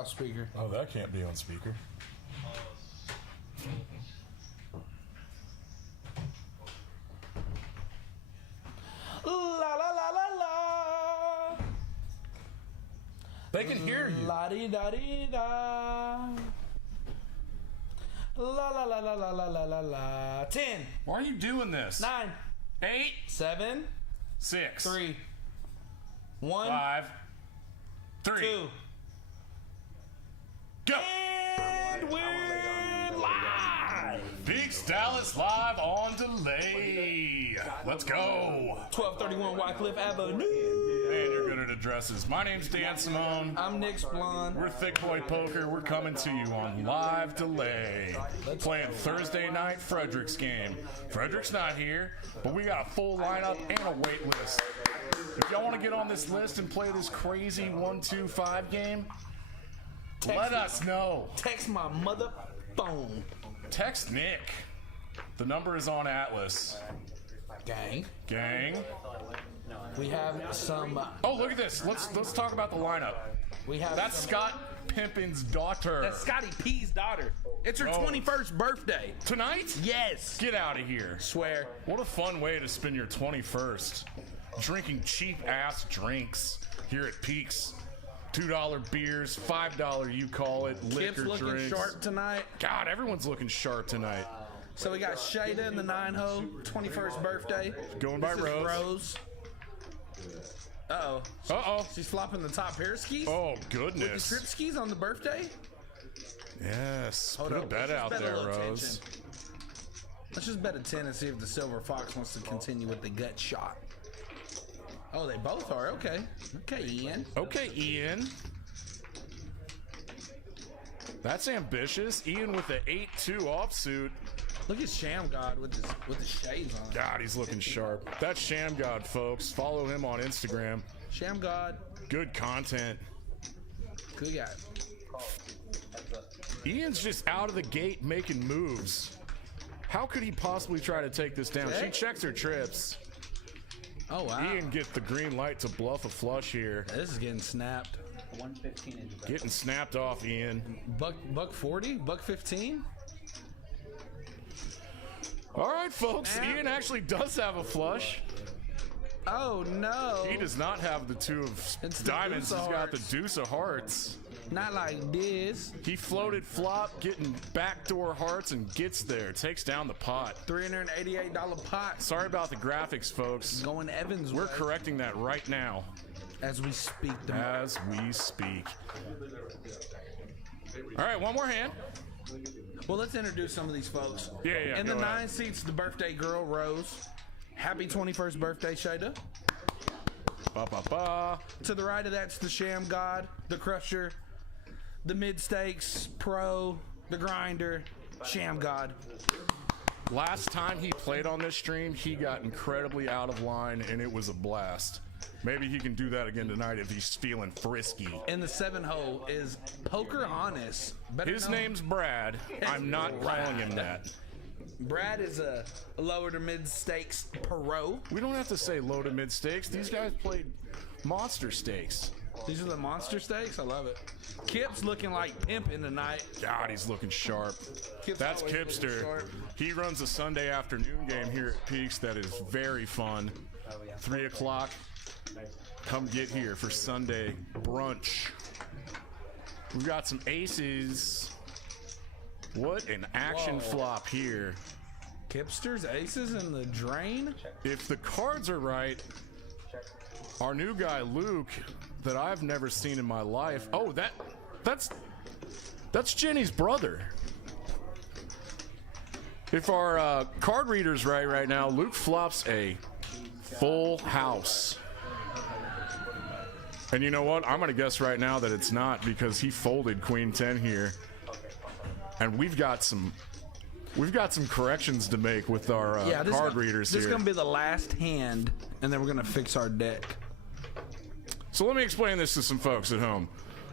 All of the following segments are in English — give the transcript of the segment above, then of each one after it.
off speaker. Oh, that can't be on speaker. La la la la la. They can hear you. La di da di da. La la la la la la la la la. 10. Why are you doing this? 9. 8. 7. 6. 3. 1. 5. 3. 2. Go. And we're live. Peaks Dallas live on delay. Let's go. 1231 Wycliffe Avenue. And you're good at addresses. My name's Dan Simone. I'm Nick Blonde. We're Thick Boy Poker. We're coming to you on live delay. Playing Thursday night Frederic'S game. Frederic'S not here, but we got a full lineup and a wait list. If y'all want to get on this list and play this crazy 1-2-5 game, let us know. Text my mother phone. Text Nick. The number is on Atlas. Gang. We have some. Oh, look at this. Let's talk about the lineup. That's Scott Pimpin's daughter. That's Scotty P's daughter. It's her 21st birthday. Tonight? Yes. Get out of here. Swear. What a fun way to spend your 21st. Drinking cheap-ass drinks here at Peaks. $2 beers, $5 you call it, liquor Kip's drinks. looking sharp tonight. God, everyone's looking sharp tonight. So we got Shada in the 9-hole, 21st birthday. Going by Rose. Uh-oh. Uh-oh. She's flopping the top pair of skis? Oh, With goodness. the trip skis on the birthday? Yes. Hold Put a up, bet let's out just bet a there, little Rose. tension. Let's just bet a 10 and see if the Silver Fox wants to continue with the gut shot. Oh, they both are. Okay. Okay, Ian. Okay, Ian. That's ambitious. Ian with the 8-2 offsuit. Look at Sham God with the shades on. God, he's looking sharp. That's Sham God, folks. Follow him on Instagram. Sham God. Good content. Good guy. Ian's just out of the gate making moves. How could he possibly try to take this down? Check. She checks her trips. Oh, wow. Ian gets the green light to bluff a flush here. This is getting snapped. 115 inches. Getting snapped off, Ian. Buck 40? Buck 15? All right, folks. Ian actually does have a flush. Oh, no. He does not have the 2 of It's the diamonds. deuce of He's got the hearts. deuce of hearts. Not like this. He floated flop, getting backdoor hearts, and gets there. Takes down the pot. $388 pot. Sorry about the graphics, folks. Going Evans We're way. correcting that right now. As we speak. As we speak. All right, one more hand. Well, let's introduce some of these folks. Yeah, In the go 9 ahead. seats, the birthday girl, Rose. Happy 21st birthday, Shada. Ba, ba, ba. To the right of that's the Sham God, the Crusher, the Mid Stakes Pro, the Grinder, Sham God. Last time he played on this stream, he got incredibly out of line, and it was a blast. Maybe he can do that again tonight if he's feeling frisky. In the 7-hole is Poker Honest. Better His known- name's Brad. I'm not calling him that. Brad is a lower to mid stakes pro. We don't have to say low to mid stakes. These guys played monster stakes. These are the monster stakes. I love it. Kip's looking like pimping tonight. God, he's looking sharp. Kip's That's always looking Kipster. sharp. He runs a Sunday afternoon game here at Peaks that is very fun. 3 o'clock. Come get here for Sunday brunch. We've got some aces. What an action flop here. Kipster's aces in the drain. If the cards are right, our new guy Luke, that I've never seen in my life. Oh, that's Jenny's brother. If our card reader's right now, Luke flops a full house. And you know what? I'm gonna guess right now that it's not, because he folded Queen 10 here. And we've got some corrections to make with our card readers here. This is gonna be the last hand, and then we're gonna fix our deck. So let me explain this to some folks at home.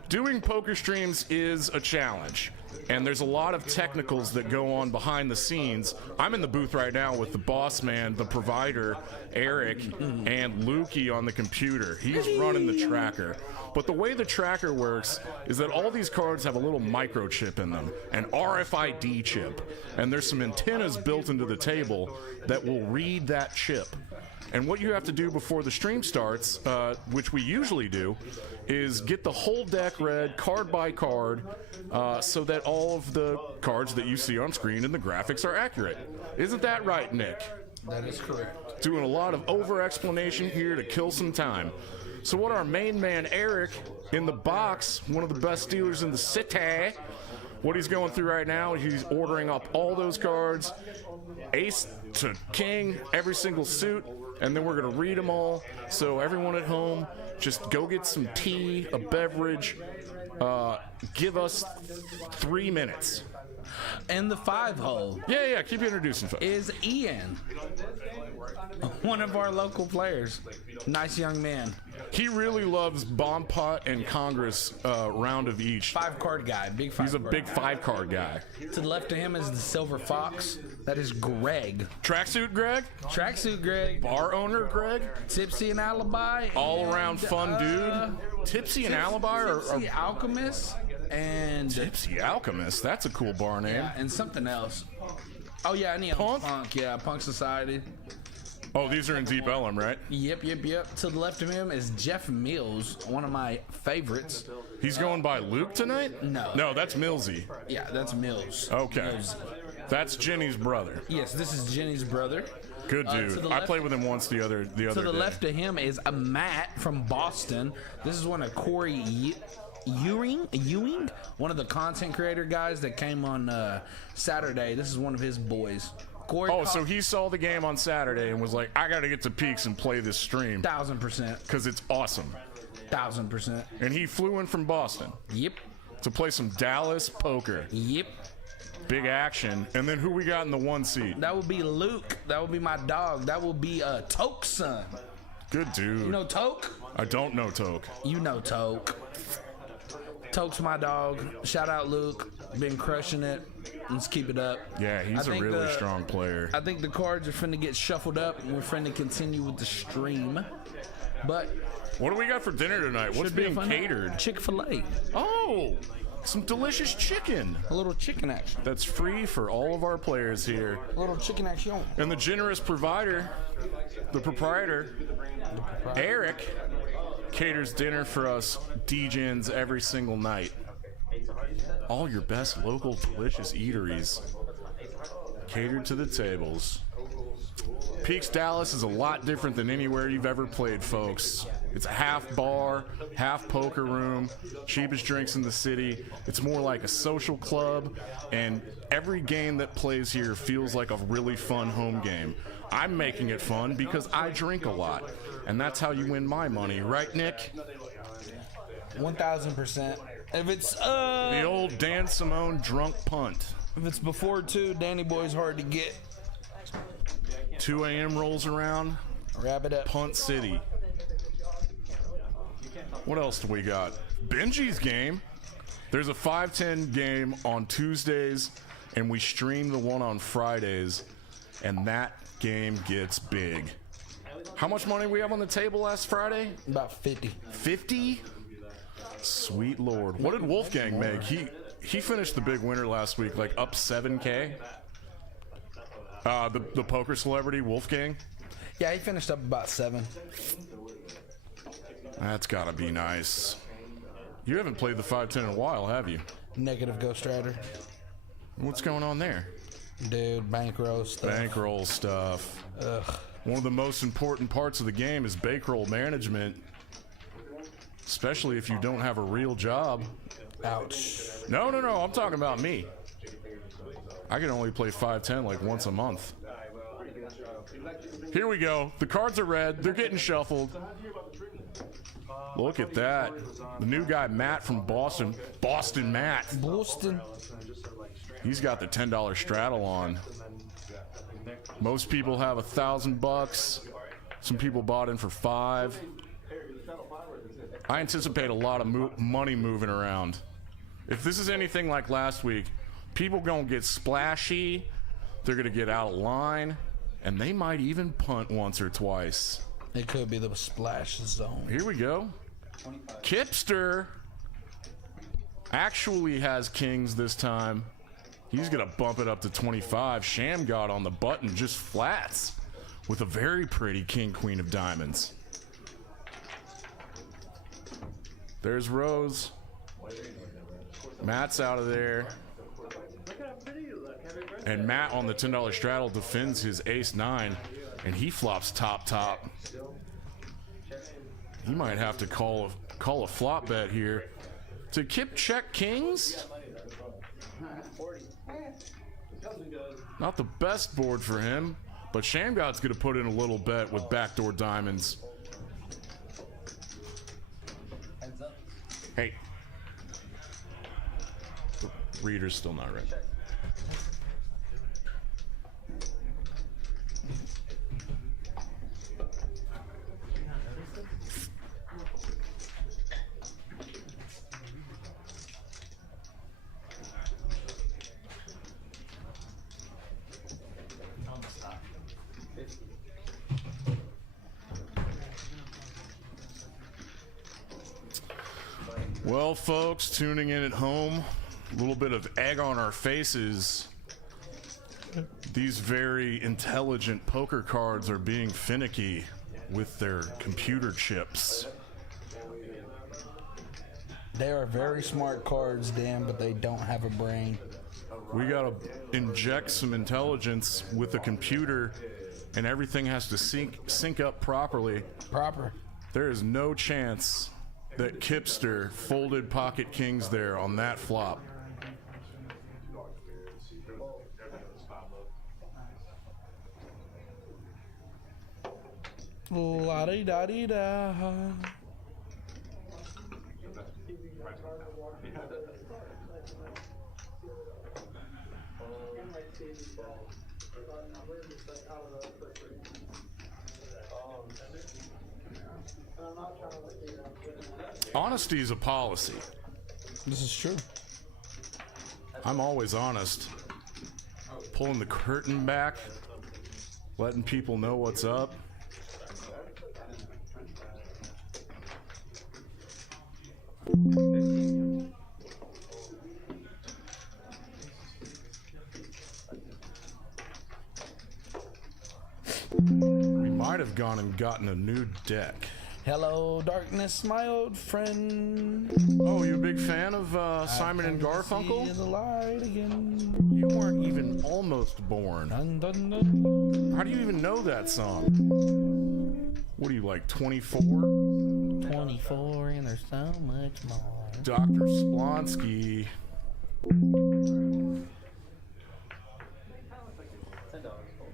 Doing poker streams is a challenge. And there's a lot of technicals that go on behind the scenes. I'm in the booth right now with the boss man, the provider, Eric, and Lukey on the computer. He's running the tracker. But the way the tracker works is that all these cards have a little microchip in them, an RFID chip. And there's some antennas built into the table that will read that chip. And what you have to do before the stream starts, which we usually do, is get the whole deck read card by card so that all of the cards that you see on screen and the graphics are accurate. Isn't that right, Nick? That is correct. Doing a lot of over-explanation here to kill some time. So what our main man, Eric, in the box, one of the best dealers in the city, what he's going through right now, he's ordering up all those cards, ace to king, every single suit, and then we're going to read them all. So everyone at home, just go get some tea, a beverage. Give us 3 minutes. And the 5-hole Yeah, keep introducing folks. is Ian, one of our local players. Nice young man. He really loves Bomb Pot and Congress round of each. 5-card guy. Big 5 He's a big 5-card guy. To the left of him is the Silver Fox. That is Greg. Tracksuit Greg? Tracksuit Greg. Bar owner Greg? Tipsy and Alibi. All around fun dude? Tipsy and Alibi? Tipsy Alchemist. And Tipsy Alchemist? That's a cool bar name. yeah, and something else. Oh yeah, I need Punk? Punk. Yeah, Punk Society. Oh, these are in Deep Ellum, right? Yep. To the left of him is Jeff Mills, one of my favorites. He's going by Luke tonight? No. No, that's Millsy. Yeah, that's Mills. Okay. Mills. That's Jenny's brother. Yes, this is Jenny's brother. Good to dude. the I left- played with him once the other To the day. left of him is a Matt from Boston. This is one of Corey Ewing, one of the content creator guys that came on Saturday. This is one of his boys. Corey. Oh, so he saw the game on Saturday and was like, I got to get to Peaks and play this stream 1000%. because it's awesome. 1000%. And he flew in from Boston Yep. to play some Dallas poker. Yep. Big action. And then who we got in the 1 seat? That would be Luke. That would be my dog. That would be Toke's son. Good dude. You know Toke? I don't know Toke. You know Toke. Toke's my dog. Shout out Luke. Been crushing it. Let's keep it up. Yeah, he's a think really strong player. I think the cards are finna get shuffled up and we're finna continue with the stream. But What do we got for dinner tonight? What's should be a being fun catered? Chick-fil-A. Oh, some delicious chicken. A little chicken action. That's free for all of our players here. A little chicken action. And the generous provider, the proprietor, Eric, caters dinner for us DJs every single night. All your best local delicious eateries catered to the tables. Peaks Dallas is a lot different than anywhere you've ever played, folks. It's a half bar, half poker room, cheapest drinks in the city. It's more like a social club, and every game that plays here feels like a really fun home game. I'm making it fun because I drink a lot, and that's how you win my money, right, Nick? 1000%. If it's The old Dan Simone drunk punt. if it's before 2, Danny Boy's hard to get. 2 a.m. rolls around, Wrap it up. Punt City. What else do we got? Benji's game. There's a 5-10 game on Tuesdays, and we stream the one on Fridays, and that game gets big. How much money we have on the table last Friday? About 50. 50? Sweet Lord. What did Wolfgang make? He finished the big winner last week, like up 7K. The poker celebrity, Wolfgang. Yeah, he finished up about 7. That's gotta be nice. You haven't played the 5-10 in a while, have you? Negative Ghost Rider. What's going on there? Dude, bankroll stuff. Bankroll stuff. Ugh. One of the most important parts of the game is bankroll management, especially if you don't have a real job. Ouch. No, I'm talking about me. I can only play 5-10 like once a month. Here we go. The cards are red. They're getting shuffled. Look at that. The new guy, Matt from Boston. Boston Matt. Boston. He's got the $10 straddle on. Most people have $1,000. Some people bought in for $5. I anticipate a lot of money moving around. If this is anything like last week, people gonna get splashy, they're gonna get out of line, and they might even punt once or twice. It could be the splash zone. Here we go. Kipster actually has kings this time. He's gonna bump it up to 25. Sham got on the button, just flats, with a very pretty king queen of diamonds. There's Rose. Matt's out of there. And Matt on the $10 straddle defends his ace-9, and he flops top. He might have to call a flop bet here. To Kip check kings? Not the best board for him, but Shamgod's going to put in a little bet with backdoor diamonds. Hey. The reader's still not ready. Well, folks, tuning in at home, a little bit of egg on our faces. These very intelligent poker cards are being finicky with their computer chips. They are very smart cards, Dan, but they don't have a brain. We gotta inject some intelligence with the computer, and everything has to sync up properly. There is no chance that Kipster folded pocket kings there on that flop. La-di-da-di-da. Honesty is a policy. This is true. I'm always honest. Pulling the curtain back, letting people know what's up. We might have gone and gotten a new deck. Hello, darkness, my old friend. Oh, you a big fan of Simon and Garfunkel? See the light again. You weren't even almost born. Dun, dun, dun. How do you even know that song? What are you, like 24? 24, and there's so much more. Dr. Splonsky.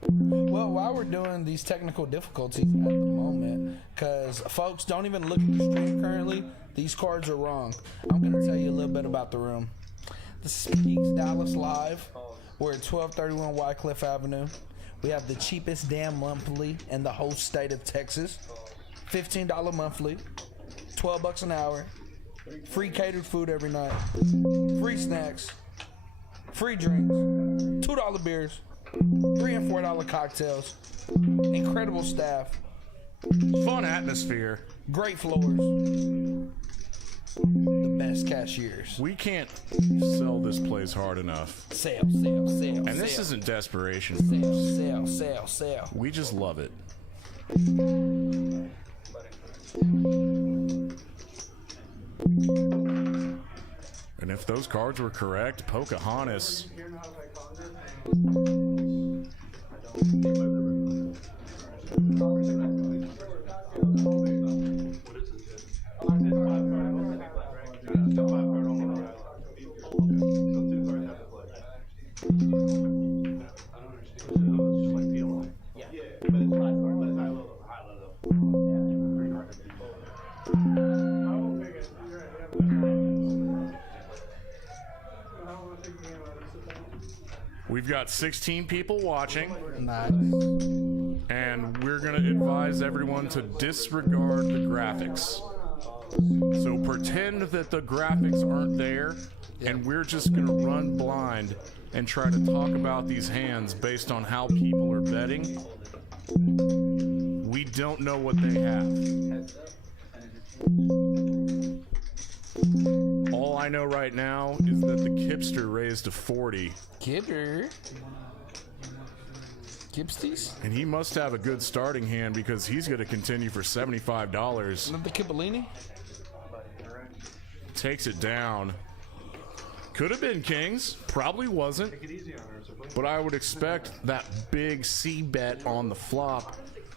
Well, while we're doing these technical difficulties at the moment, because folks don't even look at the stream currently, these cards are wrong. I'm going to tell you a little bit about the room. This is Peaks Dallas Live. We're at 1231 Wycliffe Avenue. We have the cheapest damn monthly in the whole state of Texas. $15 monthly, $12 an hour, free catered food every night, free snacks, free drinks, $2 beers, $3 and $4 cocktails, incredible staff, Fun atmosphere. great floors, the best cashiers. We can't sell this place hard enough. Sell. And this isn't desperation. Sell. We just love it. And if those cards were correct, Pocahontas. We've got 16 people watching, Nice. and we're going to advise everyone to disregard the graphics. So pretend that the graphics aren't there, and we're just going to run blind and try to talk about these hands based on how people are betting. We don't know what they have. All I know right now is that the Kipster raised to 40. Kipper. Kipsties? And he must have a good starting hand because he's going to continue for $75. Not the Kippolini? Takes it down. Could have been kings. Probably wasn't. But I would expect that big C bet on the flop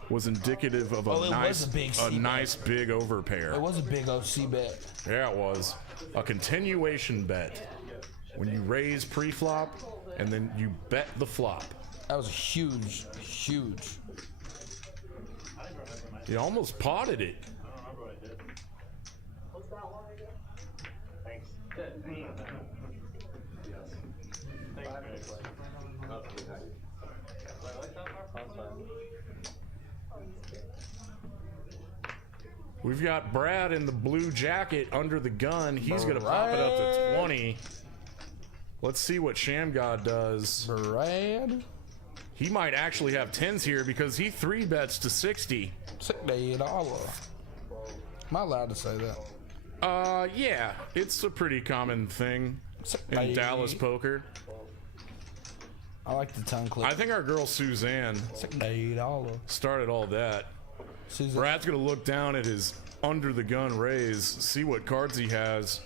was indicative of a nice big overpair. It was a big OC bet. Yeah, it was. A continuation bet. When you raise pre-flop and then you bet the flop. That was huge. You almost potted it. We've got Brad in the blue jacket under the gun. He's going to pop it up to 20. Let's see what Shamgod does. Brad? He might actually have 10s here because he 3-bets to 60. $60. Am I allowed to say that? Yeah. It's a pretty common thing in Dallas poker. I like the tongue clip. I think our girl Suzanne $60. started all that. Suzanne. Brad's going to look down at his under the gun raise, see what cards he has.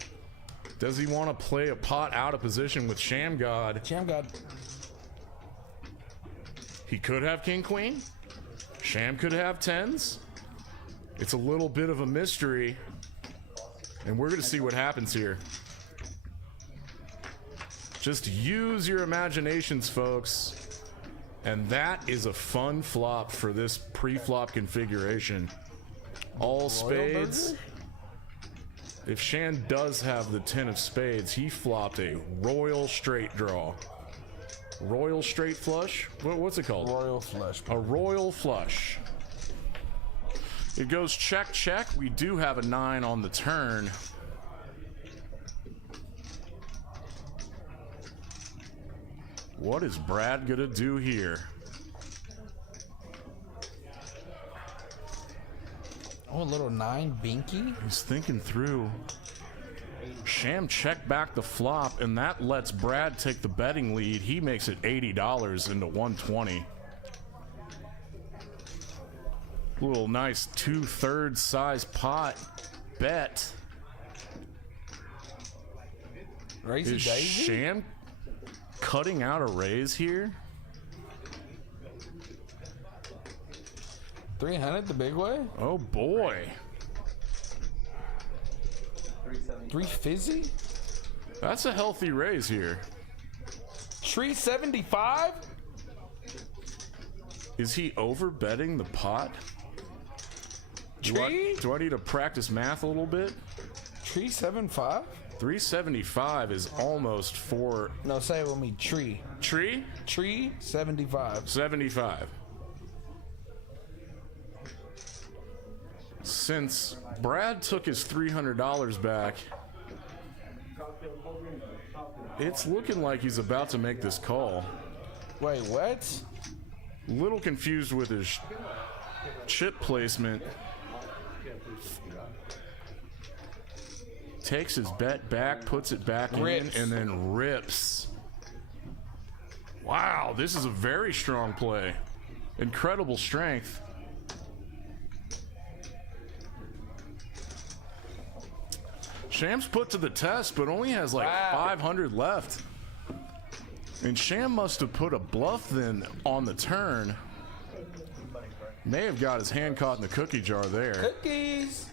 Does he want to play a pot out of position with Shamgod? Shamgod. He could have king queen. Sham could have 10s. It's a little bit of a mystery. And we're going to see what happens here. Just use your imaginations, folks. And that is a fun flop for this pre-flop configuration. All spades. If Shan does have the 10 of spades, he flopped a royal straight draw. Royal straight flush? What's it called? Royal flush. A royal flush. It goes check, check. We do have a 9 on the turn. What is Brad gonna do here? Oh, a little 9 binky. He's thinking through. Sham checked back the flop, and that lets Brad take the betting lead. He makes it $80 into 120. Little nice 2/3 size pot bet. Crazy Is Daisy? Sham cutting out a raise here? 300 the big way? Oh boy. 3 fizzy? That's a healthy raise here. 375? Is he over betting the pot? Do I need to practice math a little bit? 375? 375 is almost 4. No, say it with me. Tree. 75. 75. Since Brad took his $300 back, it's looking like he's about to make this call. Wait, what? Little confused with his chip placement. Takes his bet back, puts it back in, and then rips. Wow, this is a very strong play. Incredible strength. Sham's put to the test, but only has like 500 left. And Sham must have put a bluff then on the turn. May have got his hand caught in the cookie jar there. Cookies!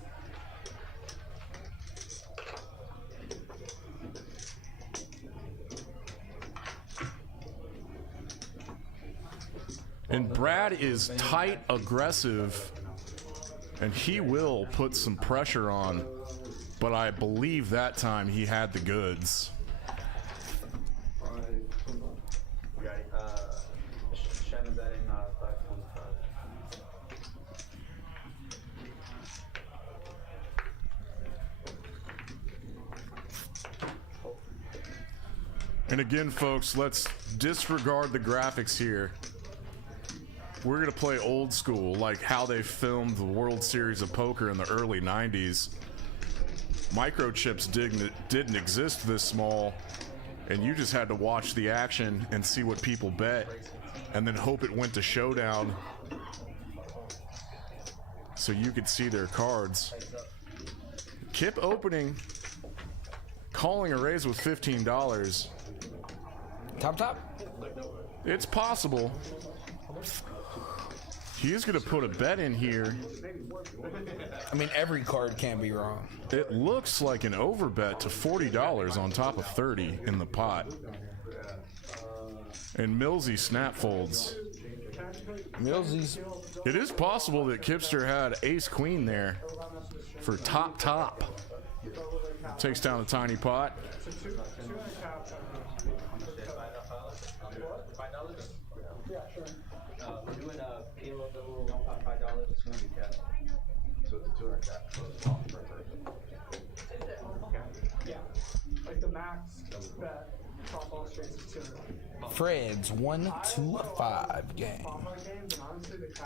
And Brad is tight, aggressive, and he will put some pressure on. But I believe that time he had the goods. And again, folks, let's disregard the graphics here. We're going to play old school, like how they filmed the World Series of Poker in the early 90s. Microchips didn't exist this small, and you just had to watch the action and see what people bet, and then hope it went to showdown so you could see their cards. Kip opening, calling a raise with $15. Top. It's possible. He is going to put a bet in here. I mean, every card can't be wrong. It looks like an overbet to $40 on top of 30 in the pot. And Millsy snap folds. Millsy's. It is possible that Kipster had ace-queen there for top. Takes down the tiny pot. We're doing a payload of $1.5 $200. So it's a 200 cap per person. Yeah. Like the max bet top all straights is 200. Fred's 1-2-5 game.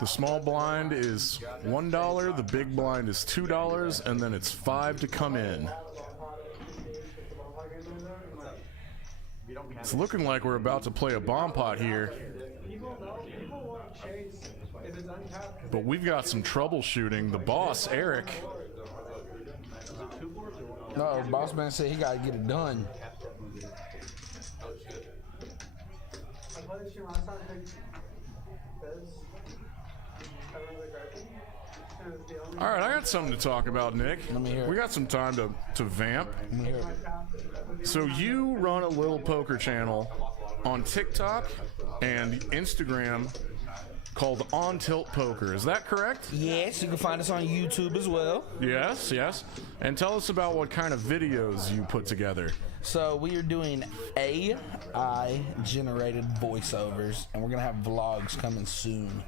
The small blind is $1, the big blind is $2, and then it's $5 to come in. It's looking like we're about to play a bomb pot here. But we've got some troubleshooting. The boss, Eric. No, boss man said he got to get it done. All right, I got something to talk about, Nick. Let me hear it. We got some time to vamp. Let me hear it. So you run a little poker channel on TikTok and Instagram called On Tilt Poker. Is that correct? Yes, you can find us on YouTube as well. Yes. And tell us about what kind of videos you put together. So we are doing AI-generated voiceovers, and we're going to have vlogs coming soon.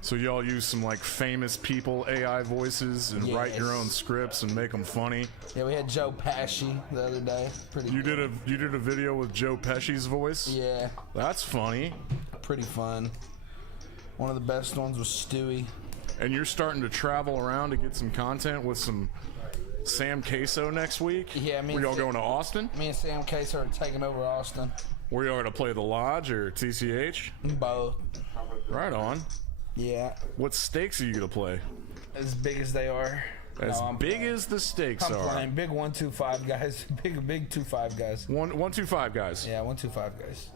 So y'all use some like famous people AI voices and write your own scripts and make them funny. Yeah, we had Joe Pesci the other day. Pretty. You did a video with Joe Pesci's voice? Yeah. That's funny. Pretty fun. One of the best ones was Stewie. And you're starting to travel around to get some content with some Sam Queso next week? Yeah, Were y'all going to Austin? Me and Sam Queso are taking over Austin. Were y'all going to play the Lodge or TCH? Both. Right on. Yeah. What stakes are you going to play? As big as they are. As big as the stakes I'm are. playing big 1-2-5 guys. Big 2-5 guys. 1-2-5 guys. Yeah, 1-2-5 guys.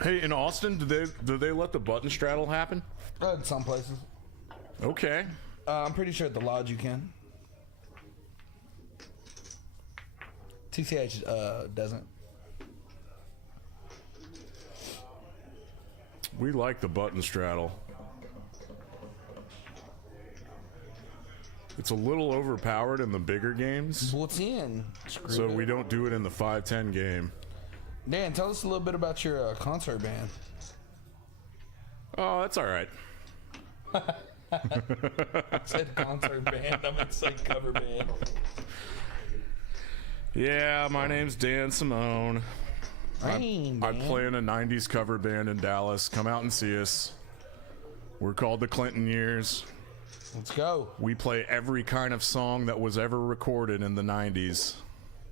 Hey, in Austin, did they let the button straddle happen? In some places. Okay. I'm pretty sure at the Lodge you can. TCH doesn't. We like the button straddle. It's a little overpowered in the bigger games. What's in? So we don't do it in the 5-10 game. Dan, tell us a little bit about your concert band. Oh, that's all right. I said concert band. I meant to say cover band. Yeah, my name's Dan Simone. I play in a 90s cover band in Dallas. Come out and see us. We're called the Clinton Years. Let's go. We play every kind of song that was ever recorded in the 90s.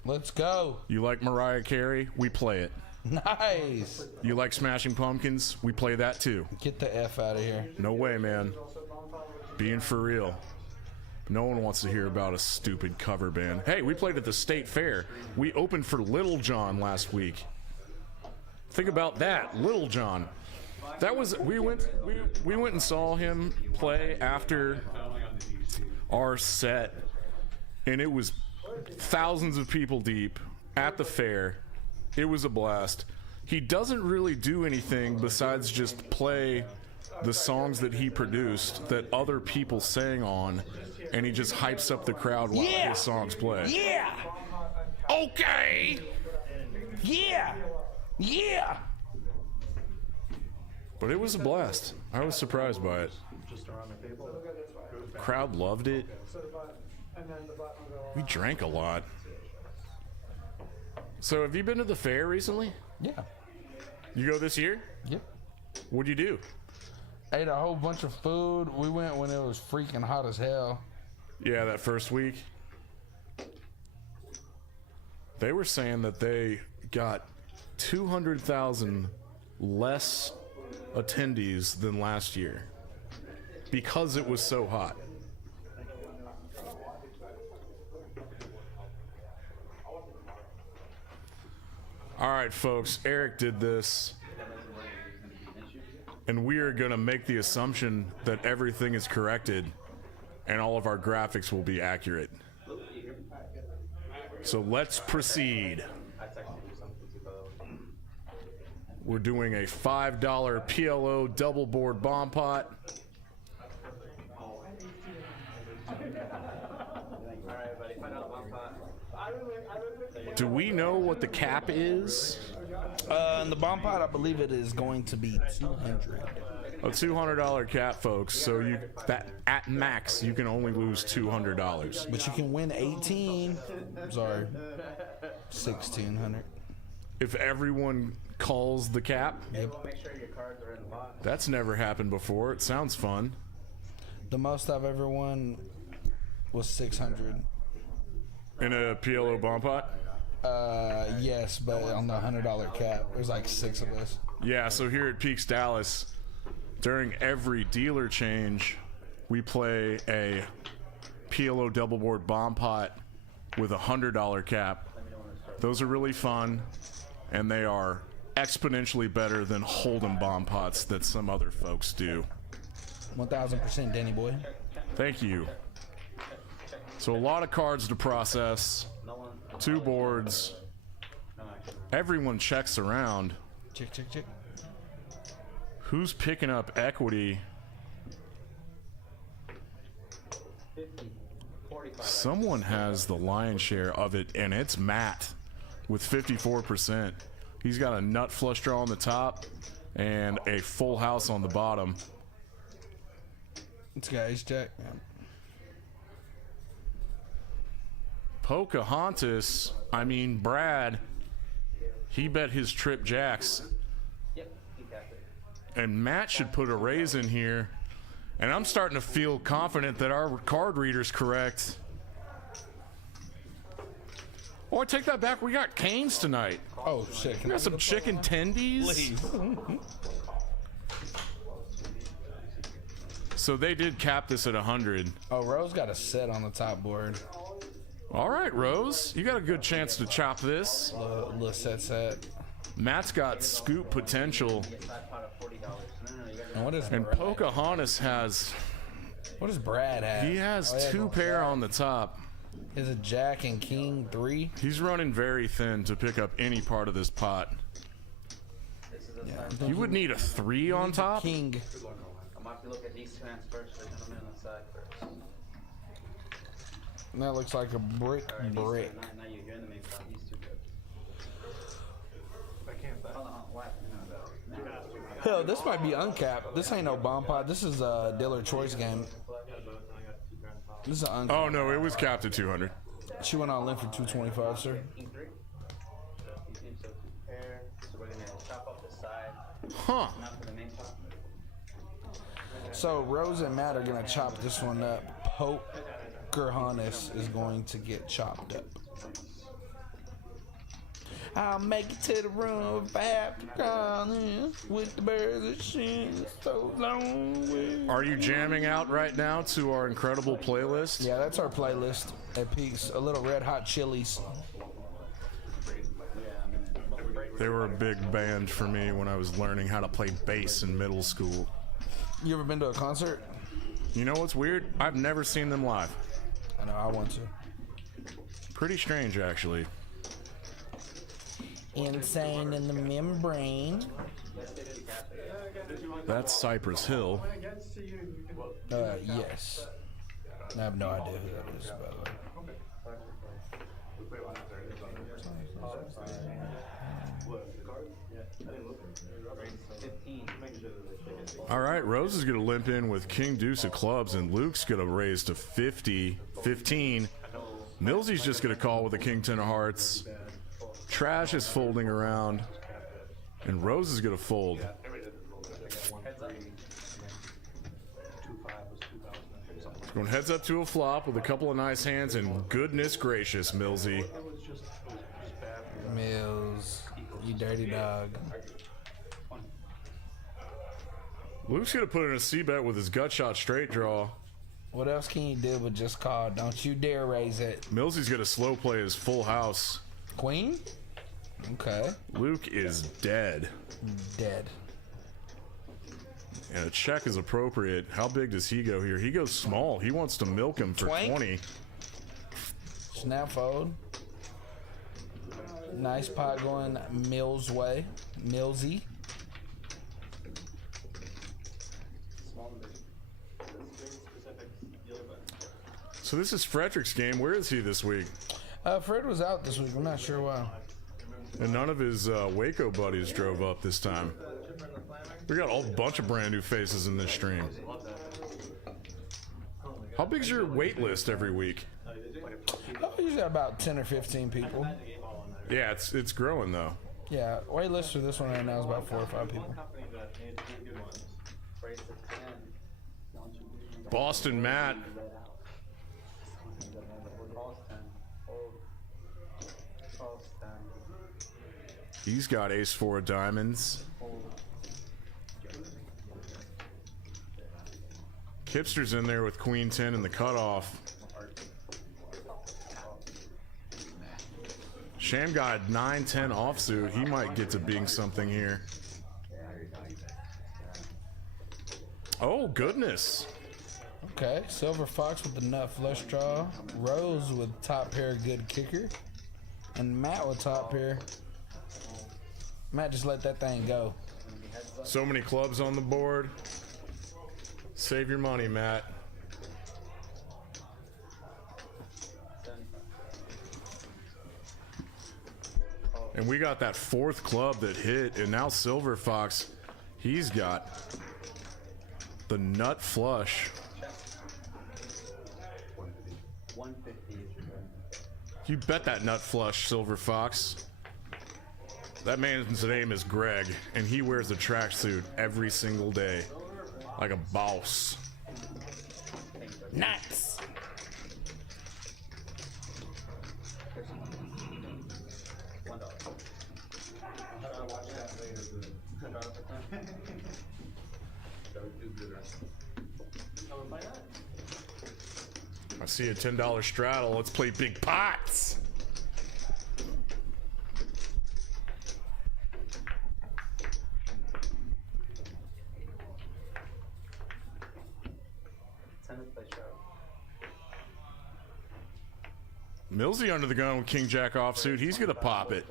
Let's go. You like Mariah Carey? We play it. Nice. You like Smashing Pumpkins? We play that too. Get the F out of here. No way, man. Being for real. No one wants to hear about a stupid cover band. Hey, we played at the State Fair. We opened for Little John last week. Think about that, Little John. That was we went and saw him play after our set, and it was thousands of people deep at the fair. It was a blast. He doesn't really do anything besides just play the songs that he produced that other people sang on, and he just hypes up the crowd while his songs play. Yeah. Okay. Yeah. Yeah. But it was a blast. I was surprised by it. Crowd loved it. We drank a lot. So have you been to the fair recently? Yeah. You go this year? Yep. What'd you do? Ate a whole bunch of food. We went when it was freaking hot as hell. Yeah, that first week. They were saying that they got 200,000 less attendees than last year because it was so hot. All right, folks, Eric did this, and we are going to make the assumption that everything is corrected and all of our graphics will be accurate. So let's proceed. We're doing a $5 PLO double board bomb pot. Do we know what the cap is? In the bomb pot, I believe it is going to be 200. A $200 cap, folks. So you that at max you can only lose $200. But you can win 18. Sorry, 1,600. If everyone calls the cap. Yep. That's never happened before. It sounds fun. The most I've ever won was 600. In a PLO bomb pot? Yes, but on the $100 cap, there's like 6 of us. Yeah, so here at Peaks Dallas, during every dealer change, we play a PLO double board bomb pot with a $100 cap. Those are really fun, and they are exponentially better than Hold'em bomb pots that some other folks do. 1,000%, Danny boy. Thank you. So a lot of cards to process, 2 boards. Everyone checks around. Check, check, check. Who's picking up equity? Someone has the lion's share of it, and it's Matt with 54%. He's got a nut flush draw on the top and a full house on the bottom. This guy's jack. Pocahontas, I mean Brad, he bet his trip jacks. And Matt should put a raise in here. And I'm starting to feel confident that our card reader's correct. Oh, I take that back. We got canes tonight. Oh, shit. We got some chicken tendies. Please. So they did cap this at 100. Oh, Rose got a set on the top board. All right, Rose. You got a good chance to chop this. Little set. Matt's got scoop potential. And what is And Brad? Pocahontas has... What does Brad have? He has Oh, 2 no pair jack. on the top. Is it Jack and King 3? He's running very thin to pick up any part of this pot. Yeah. You would need a 3 on top? King. I'm going to look at these two hands first. The gentleman on the side first. And that looks like a brick. Now you're in the main pot. These two good. Hold on, what? Hell, this might be uncapped. This ain't no bomb pot. This is a dealer choice game. This is an uncapped. Oh, no, it was capped at 200. She went all in for 225, sir. King 3. He seems so pair. So we're going to chop off the side. Huh. Not for the main pot. So Rose and Matt are gonna chop this one up. Pocahontas is going to get chopped up. I'll make it to the room if I have to crawl in with the birds and shit so long way. Are you jamming out right now to our incredible playlist? Yeah, that's our playlist at Peaks. A little red hot chilies. They were a big band for me when I was learning how to play bass in middle school. You ever been to a concert? You know what's weird? I've never seen them live. I know, I want to. Pretty strange, actually. Insane in the membrane. That's Cypress Hill. Yes. I have no idea who that is, by the way. All right, Rose is going to limp in with King Deuce of clubs, and Luke's going to raise to 15. Millsy's just going to call with a King 10 of hearts. Trash is folding around. And Rose is going to fold. Going heads up to a flop with a couple of nice hands, and goodness gracious, Millsy. Mills, you dirty dog. Luke's going to put in a C-bet with his gut shot straight draw. What else can you do but just call? Don't you dare raise it. Millsy's going to slow play his full house. Queen? Okay. Luke is dead. Dead. And a check is appropriate. How big does he go here? He goes small. He wants to milk him for Twank. 20. Snap fold. Nice pot going Mills way. Millsy. So this is Frederic'S game. Where is he this week? Fred was out this week. I'm not sure why. And none of his Waco buddies drove up this time. We got a whole bunch of brand new faces in this stream. How big's your wait list every week? Usually about 10 or 15 people. Yeah, it's growing though. Yeah, wait list for this one right now is about 4 or 5 people. Boston Matt. He's got ace-4 of diamonds. Kipster's in there with queen 10 in the cutoff. Sham got 9-10 offsuit. He might get to being something here. Oh, goodness. Okay, Silver Fox with the nut flush draw. Rose with top pair good kicker. And Matt with top pair. Matt just let that thing go. So many clubs on the board. Save your money, Matt. And we got that 4th club that hit, and now Silver Fox, he's got the nut flush. You bet that nut flush, Silver Fox. That man's name is Greg, and he wears a tracksuit every single day. Like a boss. Nuts! I see a $10 straddle. Let's play big pots. Millsy under the gun with King Jack offsuit. He's gonna pop it.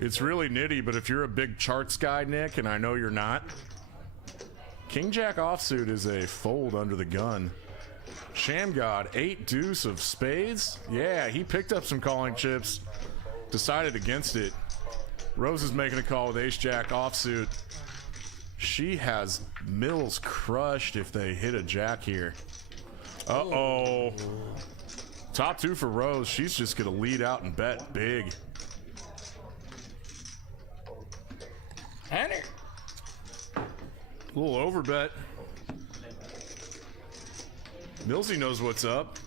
It's really nitty, but if you're a big charts guy, Nick, and I know you're not, King Jack offsuit is a fold under the gun. Sham God, 8 deuce of spades. Yeah, he picked up some calling chips, decided against it. Rose is making a call with ace jack offsuit. She has Mills crushed if they hit a jack here. Uh-oh. Top 2 for Rose. She's just gonna lead out and bet big. Hunter. A little overbet. Millsy knows what's up.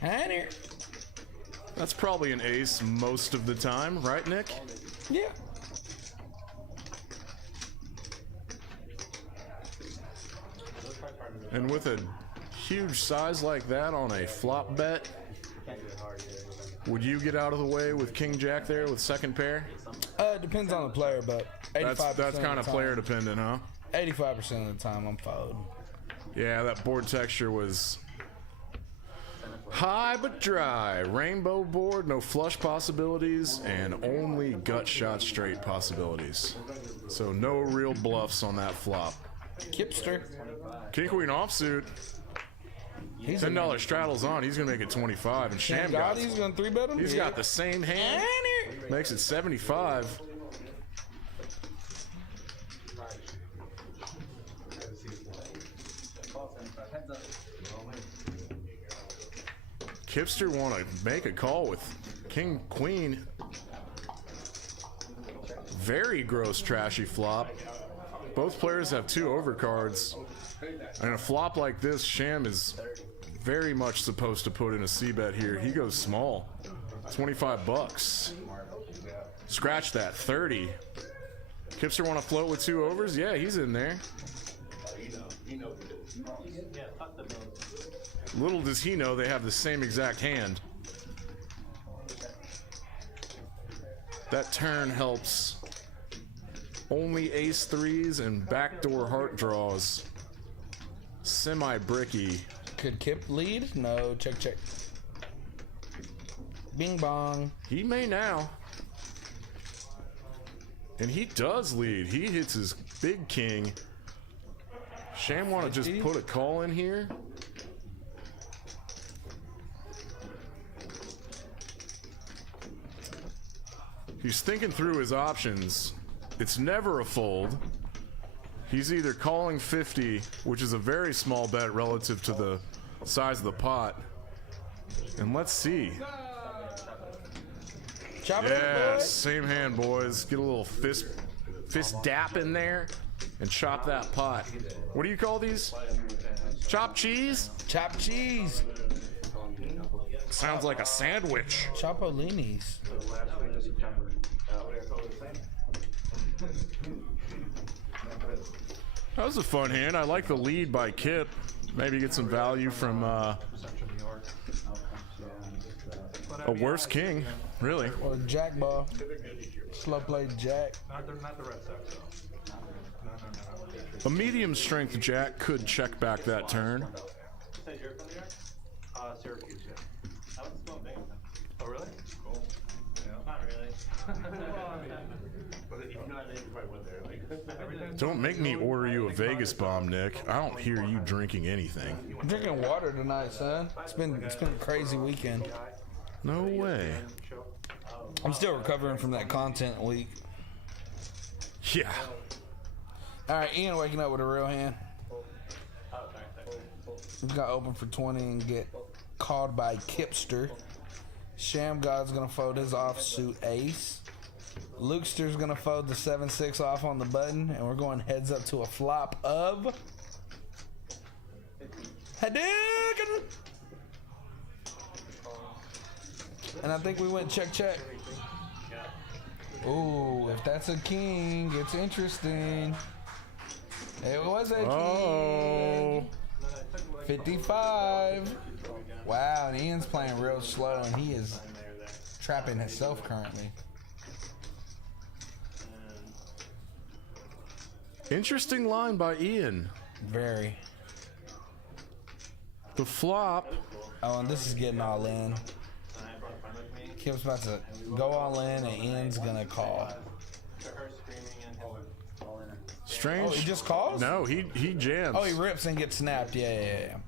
Hunter. That's probably an ace most of the time, right, Nick? Yeah. And with a huge size like that on a flop bet, would you get out of the way with King Jack there with second pair? Depends on the player, but 85% That's kind of player dependent, huh? 85% of the time I'm followed. Yeah, that board texture was high but dry. Rainbow board, no flush possibilities, and only gut shot straight possibilities. So no real bluffs on that flop. Kipster. King Queen offsuit. $10 straddles on. He's gonna make it 25, and Sham got. He's gonna 3-bet him. He's got the same hand. Makes it 75. Kipster want to make a call with King Queen. Very gross, trashy flop. Both players have 2 overcards. And a flop like this, Sham is very much supposed to put in a c-bet here. He goes small. 25 bucks. Scratch that. 30. Kipster want to float with 2 overs? Yeah, he's in there. Little does he know they have the same exact hand. That turn helps only ace 3s and backdoor heart draws. Semi-bricky. Could Kip lead? No, check, check. Bing bong. He may now. And he does lead. He hits his big king. Sham want to just put a call in here. He's thinking through his options. It's never a fold. He's either calling 50, which is a very small bet relative to the size of the pot. And let's see. Chop it Yeah, up, boys. same hand, boys. Get a little fist dap in there and chop that pot. What do you call these? Chopped cheese? Chopped cheese. Sounds like a sandwich. Chopolinis. Last week of September. That was a fun hand. I like the lead by Kip. Maybe get some value from a worse king, really. Or Jack ball. Slow play Jack. Not the Red Sox, though. No. A medium strength Jack could check back that turn. Syracuse, yeah. I would still make them. Oh, really? Cool. Yeah. Not really. But you know, I think you probably went there. Like, Don't make me order you a Vegas bomb, Nick. I don't hear you drinking anything. I'm drinking water tonight, son. It's been a crazy weekend. No way. I'm still recovering from that content week. Yeah. All right, Ian waking up with a real hand. He's gonna open for 20 and get called by Kipster. Sham God's gonna fold his offsuit ace. Lukester's gonna fold the 7-6 off on the button, and we're going heads up to a flop of Hadouken! And I think we went check check. Ooh, if that's a king, it's interesting. It was a king. 55. Wow, and Ian's playing real slow, and he is trapping himself currently. Interesting line by Ian. Very. The flop. Oh, and this is getting all in. Kip's about to go all in, and Ian's gonna call. Strange. Oh, he just calls? No, he jams. Oh, he rips and gets snapped. Yeah.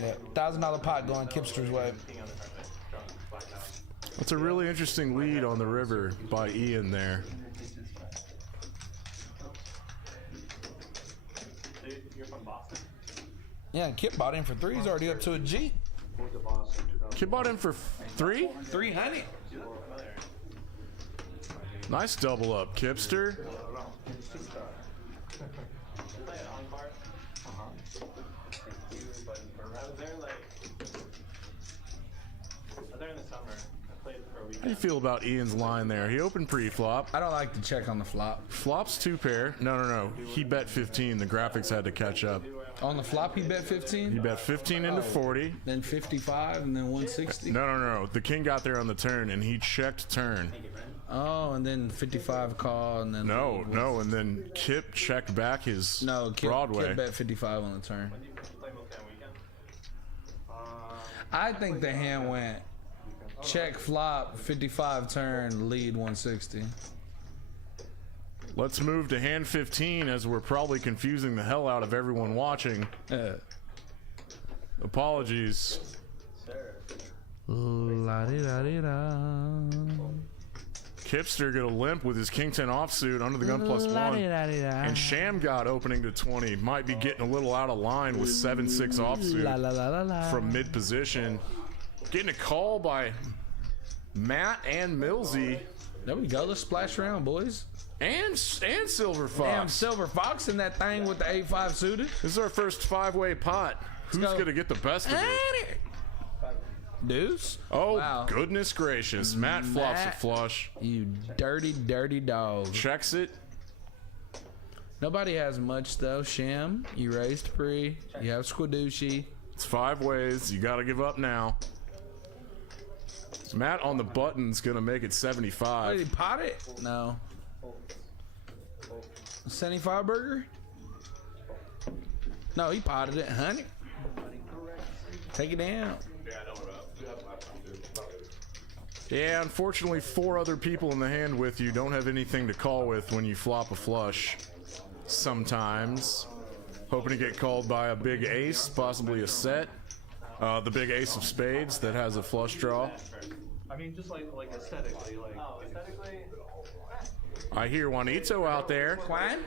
Yeah, $1,000 pot going Kipster's way. That's a really interesting lead on the river by Ian there. You're from Boston? Yeah, and Kip bought in for 3. He's already up to a G. Kid bought in for 3? 300. Nice double up, Kipster. How do you feel about Ian's line there? He opened pre-flop. I don't like to check on the flop. Flop's 2 pair. No. He bet 15. The graphics had to catch up. On the flop, he bet 15? He bet 15 into 40. Then 55, and then 160? No. The king got there on the turn, and he checked turn. Oh, and then 55 call, and then... No, and then Kip checked back his No, Broadway. Kip bet 55 on the turn. I think the hand went check flop, 55 turn, lead 160. Let's move to hand 15 as we're probably confusing the hell out of everyone watching. Apologies. Hipster gonna limp with his King 10 offsuit under the gun +1. And Sham God opening to 20. Might be getting a little out of line with 7-6 offsuit from mid position. Getting a call by Matt and Millsy. There we go. Let's splash around, boys. And Silver Fox. Damn, Silver Fox in that thing with the 8-5 suited. This is our first 5-way pot. Who's go. gonna get the best of it? Deuce? Oh, Wow. goodness gracious. Matt flops a flush. You dirty, dirty dog. Checks it. Nobody has much, though. Sham, you raised pre. You have Squidooshi. It's 5 ways. You gotta give up now. Matt on the button's gonna make it Did 75. he pot it? No. 75 burger? No, he potted it, honey. Take it down. Yeah, unfortunately, 4 other people in the hand with you don't have anything to call with when you flop a flush. Sometimes. Hoping to get called by a big ace, possibly a set. The big ace of spades that has a flush draw. I mean, just like aesthetically, like. Oh, aesthetically. I hear Juanito out there. Quine?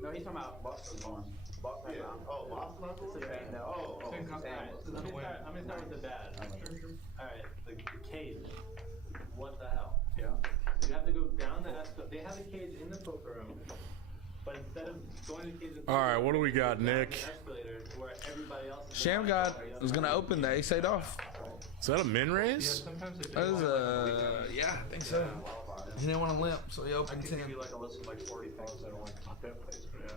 No, he's talking about Boston one. Boston. Oh, Boston. It's a bad. Oh. I'm gonna start with the bad. All right, the cage. What the hell? Yeah. You have to go down the escalator. They have a cage in the poker room, but instead of going to the cage, All right, what do we got, Nick? Escalator to where everybody else. Sham God is going to open the ace 8 off. Is that a min raise? That is yeah, I think so. He didn't want to limp, so he opened 10. Give you like a list of like 40 things I don't like to pop that place. But yeah,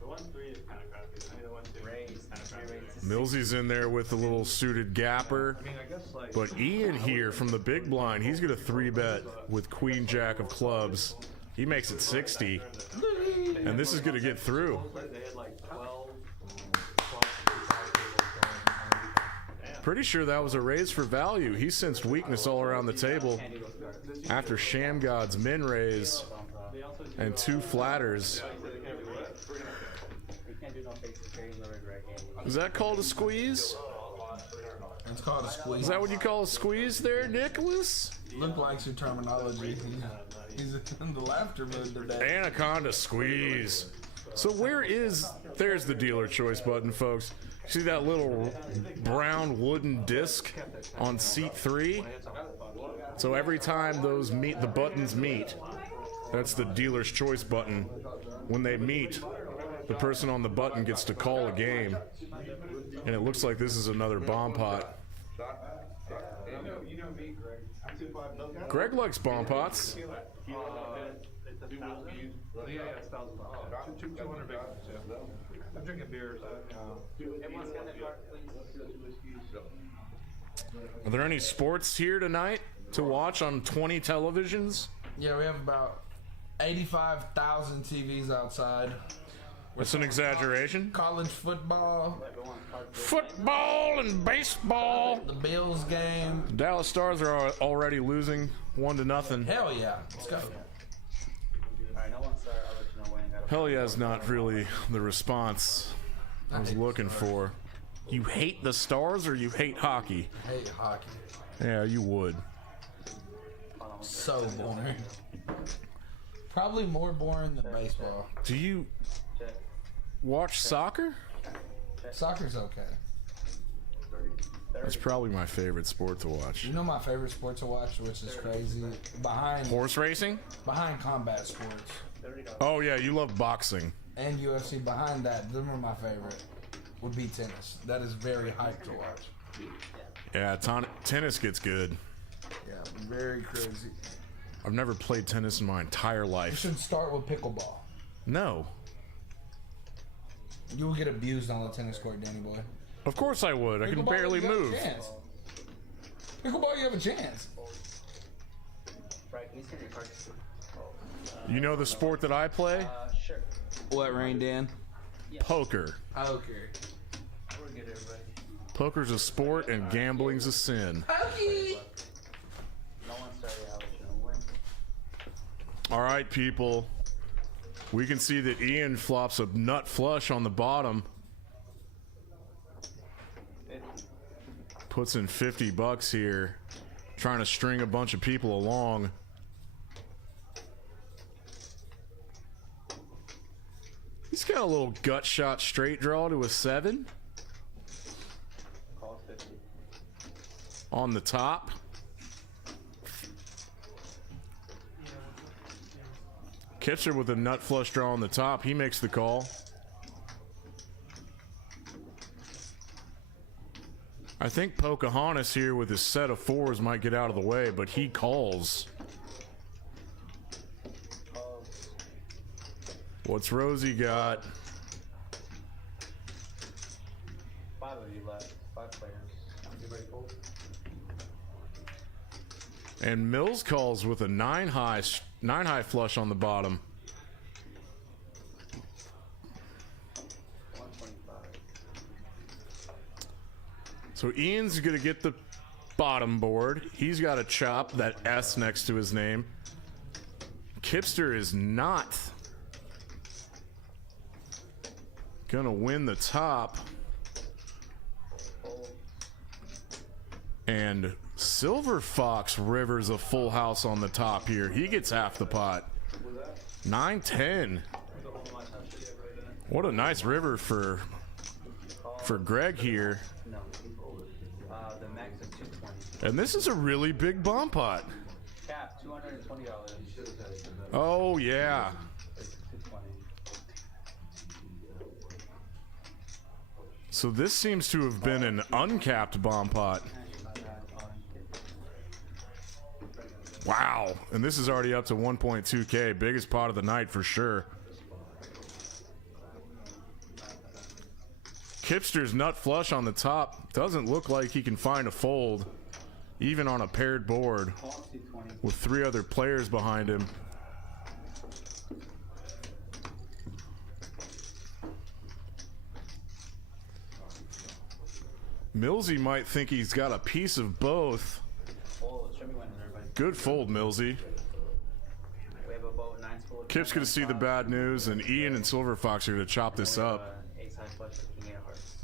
the 1-3 is kind of crappy. I mean, the 1-2 raise kind of crappy. Millsy's in there with the little suited gapper. I mean, I guess like. But Ian here from the big blind, he's gonna 3-bet with Queen Jack of clubs. He makes it 60. And this is gonna get through. They had like 12. Pretty sure that was a raise for value. He sensed weakness all around the table after Sham God's min raise and 2 flatters. Is that called a squeeze? It's called a squeeze. Is that what you call a squeeze there, Nicholas? Look like your terminology. He's in the laughter mood today. Anaconda squeeze. So there's the dealer choice button, folks. See that little brown wooden disc on seat 3? So every time the buttons meet, that's the dealer's choice button. When they meet, the person on the button gets to call a game. And it looks like this is another bomb pot. Greg likes bomb pots. Yeah, it's 1,000 bucks. 200 big ones, yeah. I'm drinking beers. Are there any sports here tonight to watch on 20 televisions? Yeah, we have about 85,000 TVs outside. That's an exaggeration. College football, Football and baseball. the Bills game. Dallas Stars are already losing 1-0. Hell yeah, let's go. Hell yeah is not really the response I was looking for. You hate the Stars or you hate hockey? I hate hockey. Yeah, you would. So boring. Probably more boring than baseball. Do you watch soccer? Soccer's okay. That's probably my favorite sport to watch. You know my favorite sport to watch, which is crazy? Behind Horse racing? combat sports. Oh yeah, you love boxing. And UFC behind that, them are my favorite. Would be tennis. That is very hyped to watch. Yeah, tennis gets good. Yeah, very crazy. I've never played tennis in my entire You life. should start with pickleball. No. You will get abused on the tennis court, Danny boy. Of course I would. I can Pickleball, barely you have a move. chance. Pickleball, you have a chance. You know the sport that I play? Sure. What, Rain Dan? Poker. Poker. We're good, everybody. Poker's a sport and gambling's a sin. Pokey! No one started out with win. All right, people. We can see that Ian flops a nut flush on the bottom. Puts in $50 here, trying to string a bunch of people along. He's got a little gut shot straight draw to a 7 Call 50. on the top. Kitzer with a nut flush draw on the top. He makes the call. I think Pocahontas here with his set of 4s might get out of the way, but he calls. What's Rosie got? 5 of you left. 5 players. Anybody fold? And Mills calls with a 9 high flush on the bottom. 125. So Ian's gonna get the bottom board. He's got a chop, that S next to his name. Kipster is not gonna win the top. And Silver Fox rivers a full house on the top here. He gets half the pot. 9-10. What a nice river for Greg here. No. The max is 220. And this is a really big bomb pot. Cap, $220. Oh, yeah. 220. So this seems to have been an uncapped bomb pot. Wow. And this is already up to 1.2K. Biggest pot of the night for sure. Kipster's nut flush on the top. Doesn't look like he can find a fold, even on a paired board with 3 other players behind him. Millsy might think he's got a piece of both. Good fold, Millsy. We have a boat, 9 spool. Kip's gonna see the bad news, and Ian and Silver Fox are gonna chop this up. Ace high flush with king 8 of hearts.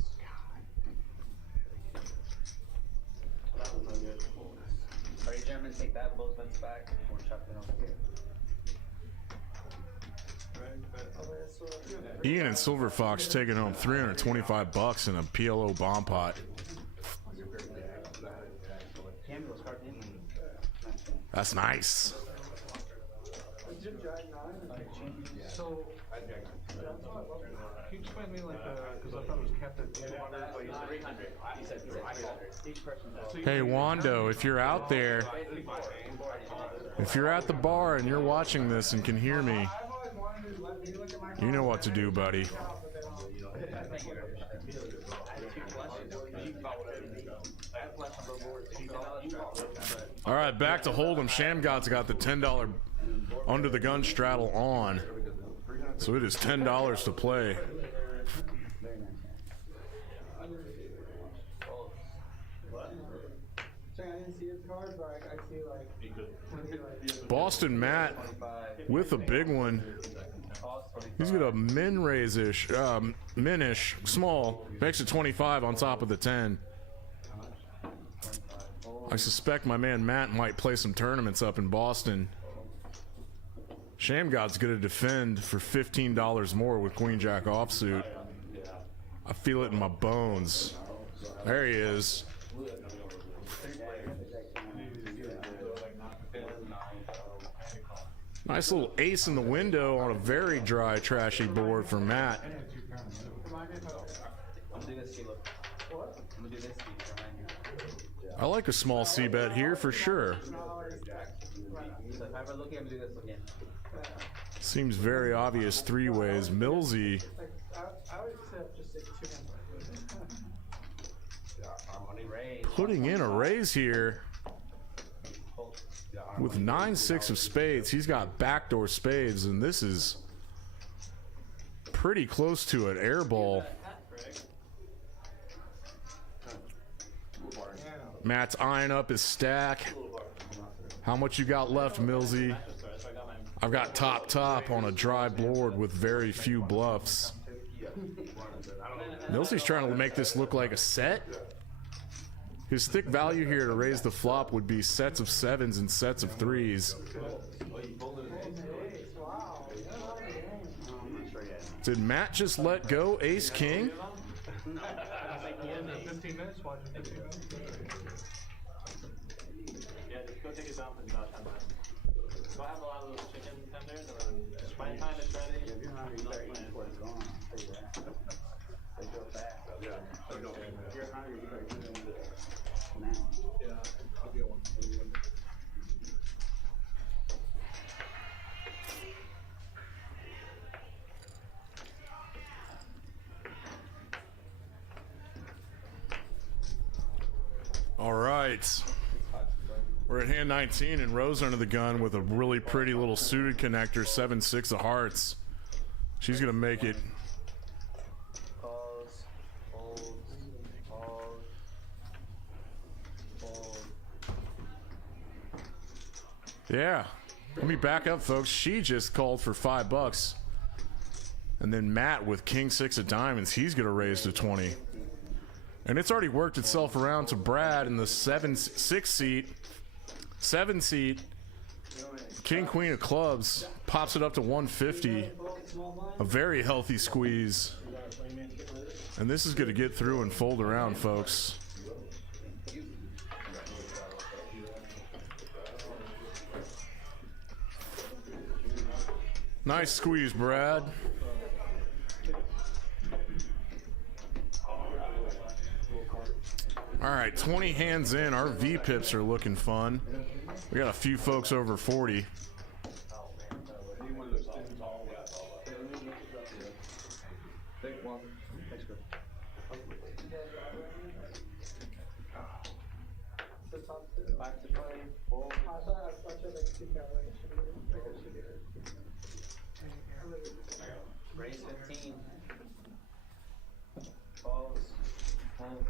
Are you gentlemen take that, both vents back? We're chopping over here. Ian and Silver Fox taking home $325 in a PLO bomb pot. That's nice. So, can you explain to me, like, because I thought it was capped at 200, but you said 300. He said 300. Each person. Hey Wando, if you're out there, if you're at the bar and you're watching this and can hear me, you know what to do, buddy. All right, back to Hold'em. Shamgod's got the $10 under the gun straddle on, so it is $10 to play. Boston Matt with a big one. He's got a min-raise-ish, minish, small, makes it 25 on top of the 10. I suspect my man Matt might play some tournaments up in Boston. Shamgod's gonna defend for $15 more with Queen Jack offsuit. I feel it in my bones. There he is. Nice little ace in the window on a very dry, trashy board for Matt. I like a small C bet here for sure. Seems very obvious 3 ways. Millsy putting in a raise here with 9-6 of spades. He's got backdoor spades, and this is pretty close to an air ball. Matt's eyeing up his stack. How much you got left, Millsy? I've got top on a dry board with very few bluffs. Millsy's trying to make this look like a set. His thick value here to raise the flop would be sets of 7s and sets of 3s. It's Did Matt just let go ace king? 15 minutes, watching 15 minutes. Yeah, just go take a dump in about 10 minutes. Do I have a lot of those chicken tenders, or my time is ready? If you're hungry, you better eat before it's gone. I'll tell you that. They go fast. Yeah. If you're hungry, you better eat them now. Yeah, I'll get one. All right. We're at hand 19 and Rose under the gun with a really pretty little suited connector, 7-6 of hearts. She's going to make it. Pause, hold, pause, hold. Yeah. Let me back up, folks. She just called for $5. And then Matt with king 6 of diamonds, he's going to raise to 20. And it's already worked itself around to Brad in the 7-6 seat. 7 seat. King queen of clubs pops it up to 150. A very healthy squeeze. And this is going to get through and fold around, folks. Nice squeeze, Brad. All right, 20 hands in. Our V-pips are looking fun. We got a few folks over 40. Back to play, hold. Raise 15. Pause, hold.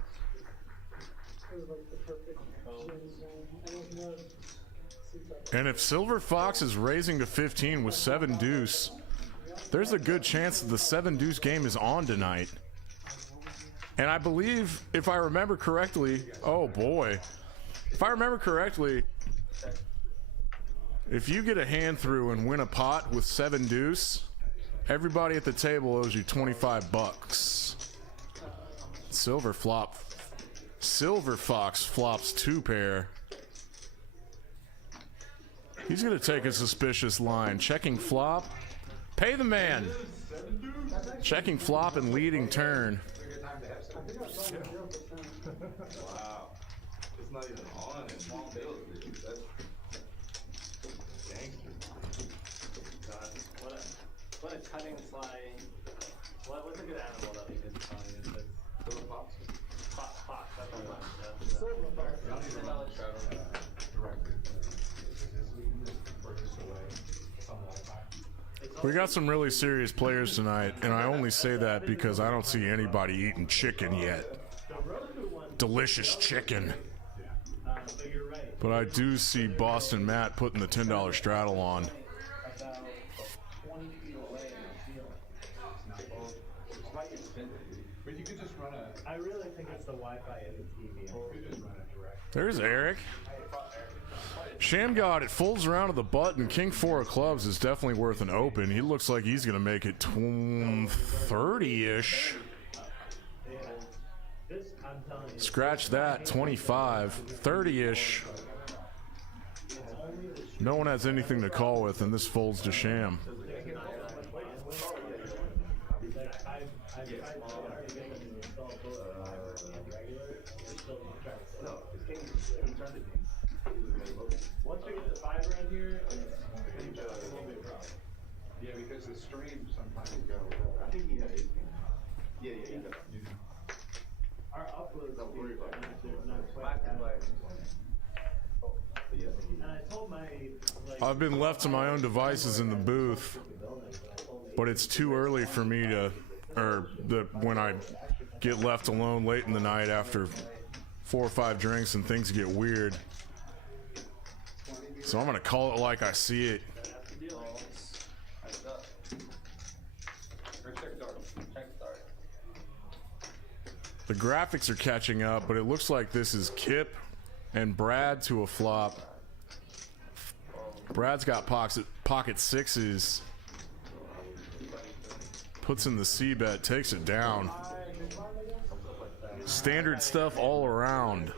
And if Silver Fox is raising to 15 with 7 deuce, there's a good chance that the 7 deuce game is on tonight. And I believe, if I remember correctly, oh boy, if I remember correctly, if you get a hand through and win a pot with 7 deuce, everybody at the table owes you $25. Silver Fox flops 2 pair. He's going to take a suspicious line. Checking flop. Pay the man. Checking flop and leading turn. Wow. It's not even on in small bills, dude. That's gangster. What a cutting fly. What's a good animal that we could find? Fox. Fox. That's what I want. We got some really serious players tonight, and I only say that because I don't see anybody eating chicken yet. Delicious chicken. But I do see Boston Matt putting the $10 straddle on. But you could just run a. I really think it's the Wi-Fi in the TV. You could just run it direct. There's Eric. Shamgod, it folds around to the button. King 4 of clubs is definitely worth an open. He looks like he's going to make it 30-ish. Scratch that, 25. 30-ish. No one has anything to call with, and this folds to Sham. Once we get the 5 around here, Yeah, because the stream sometimes go. I think he had 18. Yeah, he does. our uploads. Don't worry about it. Black and white. Yeah. And I told my. I've been left to my own devices in the booth, but it's too early for me to, when I get left alone late in the night after 4 or 5 drinks and things get weird. So I'm gonna call it like I see it. The graphics are catching up, but it looks like this is Kip and Brad to a flop. Brad's got pocket 6s. puts in the C bet, takes it down. Standard stuff all around.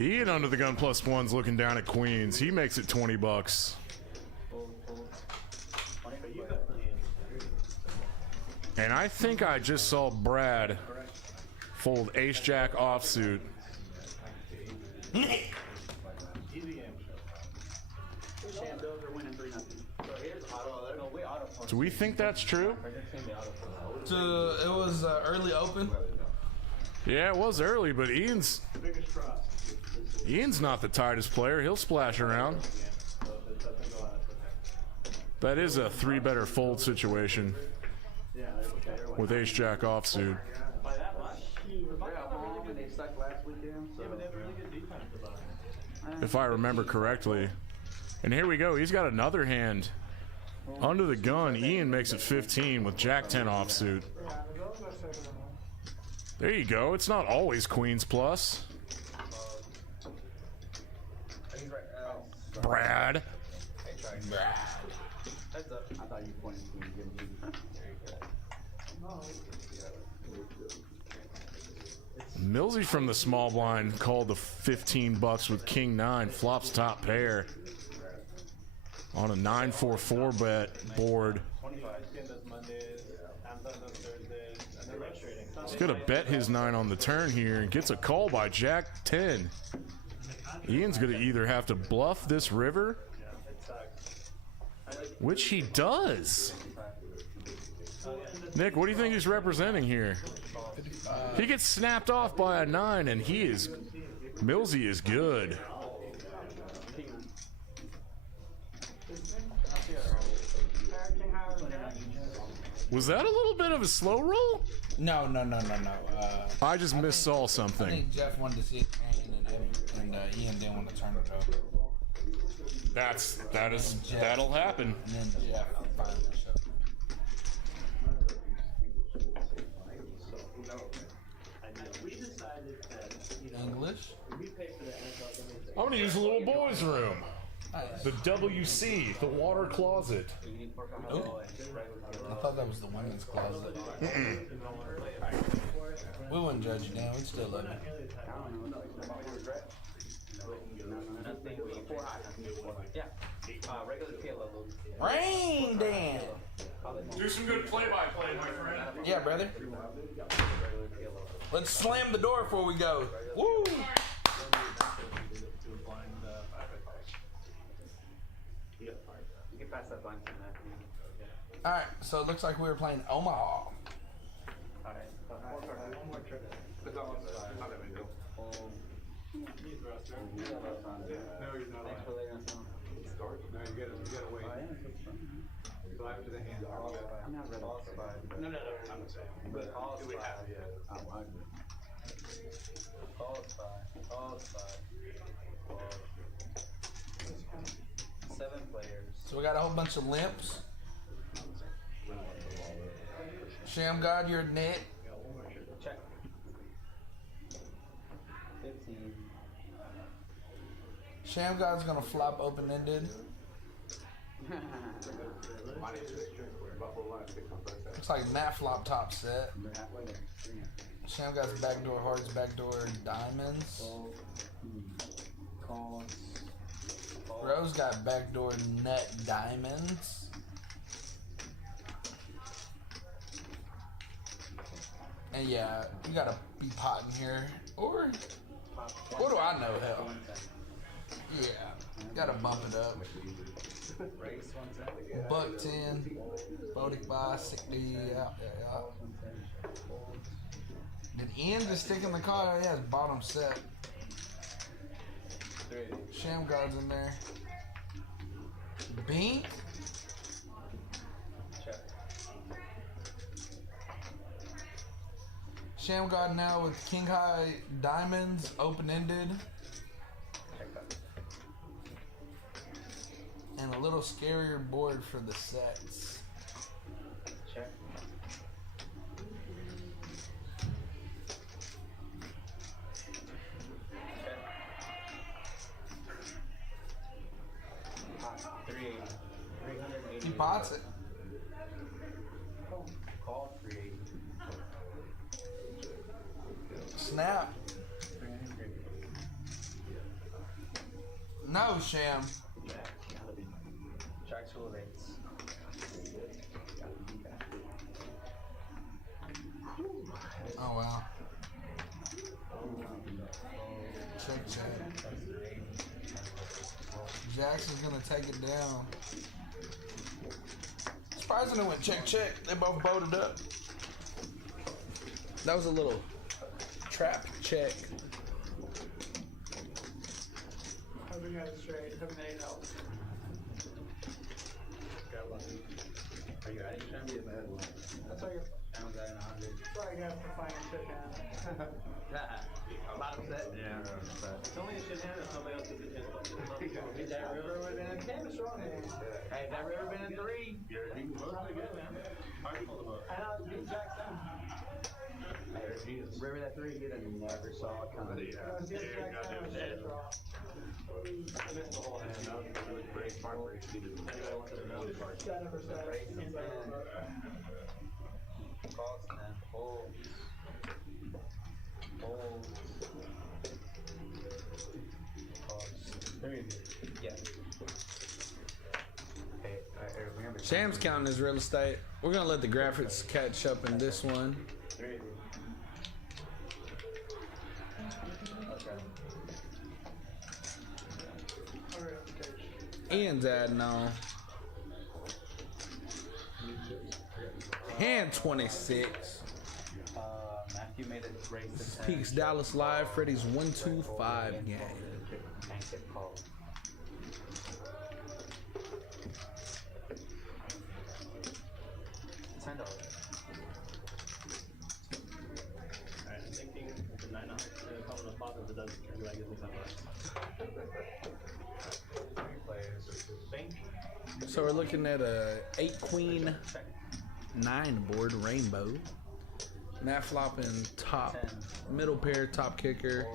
Ian under the gun +1's looking down at queens. He makes it 20 bucks. And I think I just saw Brad fold ace-jack offsuit. Do we think that's true? So it was early open. Yeah, it was early, but Ian's not the tightest player. He'll splash around. That is a 3-better fold situation with ace-jack offsuit. If I remember correctly. And here we go. He's got another hand. Under the gun, Ian makes it 15 with jack 10 offsuit. There you go. It's not always queens plus. Brad. Millsy from the small blind called the 15 bucks with king 9, flops top pair on a 9-4-4 bet board. He's gonna bet his 9 on the turn here and gets a call by jack 10. Ian's gonna either have to bluff this river, which he does. Nick, what do you think he's representing here? He gets snapped off by a 9, and Millsy is good. Was that a little bit of a slow roll? No. I just missaw I something. think Jeff wanted to see it and Ian didn't want to turn it over. That'll happen. And then Jeff finally showed. English. I'm gonna use the little boys' room. The WC, the water closet. Ooh. I thought that was the women's closet. We wouldn't judge you, Dan. We'd still love you. Rain, Dan. Do some good play-by-play, my friend. Yeah, brother. Let's slam the door before we go. Woo! Alright, so it looks like we were playing Omaha. So we got a whole bunch of limps. Sham God, you're net. Check. 15. Sham God's gonna flop open-ended. Looks like Matt flop top set. Sham God's backdoor hearts, backdoor diamonds. Rose got backdoor nut diamonds. And yeah, you gotta be potting here. Or, what do I know, hell? Yeah, gotta bump it up. Buck 10, Bodic by 60, yeah. Did Ian just stick in the car? Yeah, it's bottom set. Sham God's in there. Pink? Check. Sham God now with King High Diamonds, open-ended. Check that. And a little scarier board for the sets. Check. Check. Pot, 380. 380. He pots it. Call 380. Snap. 380. No, Sham. Jacks full of eights. Oh, wow. Check. Jackson's gonna take it down. Surprising it went check. They both bolted up. That was a little trap check. Hoping I was straight, hoping they help. Got lucky. Are you ready, Shem? Yeah, bad one. That's why you're Sham's at 100. probably gonna have to find shit down. Bottom set? Yeah, it's only a shit hand if somebody else gets a chance. Hit that river with an Can't strong hand. Hey, that river been in 3. I know, it's beat Jackson. River that 3 hit and never saw it coming. It's get Jackson and shit strong. I missed the whole hand. That was a really great smart break. Anybody wants to know the part? 7%. Calls and then hold. Hold. Yeah. Hey, remember. Sham's counting his real estate. We're gonna let the graphics catch up in this one. Okay. Ian's adding on. Hand 26. Matthew made it race This is to Peaks Dallas Live. Freddy's 125 game. Can't get called. $10. Alright, I'm thinking it's a 9 off. I'm gonna call it a flop if it doesn't. Everybody gives me $10. So we're looking at a 8 queen 9 board rainbow. Nat flopping top, middle pair, top kicker.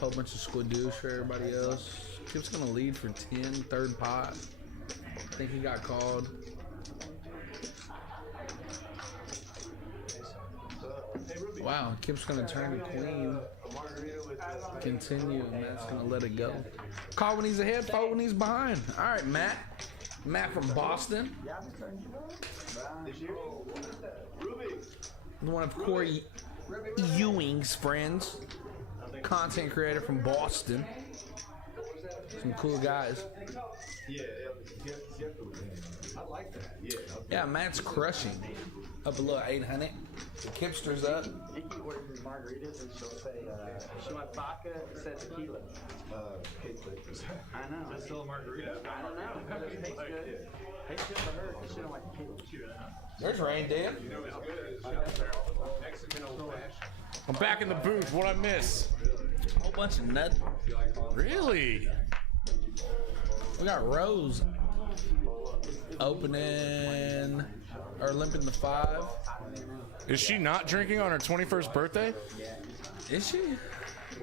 Whole bunch of squidoosh for everybody else. Kip's gonna lead for 10, third pot. I think he got called. Wow, Kip's gonna turn to queen. Continue, and Matt's gonna let it go. Call when he's ahead, fold when he's behind. All right, Matt. Matt from Boston. One of Corey Ewing's friends. Content creator from Boston. Some cool guys. I like that. Yeah. Yeah, Matt's crushing. Up a little 800. The Kipster's up. Nikki orders his margaritas and she'll say, she wants vodka, it says tequila. I know. Is it still a margarita? I don't know. It tastes good. Tastes good for her, but she don't like tequila. There's Reindeer. You know, it's good. Mexican old fashioned. I'm back in the booth. What I miss? Whole bunch of nuts. Really? We got Rose opening or limping the 5. Is she not drinking on her 21st birthday? Is she?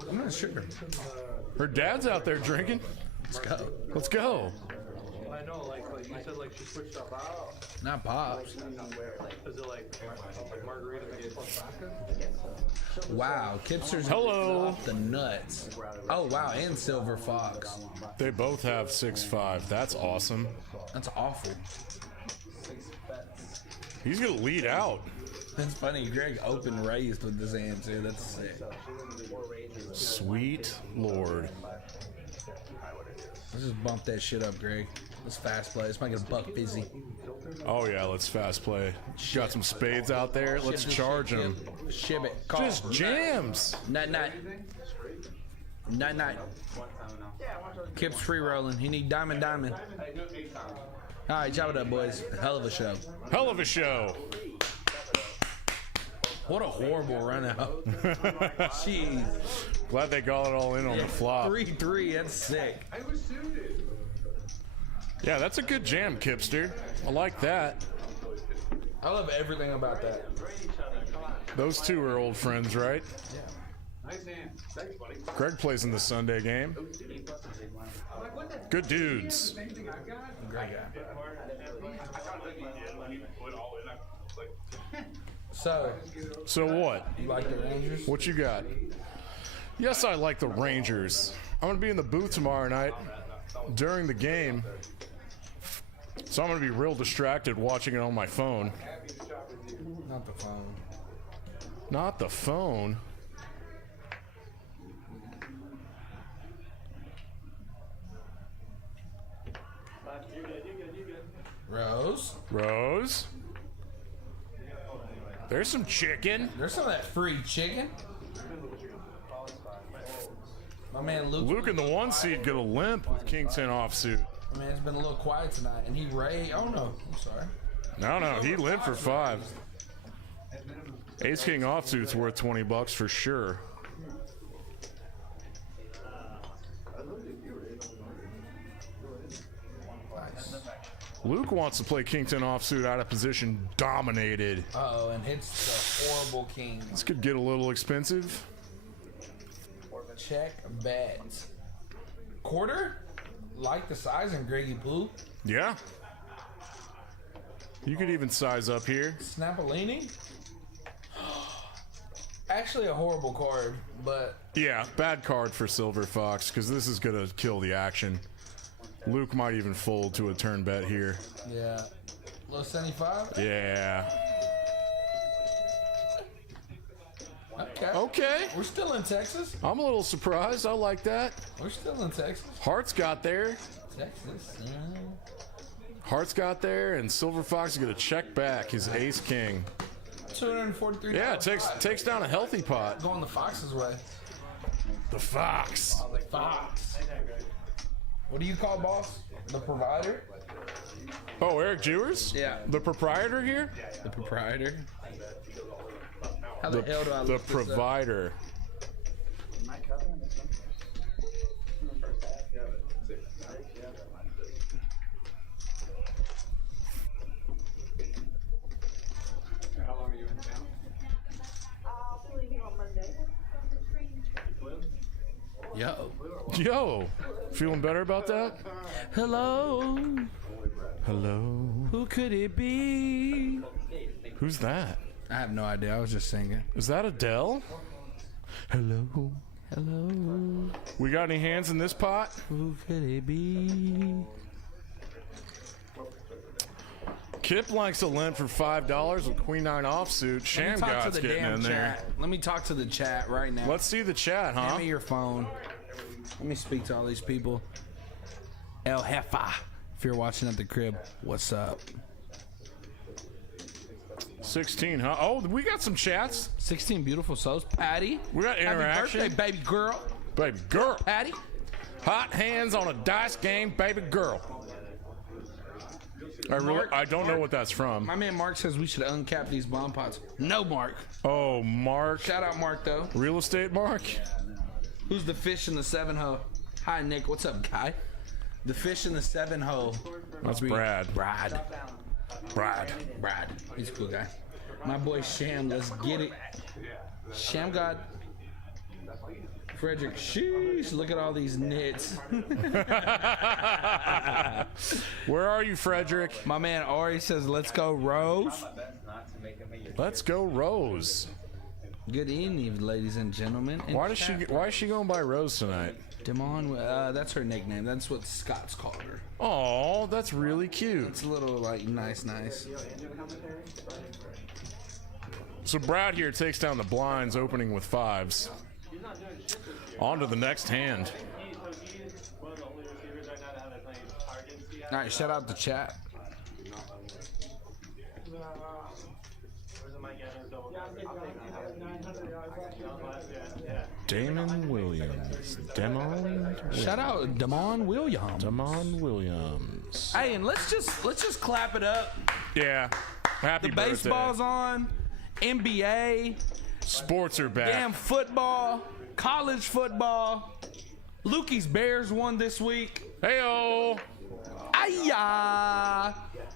I'm not sure. Her dad's out there drinking. Let's go. Let's go. I know, like you said, like she switched up out. Not Pops. Is it like margarita plus vodka? Wow, Kipster's Hello. off the nuts. Oh wow, and Silver Fox. They both have 6'5". That's awesome. That's awful. He's gonna lead out. That's funny. Greg open raised with this hand too. That's sick. Sweet Lord. Let's just bump that shit up, Greg. Let's fast play. Let's make it a $1.50. Oh yeah, let's fast play. Got some spades out there. Let's charge them. Shib it. Call. Just jams. Night. One time now. Kip's free rolling. He need diamond. All right, chop it up, boys. Hell of a show. Hell of a show. What a horrible run out. Jeez. Glad they got it all in on the flop. 3-3. That's sick. Yeah, that's a good jam, Kipster. I like that. I love everything about that. Those two are old friends, right? Nice hand. Thanks, buddy. Greg plays in the Sunday game. Good dudes. Great guy. So, what? you like the Rangers? What you got? Yes, I like the Rangers. I'm going to be in the booth tomorrow night during the game. So I'm going to be real distracted watching it on my phone. Not the phone. Not the phone. Rose. Rose. There's some chicken. There's some of that free chicken. My man Luke. Luke in the 1 seed got a limp with King 10 offsuit. My man's been a little quiet tonight, and he Oh no, I'm sorry. No, he limped for 5. Ace King offsuit's worth $20 for sure. Luke wants to play King 10 offsuit out of position, dominated. Uh-oh, and hits the horrible king. This could get a little expensive. Check bet. Quarter? Like the size in Greggy Poo. Yeah. You could even size up here. Snapolini? Actually a horrible card, but Yeah, bad card for Silver Fox, because this is going to kill the action. Luke might even fold to a turn bet here. yeah. Low 75? Yeah. Okay. Okay. We're still in Texas. I'm a little surprised. I like that. We're still in Texas. Hearts got there. Texas. Hearts got there, and Silver Fox is going to check back his ace king. $243. Yeah, it takes down a healthy pot. Going the Fox's way. The Fox. Fox. What do you call boss? The provider? Oh, Eric Jewers? Yeah. The proprietor here? The proprietor. How the hell do I The look this up? provider. How long are you in town? I'll be leaving on Monday. Yo. Yo, feeling better about that? Hello. Hello. Who could it be? Who's that? I have no idea. I was just singing. Is that Adele? Hello. Hello. We got any hands in this pot? Who could it be? Kip likes a limp for $5 with Queen 9 offsuit. Sham God's getting in there. chat. Let me talk to the chat right now. Let's see the chat, huh? Hand me your phone. Let me speak to all these people. El Jefa. If you're watching at the crib, what's up? 16, huh? Oh, we got some chats. 16 beautiful souls. Patty. We got interaction. Happy birthday, baby girl. Baby girl. Patty. Hot hands on a dice game, baby girl. I don't know what that's from. My man Mark says we should uncap these bomb pots. No, Mark. Oh, Mark. Shout out, Mark, though. Real estate Mark? Who's the fish in the 7-hole? Hi, Nick. What's up, guy? The fish in the 7-hole. That's Brad. Brad. He's a cool guy. My boy Sham, let's get it. Sham God. Frederick, sheesh, look at all these nits. Where are you, Frederick? My man Ari says, let's go, Rose. Let's go, Rose. Good evening, ladies and gentlemen. And Why is she going by Rose tonight? Demon, that's her nickname. That's what Scott's called her. Oh, that's really cute. It's a little, like, nice. So Brad here takes down the blinds, opening with 5s. On to the next hand. All right, shout out the chat. Damon Williams. Shout out Damon Williams. Damon Williams. Hey, and let's just clap it up. Yeah. Happy The birthday. baseball's on. NBA. Sports are back. Damn football. College football. Lukey's Bears won this week. Hey-oh. Ayah.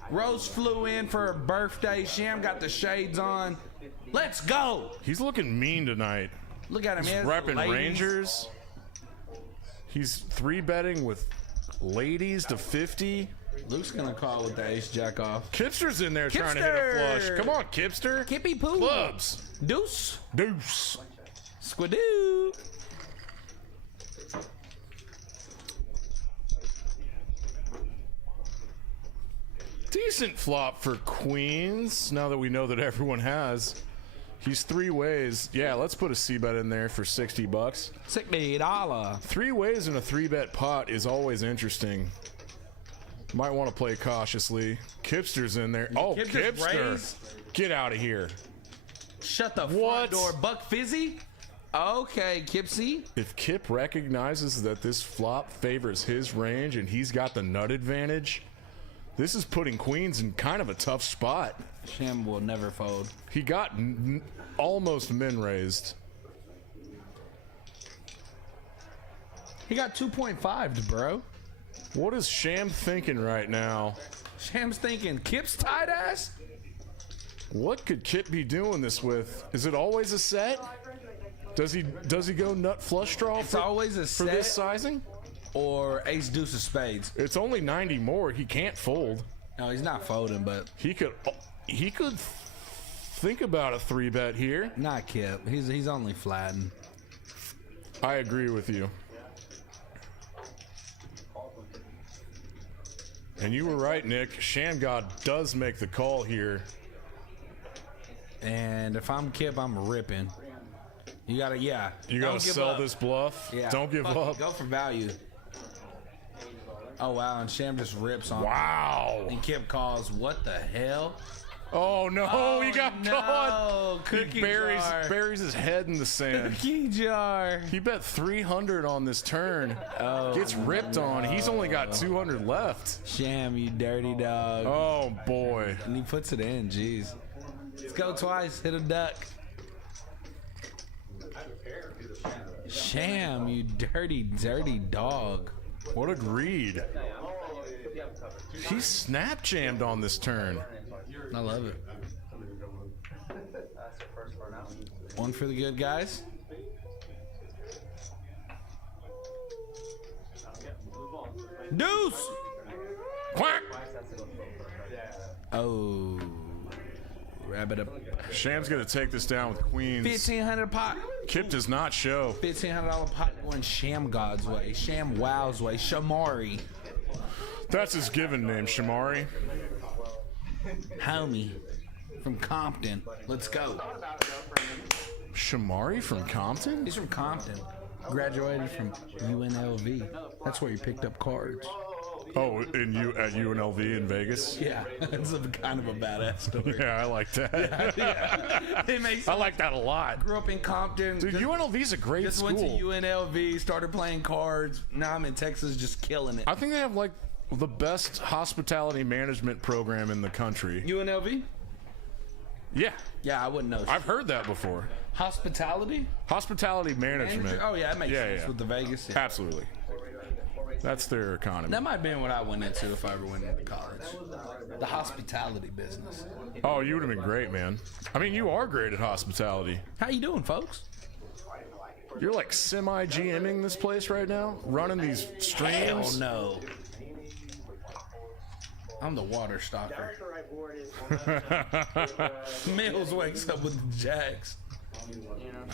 Rose flew in for her birthday. Sham got the shades on. Let's go. He's looking mean tonight. Look at him. He's He has repping ladies. Rangers. He's 3-betting with ladies to 50. Luke's gonna call with the ace jack off. Kipster's in there trying to hit a Kipster! flush. Come on, Kipster. Kippy poo. Clubs. Deuce. Deuce. Squidoo. Decent flop for queens, now that we know that everyone has. He's 3 ways. Yeah, let's put a C-bet in there for $60. $60. 3 ways in a 3-bet pot is always interesting. Might want to play cautiously. Kipster's in there. Oh, Kipster's Kipster. raised? Get out of here. Shut the What? front door. Buck Fizzy? Okay, Kipsy. If Kip recognizes that this flop favors his range and he's got the nut advantage, this is putting queens in kind of a tough spot. Sham will never fold. He got almost min raised. He got 2.5, bro. What is Sham thinking right now? Sham's thinking, Kip's tight ass? What could Kip be doing this with? Is it always a set? Does he go nut flush draw It's always a for this set sizing? or ace deuce of spades. It's only 90 more. He can't fold. No, he's not folding, but He could think about a 3-bet here. not Kip. He's only flatting. I agree with you. And you were right, Nick. Shamgod does make the call here. And if I'm Kip, I'm ripping. You gotta, yeah. You Don't gotta give sell up. this bluff. Yeah. Don't give Fuck it, up. Go for value. Oh wow, and Sham just rips on. Wow. And Kip calls. What the hell? Oh no, he got caught. Cookie He jar. buries his head in the sand. Cookie jar. He bet 300 on this turn. Oh, Gets ripped on. He's only got 200 left. Sham, you dirty dog. Oh boy. And he puts it in. Jeez. Let's go twice. Hit a duck. Sham, you dirty, dirty dog. What a read. He snap jammed on this turn. I love it. One for the good guys. Deuce! Quack! Oh. Rabbit up. Sham's gonna take this down with queens. 1,500 pot. Kip does not show. $1,500 pot going Sham God's way. Sham Wow's way. Shamari. That's his given name, Shamari. Homie. From Compton. Let's go. Shamari from Compton? He's from Compton. Graduated from UNLV. That's where he picked up cards. Oh, at UNLV in Vegas? Yeah, it's kind of a badass story. Yeah, I like that. Yeah. It makes I like that a lot. grew up in Compton. Dude, UNLV's a great just school. went to UNLV, started playing cards. Now I'm in Texas, just killing it. I think they have like the best hospitality management program in the country. UNLV? Yeah, Yeah, I wouldn't know. I've heard that before. Hospitality? Hospitality management. Manager? Oh yeah, that makes sense yeah. with the Vegas. Yeah. Absolutely. That's their economy. That might have been what I went into if I ever went into college. The hospitality business. Oh, you would have been great, man. I mean, you are great at hospitality. How you doing, folks? You're like semi-GMing this place right now, running these Hell streams. no. I'm the water stalker. Mills wakes up with the Jacks.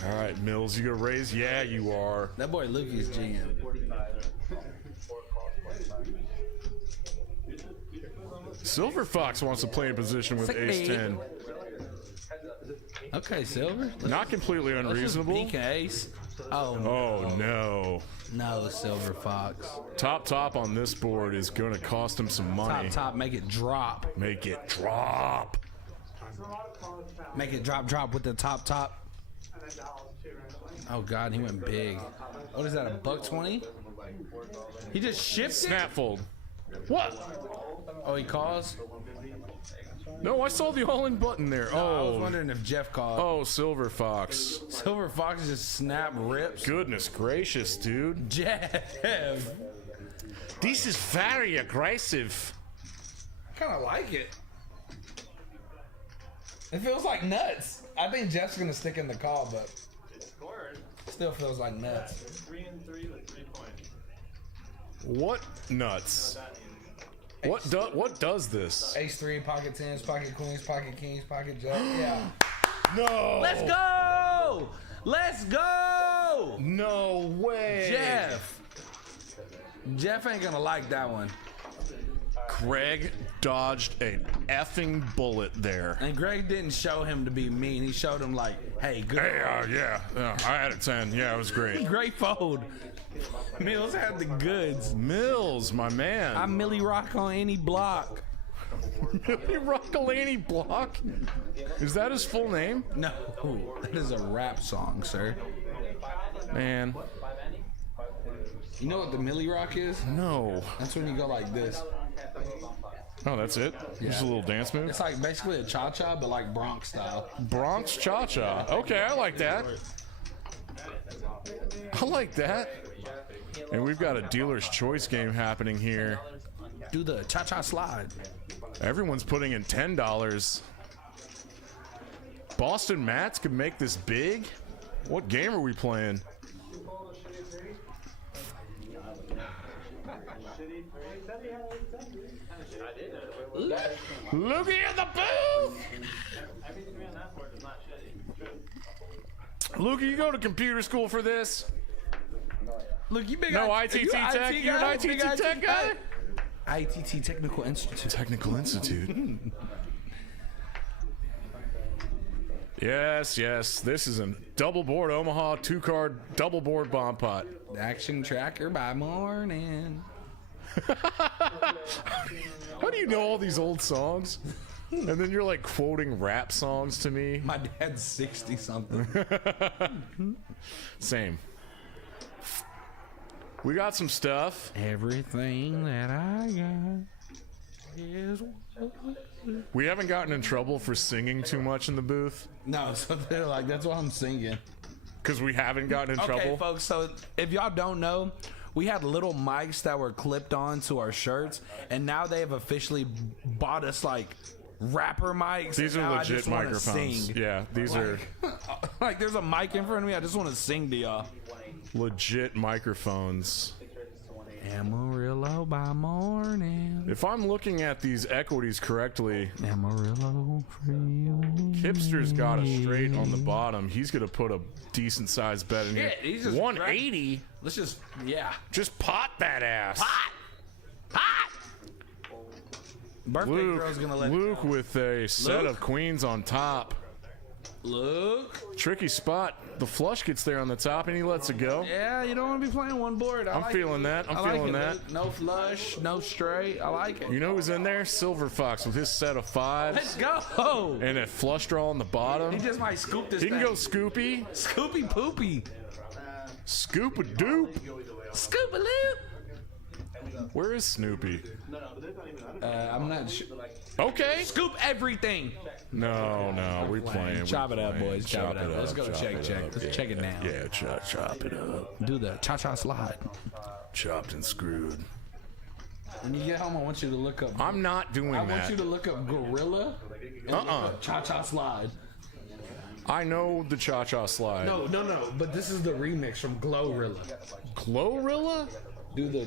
All right, Mills, you gonna raise? Yeah, you are. That boy Lukey's GM. Silver Fox wants to play in position with Ace 10. Okay, Silver. Not completely Let's just unreasonable. peek an ace. Oh no. Oh no. No, Silver Fox. Top on this board is going to cost him some money. Top, make it drop. Make it drop. Make it drop with the top. Oh God, he went big. What is that? A $1.20? He just shifted. Snap fold. What? Oh, he calls. No, I saw the all-in button there. I was Oh. wondering if Jeff called. Oh, Silver Fox. Silver Fox just snap rips. Goodness gracious, dude. Jeff. This is very aggressive. I kind of like it. It feels like nuts. I think Jeff's gonna stick in the call, but still feels like nuts. 3 and 3 with 3 points. What nuts? What does this? Ace 3, pocket 10s, pocket queens, pocket kings, pocket jack. Yeah. No. Let's go! Let's go! No way. Jeff ain't gonna like that one. Greg dodged an effing bullet there. And Greg didn't show him to be mean. He showed him like, hey, good. Hey, yeah, I had a 10. Yeah, it was great. Great fold. Mills had the goods. Mills, my man. I Millie Rock on any block. Millie Rockalani Block? Is that his full name? No, that is a rap song, sir. Man, You know what the Millie Rock is? no. That's when you go like this. Oh, that's it? Just a little dance move? It's like basically a cha-cha, but like Bronx style. Bronx Cha-Cha. Okay, I like that. I like that. And we've got a dealer's choice game happening here. Do the cha-cha slide. Everyone's putting in $10. Boston Mats could make this big? What game are we playing? Looky at the booth! Luke, you go to computer school for this? Look, you big. No ITT Tech? You're an ITT Tech guy? ITT Technical Institute. Technical Institute. Yes, this is a double board Omaha 2-card double board bomb pot. Action tracker by morning. How do you know all these old songs? And then you're like quoting rap songs to me. My dad's 60 something. Same. We got some stuff. Everything that I got is. We haven't gotten in trouble for singing too much in the booth. No, so they're like, that's why I'm singing. Because we haven't gotten in trouble. Okay, folks, so if y'all don't know, we had little mics that were clipped on to our shirts, and now they have officially bought us like rapper mics. These and are now I legit just wanna microphones. sing. Yeah, these are Like there's a mic in front of me. I just want to sing to y'all. legit microphones. Amarillo by morning. If I'm looking at these equities correctly, Amarillo freeway. Hipster's got a straight on the bottom. He's going to put a decent sized bet in here. Shit, he's just 180? Let's just, yeah. Just pot that ass. Pot! Birthday girl's gonna let Luke with a set Luke? of queens on top. Luke. Tricky spot. The flush gets there on the top and he lets it go. Yeah, you don't want to be playing one board. I'm like feeling it, that. I'm I like feeling it, that. Luke. No flush, no straight. I like it. You know who's in there? Silver Fox with his set of fives. Let's go. And a flush draw on the bottom. He just might scoop this He can thing. go Scoopy. Scoopy poopy. Scoop-a-doop. Scoop a loop. Where is Snoopy? I'm not sure. Okay. Scoop everything. No, we playing. Chop we it up, playing. boys. Chop it up. Let's go to chop check. it up. Let's check it now. Yeah, chop it up. Do the cha-cha slide. Chopped and screwed. When you get home, I want you to look up. I'm not doing I want that. you to look up Gorilla. Cha-cha slide. I know the cha-cha slide. No. But this is the remix from Glorilla. Glorilla? Do the.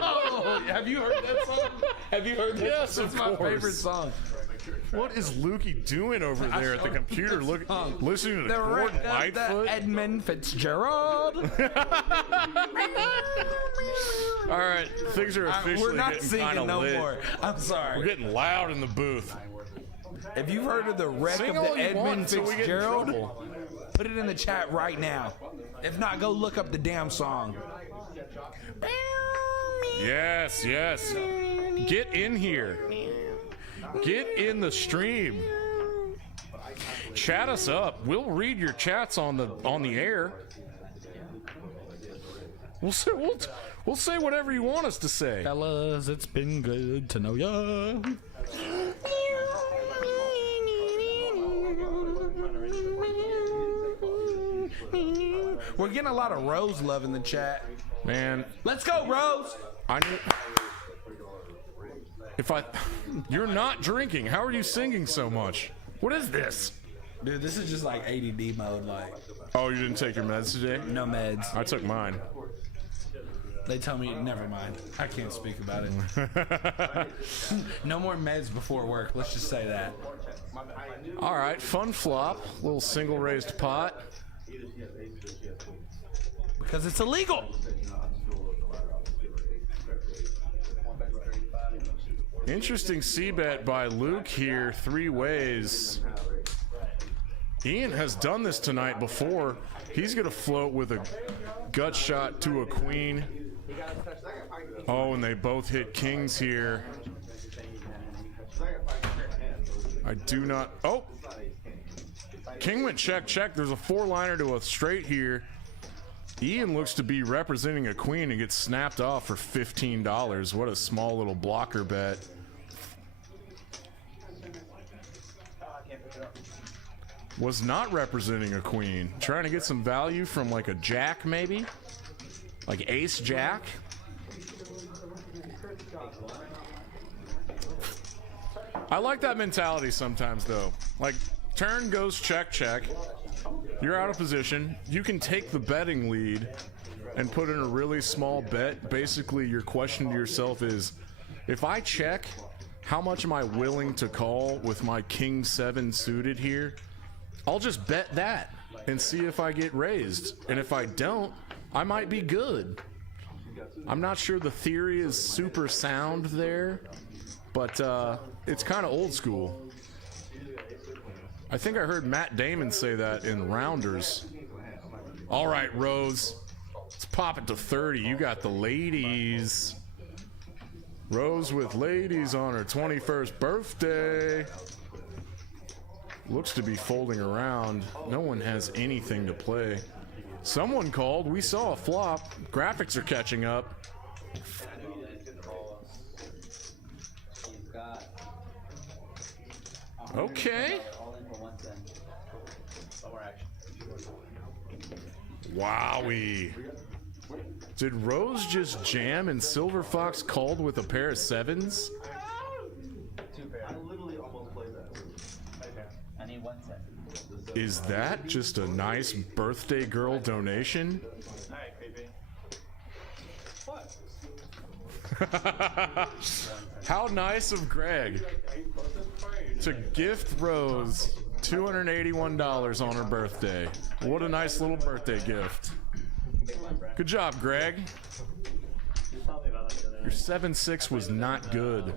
Oh, have you heard that song? Have you heard that? Yes, That's of my course. favorite song. What is Lukey doing over there at the computer? Listening to The Gordon wreck of the Lightfoot? Edmund Fitzgerald. All right, things are officially We're not getting singing kind of no lit. more. I'm sorry. We're getting loud in the booth. If you've heard of the wreck Sing of all the you want Edmund until we get in Fitzgerald, trouble. put it in the chat right now. If not, go look up the damn song. Yes. Get in here. Get in the stream. Chat us up. We'll read your chats on the air. We'll say whatever you want us to say. Fellas, it's been good to know ya. We're getting a lot of Rose love in the chat. Man, Let's go, Rose! You're not drinking. How are you singing so much? What is this? Dude, this is just like ADD mode, like. Oh, you didn't take your meds today? No meds. I took mine. They tell me, never mind. I can't speak about it. No more meds before work. Let's just say that. All right, fun flop. Little single raised pot. Because it's illegal. Interesting C-bet by Luke here, 3 ways. Ian has done this tonight before. He's going to float with a gut shot to a queen. Oh, and they both hit kings here. I do not... Oh! King went check, check. There's a 4-liner to a straight here. Ian looks to be representing a queen and gets snapped off for $15. What a small little blocker bet. Was not representing a queen. Trying to get some value from like a jack maybe? Like ace jack? I like that mentality sometimes though. Like turn goes check check. You're out of position. You can take the betting lead and put in a really small bet. Basically your question to yourself is, if I check, how much am I willing to call with my king 7 suited here? I'll just bet that and see if I get raised. And if I don't, I might be good. I'm not sure the theory is super sound there, but it's kind of old school. I think I heard Matt Damon say that in Rounders. All right, Rose. Let's pop it to 30. You got the ladies. Rose with ladies on her 21st birthday. Looks to be folding around. No one has anything to play. Someone called. We saw a flop. Graphics are catching up. Okay. Wowie. Did Rose just jam and Silver Fox called with a pair of 7s? Is that just a nice birthday girl donation? How nice of Greg to gift Rose $281 on her birthday. What a nice little birthday gift. Good job, Greg. Your 7-6 was not good.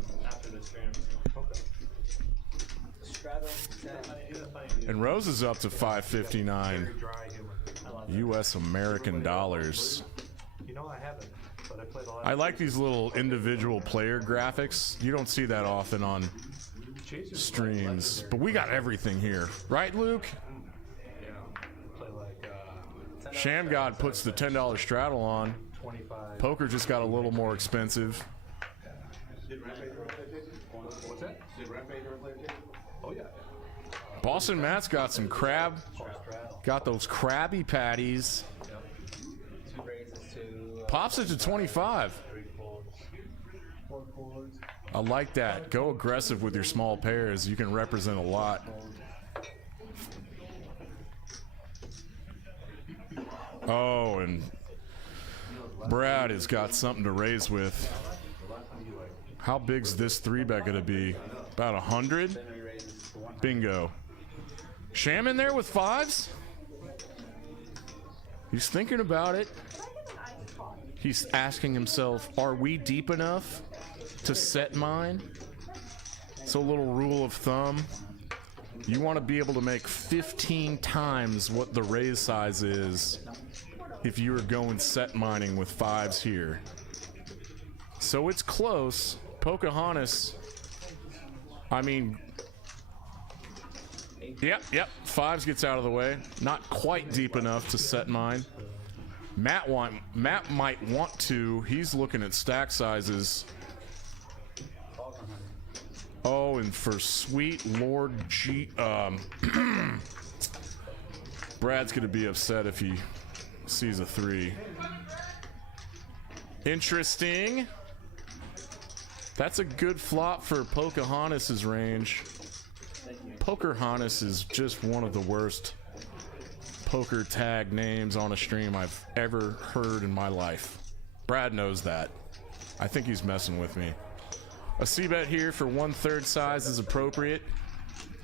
And Rose is up to $5.59 US American dollars. You know I haven't, but I played a lot. I like these little individual player graphics. You don't see that often on streams, but we got everything here, right, Luke? Sham God puts the $10 straddle on. Poker just got a little more expensive. What's that? Oh yeah. Boston Matt's got some crab. Got those Krabby Patties. Pops it to 25. I like that. Go aggressive with your small pairs. You can represent a lot. Oh, and Brad has got something to raise with. How big's this 3-bet gonna be? About 100? Bingo. Sham in there with 5s? He's thinking about it. He's asking himself, are we deep enough to set mine? So a little rule of thumb. You want to be able to make 15 times what the raise size is if you were going set mining with 5s here. So it's close. Pocahontas, I mean, Yep. Fives gets out of the way. Not quite deep enough to set mine. Matt might want to. He's looking at stack sizes. Oh, and for sweet Lord G, Brad's gonna be upset if he sees a 3. Interesting. That's a good flop for Pocahontas's range. Pocahontas is just one of the worst poker tag names on a stream I've ever heard in my life. Brad knows that. I think he's messing with me. A C-bet here for 1/3 size is appropriate.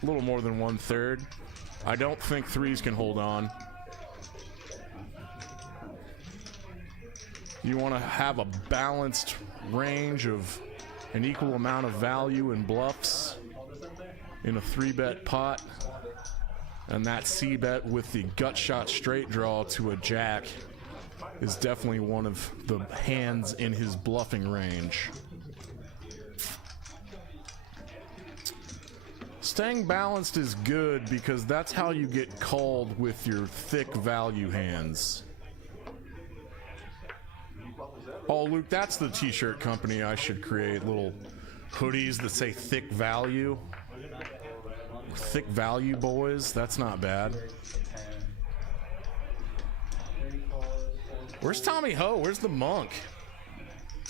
A little more than 1/3. I don't think 3s can hold on. You want to have a balanced range of an equal amount of value in bluffs in a 3-bet pot. And that C-bet with the gut shot straight draw to a jack is definitely one of the hands in his bluffing range. Staying balanced is good because that's how you get called with your thick value hands. Oh, Luke, that's the t-shirt company I should create. Little hoodies that say thick value. Thick value boys. That's not bad. Where's Tommy Ho? Where's the monk?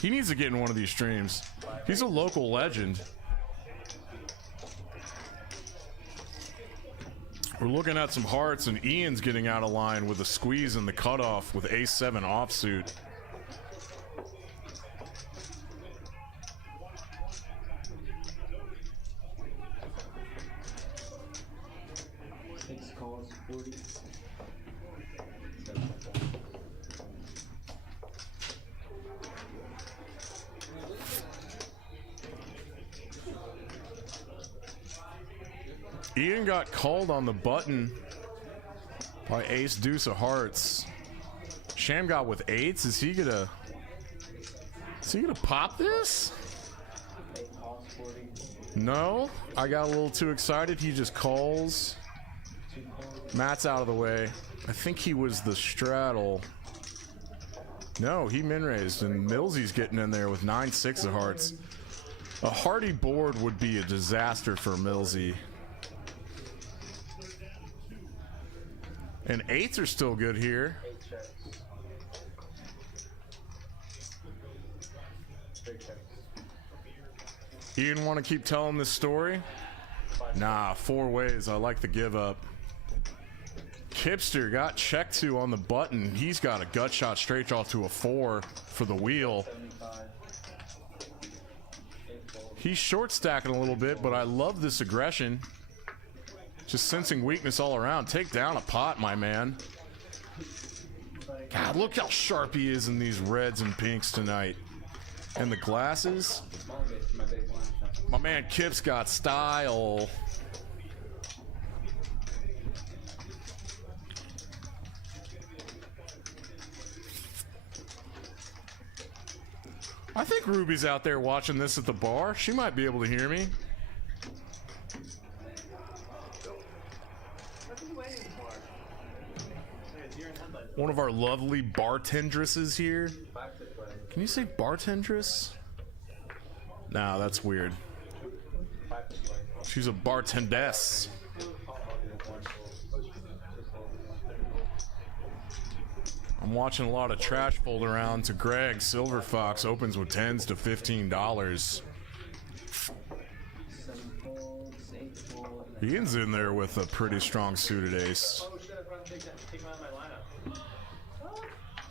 He needs to get in one of these streams. He's a local legend. We're looking at some hearts, and Ian's getting out of line with a squeeze in the cutoff with ace-7 offsuit. Ian got called on the button by ace deuce of hearts. Sham got with 8s. Is he gonna pop this? No, I got a little too excited. He just calls. Matt's out of the way. I think he was the straddle. No, he min raised, and Millsy's getting in there with 9-6 of hearts. A hearty board would be a disaster for Millsy. And 8s are still good here. Ian want to keep telling this story? Nah, 4 ways. I like the give up. Kipster got checked to on the button. He's got a gut shot straight draw to a 4 for the wheel. He's short stacking a little bit, but I love this aggression. Just sensing weakness all around. Take down a pot, my man. God, look how sharp he is in these reds and pinks tonight. And the glasses. My man Kip's got style. I think Ruby's out there watching this at the bar. She might be able to hear me. One of our lovely bartendresses here. Can you say bartendress? Nah, that's weird. She's a bartendess. I'm watching a lot of trash fold around to Greg. Silver Fox opens with 10s to $15. Ian's in there with a pretty strong suited ace.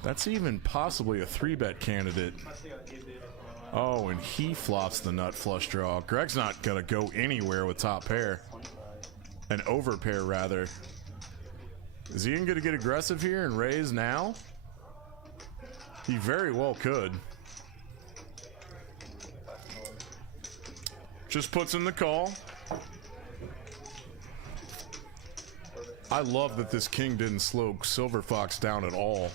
That's even possibly a 3-bet candidate. Oh, and he flops the nut flush draw. Greg's not gonna go anywhere with top pair. An over pair, rather. Is Ian gonna get aggressive here and raise now? He very well could. Just puts in the call. I love that this king didn't slow Silver Fox down at all.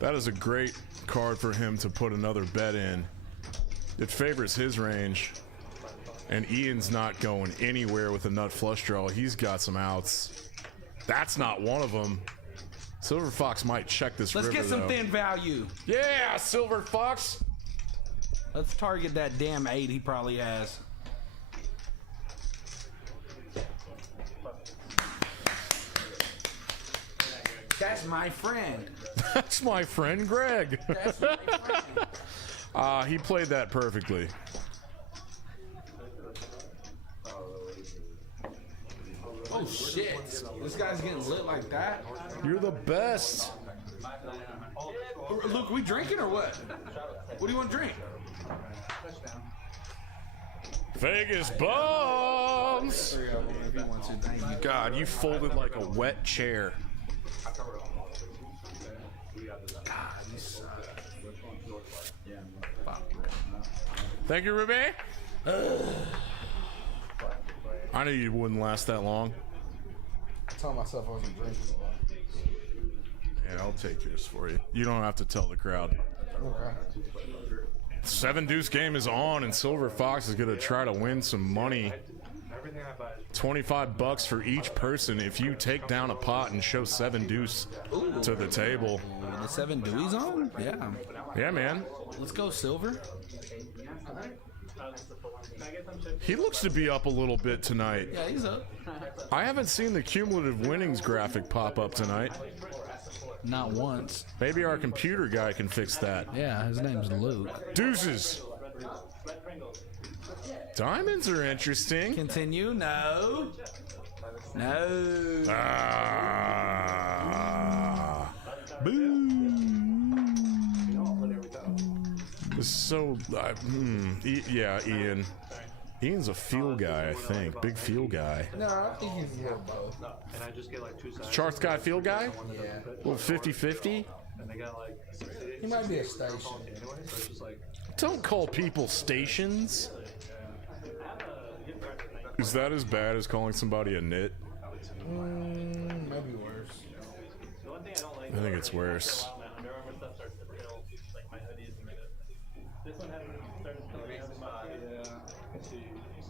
That is a great card for him to put another bet in. It favors his range. And Ian's not going anywhere with a nut flush draw. He's got some outs. That's not one of them. Silver Fox might check this Let's river, get some though. thin value. Yeah, Silver Fox. Let's target that damn 8 he probably has. That's my friend. That's my friend Greg. That's my friend. He played that perfectly. Oh shit! This guy's getting lit like that. You're the best. Luke, we drinking or what? What do you want to drink? Vegas Bums. 3 of them if you want to. Thank you. God, you folded like a wet chair. God, you suck. Thank you, Ruby. I knew you wouldn't last that long. I told myself I wasn't drinking. Yeah, I'll take yours for you. You don't have to tell the crowd. Okay. 7 deuce game is on, and Silver Fox is gonna try to win some money. $25 for each person if you take down a pot and show 7 deuce to the table. The 7 Dewey's on? Yeah. Yeah, man. Let's go, Silver. He looks to be up a little bit tonight. Yeah, he's up. I haven't seen the cumulative winnings graphic pop up tonight. Not once. Maybe our computer guy can fix that. Yeah, his name's Luke. Deuces. Diamonds are interesting. Continue. No. No. Boo. This is so. Yeah, Ian. Ian's a feel guy, I think. Big feel guy. No, I think he's a little both. And I just get like 2 sides. Charts guy, feel guy? Yeah. Little 50-50? And they got like 60. He might be a station. Anyway, so it's just like. Don't call people stations. Is that as bad as calling somebody a nit? Maybe worse. I think it's worse.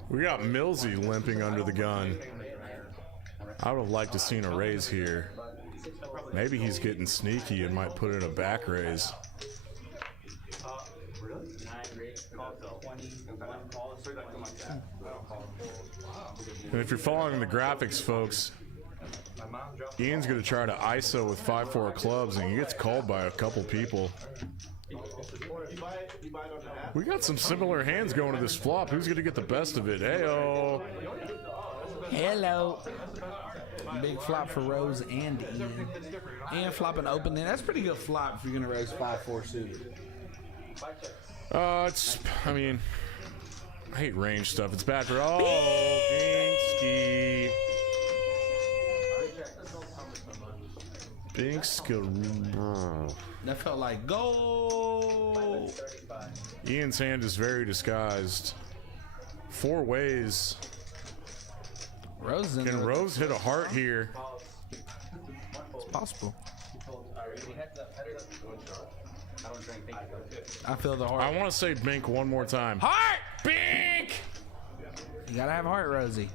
We got Millsy limping under the gun. I would have liked to seen a raise here. Maybe he's getting sneaky and might put in a back raise. And if you're following the graphics, folks, Ian's going to try to ISO with 5-4 clubs, and he gets called by a couple people. We got some similar hands going to this flop. Who's going to get the best of it? Heyo. Hello. Big flop for Rose and Ian. And flopping open then. That's pretty good flop if you're going to raise 5-4 suited. I mean, I hate range stuff. It's bad for. Oh, Binksky. Binksky. That felt like goal. Ian's hand is very disguised. 4 ways. Rose is in Can there. Rose hit a heart here? It's possible. I feel the heart. I want to say Bink one more time. Heart! Bink! You gotta have heart, Rosie.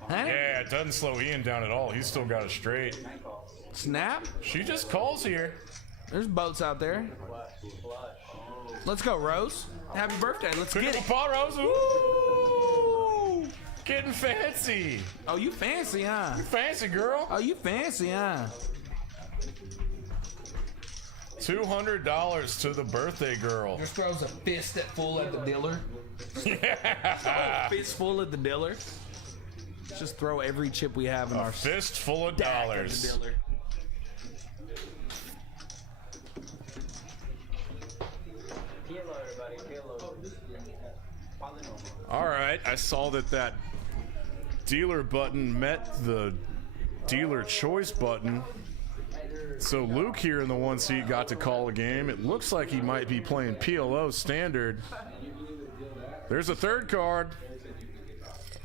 Huh? Yeah, it doesn't slow Ian down at all. He's still got it straight. Snap. She just calls here. There's boats out there. Let's go, Rose. Happy birthday. Let's Pick get up it. a pot, Rose. Ooh! Getting fancy. Oh, you fancy, huh? Fancy, girl. Oh, you fancy, huh? $200 to the birthday girl. Just throws a fist at full at the dealer. Yeah. Fist full at the dealer. Just throw every chip we have in our Fist full of stack at the dollars. dealer. All right, I saw that dealer button met the dealer choice button. So Luke here in the 1 seat got to call a game. It looks like he might be playing PLO standard. There's a third card.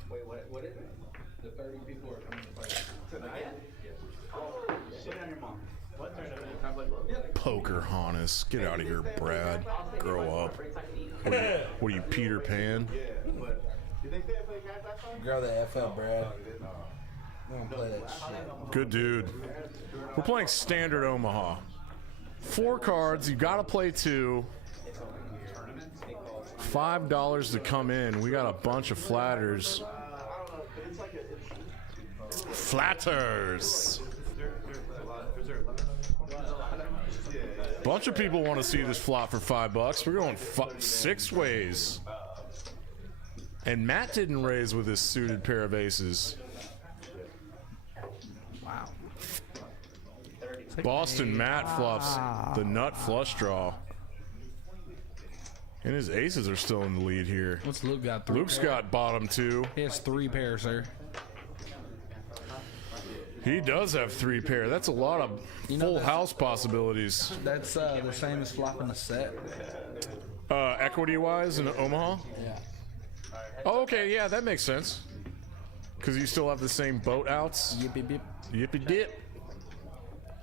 Wait, what is it? The 30 people are coming to play. Tonight? Sit down your mom. What tournament? Poker Hannes. Get out of here, Brad. Grow up. What are you, Peter Pan? Grow the F up, Brad. We don't play that shit. Good dude. We're playing standard Omaha. 4 cards. You got to play 2. $5 to come in. We got a bunch of flatters. Flatters. Bunch of people want to see this flop for $5. We're going 6 ways. And Matt didn't raise with his suited pair of aces. Wow. Boston Matt flops the nut flush draw. And his aces are still in the lead here. What's Luke got? 3 Luke's pairs? got bottom 2. He has 3 pairs, sir. He does have 3 pair. That's a lot of full house possibilities. That's the same as flopping a set. Equity-wise in Omaha? Yeah. Oh, okay, yeah, that makes sense. Because you still have the same boat outs. Yippee bip. Yippee dip.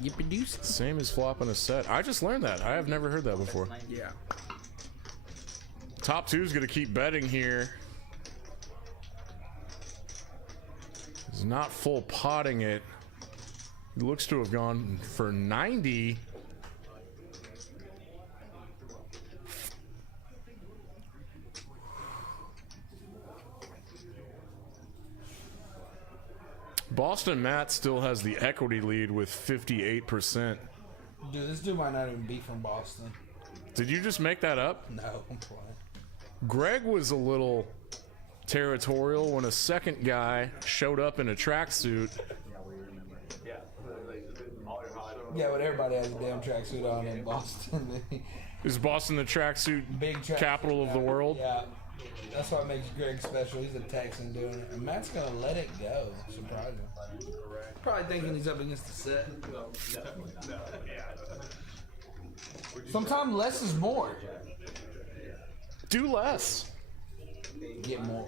Yippee deuce. Same as flopping a set. I just learned that. I have never heard that before. Yeah. Top 2 is going to keep betting here. He's not full potting it. He looks to have gone for 90. Boston Matt still has the equity lead with 58%. Dude, this dude might not even be from Boston. Did you just make that up? No, I'm playing. Greg was a little territorial when a second guy showed up in a tracksuit. Yeah, but everybody has a damn tracksuit on in Boston. Is Boston the tracksuit Big tracksuit capital of the world? Yeah. That's what makes Greg special. He's a Texan doing it. And Matt's going to let it go. Surprising. Probably thinking he's up against the set. Sometimes less is more. Do less. Get more.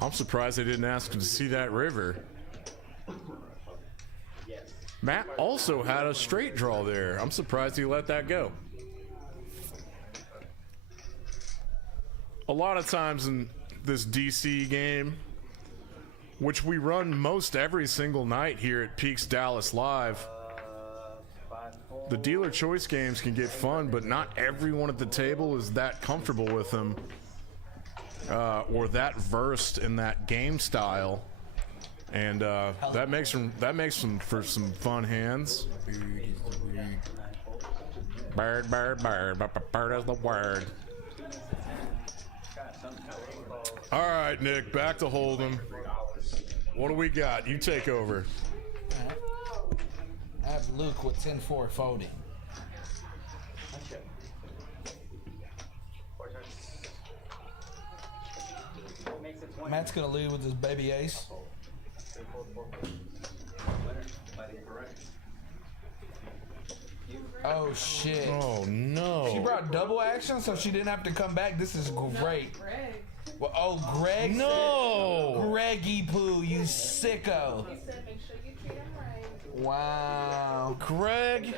I'm surprised they didn't ask him to see that river. Matt also had a straight draw there. I'm surprised he let that go. A lot of times in this DC game, which we run most every single night here at Peaks Dallas Live, the dealer choice games can get fun, but not everyone at the table is that comfortable with them or that versed in that game style. And that makes them for some fun hands. Bird, bird, bird, bird is the word. All right, Nick, back to Hold'em. What do we got? You take over. I have Luke with 10-4 folding. Matt's going to lead with his baby ace. Oh, shit. Oh, no. She brought double action, so she didn't have to come back. This is great. Greg. Well, oh, Greg. No. Greggy Poo, you sicko. He said make sure you treat him right. Wow. Greg,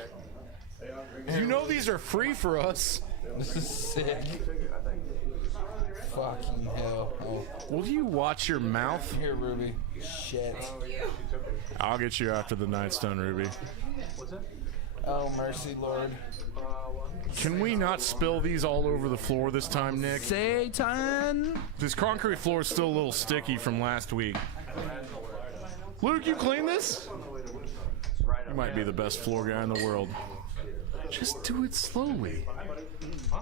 you know these are free for us. This is sick. Fucking hell. Oh. Will you watch your mouth? Here, Ruby. Shit. I'll get you after the night's done, Ruby. Oh, mercy, Lord. Can we not spill these all over the floor this time, Nick? Satan. This concrete floor is still a little sticky from last week. Luke, you clean this? You might be the best floor guy in the world. Just do it slowly.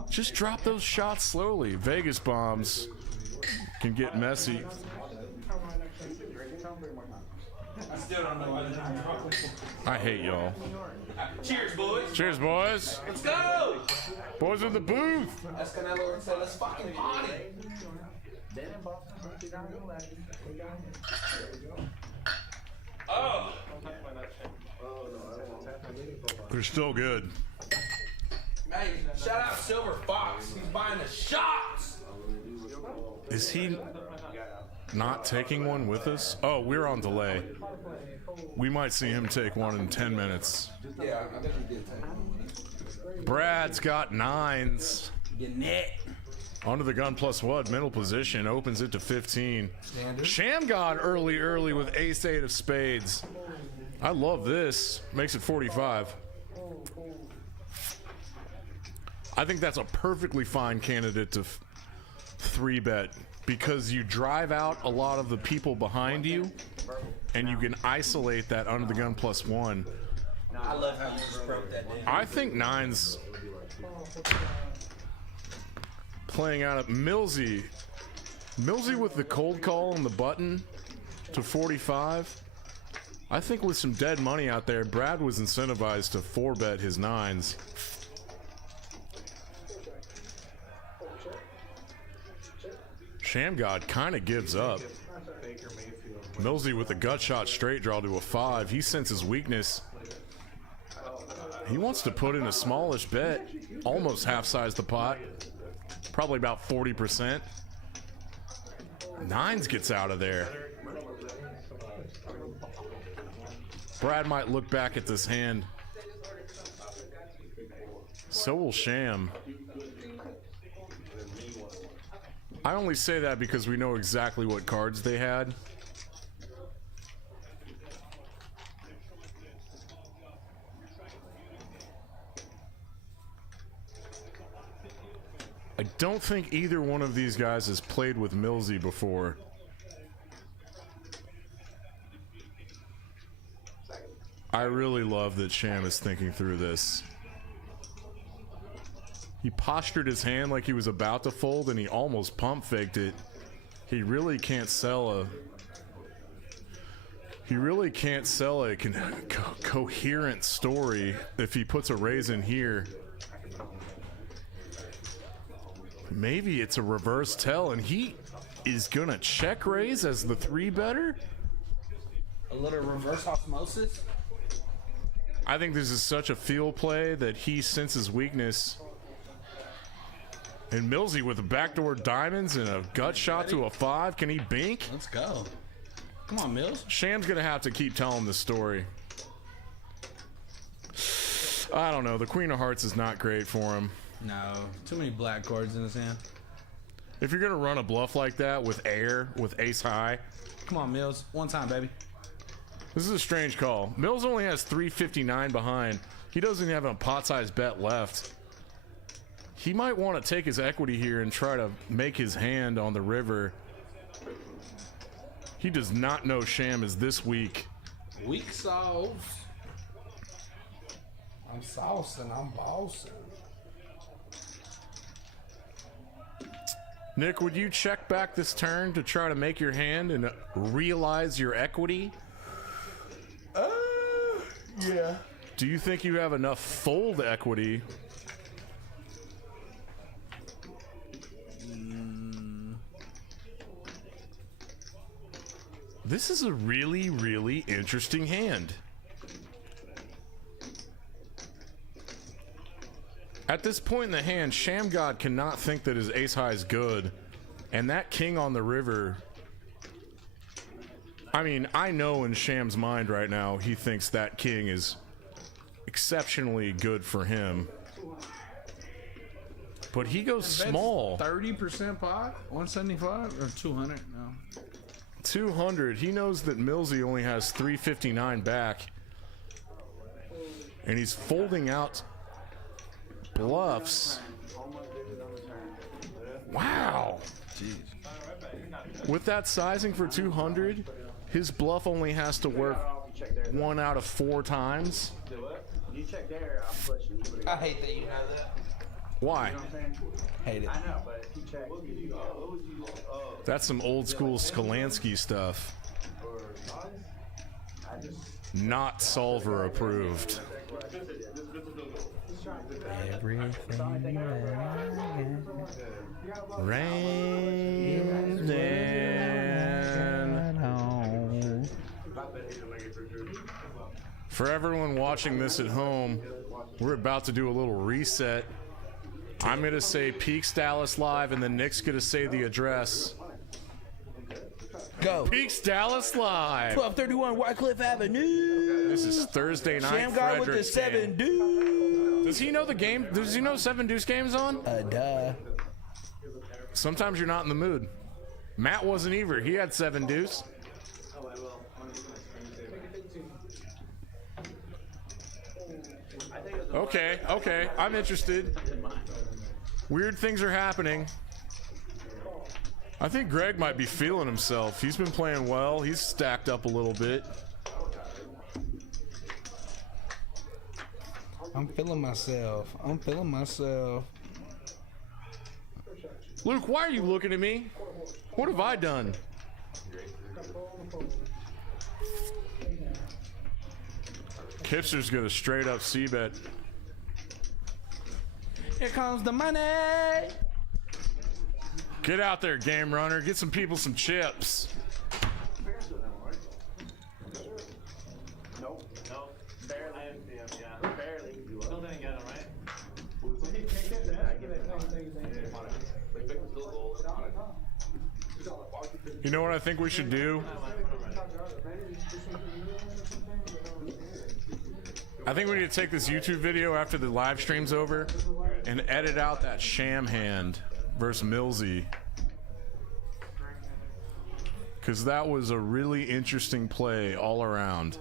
Just drop those shots slowly. Vegas bombs can get messy. I still don't know why they're drunk. I hate y'all. Cheers, boys. Cheers, boys. Let's go. Boys in the booth. That's Canelo and said, let's fucking party. Oh. They're still good. Hey, shout out Silver Fox. He's buying the shots. Is he not taking one with us? Oh, we're on delay. We might see him take one in 10 minutes. Yeah, I think he did take one. Brad's got 9s. Getting it. Under the gun plus what? Middle position. Opens it to 15. Standard. Shamgod early with ace-8 of spades. I love this. Makes it 45. I think that's a perfectly fine candidate to 3-bet because you drive out a lot of the people behind you and you can isolate that under the gun plus 1. I love how you just broke that down. I think 9's playing out at Millsy. Millsy with the cold call on the button to 45. I think with some dead money out there, Brad was incentivized to 4-bet his 9s. Shamgod kind of gives up. Millsy with the gut shot straight draw to a 5. He senses weakness. He wants to put in a smallish bet, almost half-size the pot, probably about 40%. 9s gets out of there. Brad might look back at this hand. So will Sham. I only say that because we know exactly what cards they had. I don't think either one of these guys has played with Millsy before. I really love that Sham is thinking through this. He postured his hand like he was about to fold and he almost pump faked it. He really can't sell a coherent story if he puts a raise in here. Maybe it's a reverse tell and he is gonna check raise as the 3-better. A little reverse osmosis. I think this is such a field play that he senses weakness. And Millsy with the backdoor diamonds and a gut shot to a 5. Can he bink? Let's go. Come on, Mills. Sham's gonna have to keep telling the story. I don't know. The Queen of Hearts is not great for him. No, too many black cards in his hand. If you're gonna run a bluff like that with air, with ace high. Come on, Mills. One time, baby. This is a strange call. Mills only has 359 behind. He doesn't have a pot-sized bet left. He might want to take his equity here and try to make his hand on the river. He does not know Sham is this weak. Weak sauce. I'm saucing. I'm bossing. Nick, would you check back this turn to try to make your hand and realize your equity? Yeah. Do you think you have enough fold equity? This is a really, really interesting hand. At this point in the hand, Shamgod cannot think that his ace high is good. And that king on the river, I mean, I know in Sham's mind right now, he thinks that king is exceptionally good for him. But he goes small. 30% pot? 175 or 200? No. 200. He knows that Millsy only has 359 back. And he's folding out bluffs. Wow. Jeez. With that sizing for 200, his bluff only has to work 1 out of 4 times. You check there, I'm pushing. I hate that you know that. Why? You know what I'm saying? Hate it. I know, but if you check. That's some old school Skolansky stuff. Not solver approved. Everything Rain down. For everyone watching this at home, we're about to do a little reset. I'm going to say Peaks Dallas Live, and then Nick's going to say the address. Go. Peaks Dallas Live. 1231 Wycliffe Avenue. This is Thursday night. Sham guy with the Frederic'S 7 game. dude. Does he know the game? Does he know 7 deuce games on? Duh. Sometimes you're not in the mood. Matt wasn't either. He had 7 deuce. Okay, okay. I'm interested. Weird things are happening. I think Greg might be feeling himself. He's been playing well. He's stacked up a little bit. I'm feeling myself. I'm feeling myself. Luke, why are you looking at me? What have I done? Kipster's got a straight up C-bet. Here comes the money. Get out there, game runner. Get some people some chips. Nope. Barely. Yeah, barely. Still didn't get him, right? You know what I think we should do? I think we need to take this YouTube video after the live stream's over and edit out that sham hand versus Millsy. Because that was a really interesting play all around.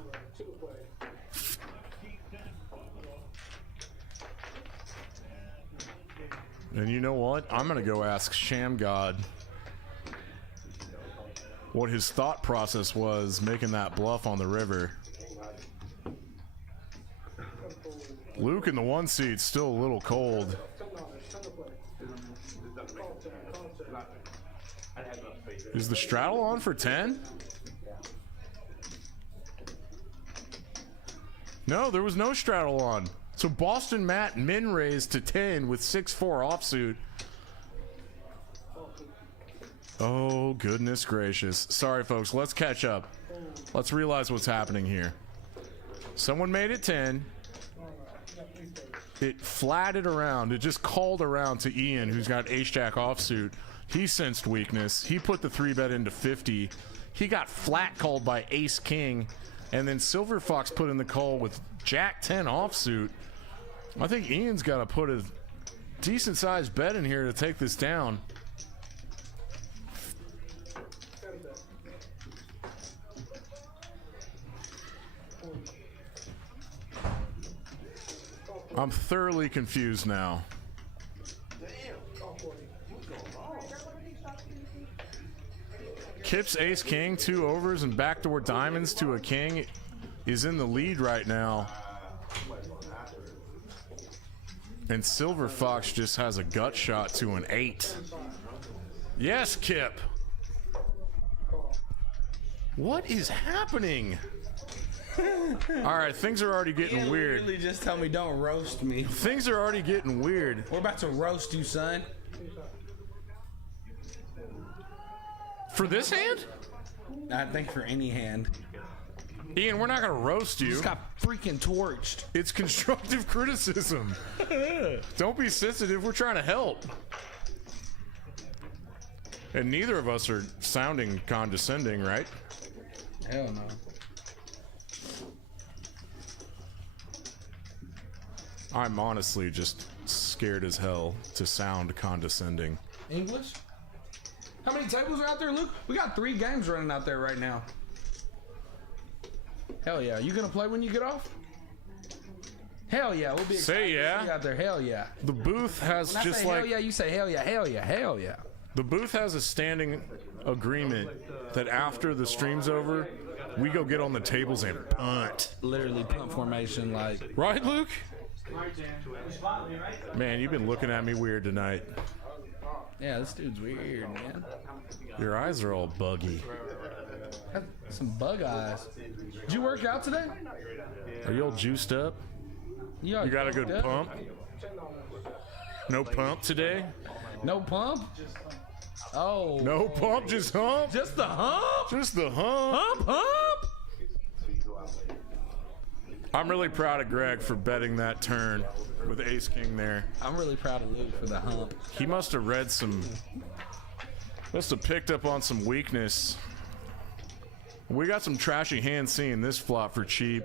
And you know what? I'm going to go ask Sham God what his thought process was making that bluff on the river. Luke in the 1 seat's still a little cold. Is the straddle on for 10? No, there was no straddle on. So Boston Matt min raised to 10 with 6-4 offsuit. Oh, goodness gracious. Sorry, folks. Let's catch up. Let's realize what's happening here. Someone made it 10. It flatted around. It just called around to Ian, who's got ace-jack offsuit. He sensed weakness. He put the 3-bet into 50. He got flat called by ace-king. And then Silver Fox put in the call with jack-10 offsuit. I think Ian's got to put a decent-sized bet in here to take this down. I'm thoroughly confused now. Kip's ace king, 2 overs and backdoor diamonds to a king is in the lead right now. And Silver Fox just has a gut shot to an 8. Yes, Kip. What is happening? All right, things are already getting weird. Really just tell me don't roast me. Things are already getting weird. We're about to roast you, son. For this hand? I think for any hand. Ian, we're not going to roast you. You just got freaking torched. It's constructive criticism. Don't be sensitive. We're trying to help. And neither of us are sounding condescending, right? Hell no. I'm honestly just scared as hell to sound condescending. English? How many tables are out there, Luke? We got 3 games running out there right now. Hell yeah. You gonna play when you get off? Hell yeah. We'll be Say yeah. out there. Hell yeah. The booth has When I just say like... hell yeah, you say hell yeah, hell yeah, hell yeah. The booth has a standing agreement that after the stream's over, we go get on the tables and punt. Literally punt formation, like. Right, Luke? Man, you've been looking at me weird tonight. Yeah, this dude's weird, man. Your eyes are all buggy. Got some bug eyes. Did you work out today? Are you all juiced up? You got a good pump? No pump today? No pump? Oh. No pump, just hump? Just the hump? Just the hump? Hump? I'm really proud of Greg for betting that turn with ace king there. I'm really proud of Luke for the hump. He must have read some, must have picked up on some weakness. We got some trashy hands seeing this flop for cheap.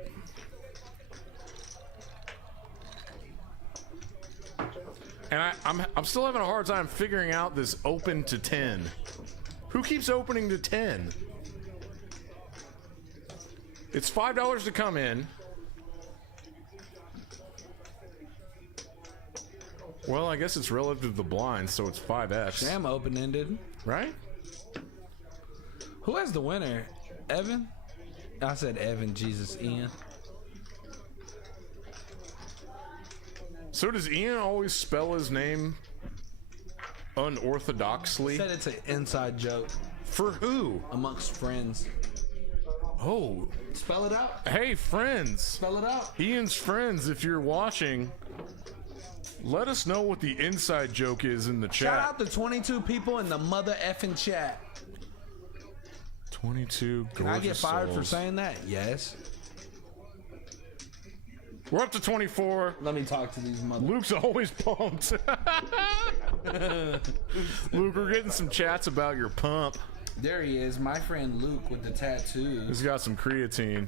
And I'm still having a hard time figuring out this open to 10. Who keeps opening to 10? It's $5 to come in. Well, I guess it's relative to the blind, so it's 5x. Damn, open-ended. Right? Who has the winner? Evan? I said Evan, Jesus, Ian. So does Ian always spell his name unorthodoxly? Said it's an inside joke For who? amongst friends. Oh, Spell it out. hey friends. Spell it out. Ian's friends, if you're watching, let us know what the inside joke is in the chat. Shout out to 22 people in the mother effing chat. 22 gorgeous Can I get fired for souls. saying that? Yes. We're up to 24. Let me talk to these mother. Luke's always pumped. Luke, we're getting some chats about your pump. There he is, my friend Luke with the tattoos. He's got some creatine.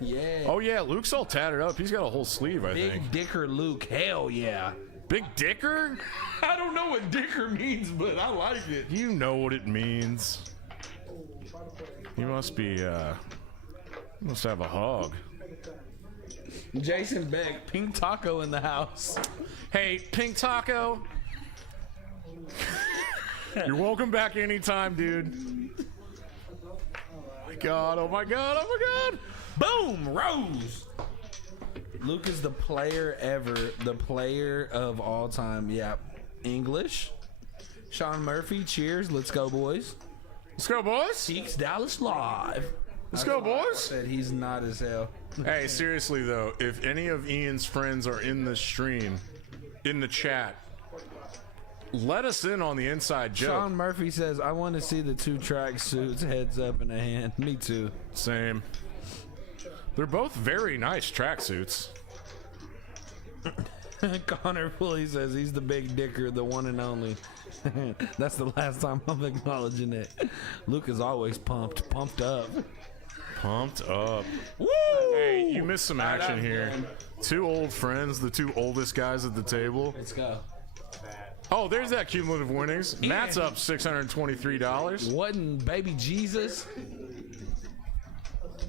Yeah. Oh yeah, Luke's all tatted up. He's got a whole sleeve, I think. Big Dicker Luke. Hell yeah. Big Dicker? I don't know what Dicker means, but I like it. You know what it means. You must be, must have a hog. Jason Beck, Pink Taco in the house. Hey, Pink Taco. You're welcome back anytime, dude. Oh my god, oh my god, oh my god. Boom, Rose. Luke is the player ever, the player of all time. Yeah. English. Sean Murphy, cheers. Let's go, boys. Let's go, boys. Cheeks Dallas live. Let's go, boys. Said he's not as hell. Hey, seriously though, if any of Ian's friends are in the stream, in the chat, let us in on the inside joke. Sean Murphy says, I want to see the two track suits, heads up and a hand. Me too. Same. They're both very nice tracksuits. Connor Pulley says he's the big dicker, the one and only. That's the last time I'm acknowledging it. Luke is always pumped up. Pumped up. Woo! Hey, you missed some action I'm here. done. Two old friends, the two oldest guys at the table. Let's go. Oh, there's that cumulative winnings. Matt's up $623. Wasn't baby Jesus?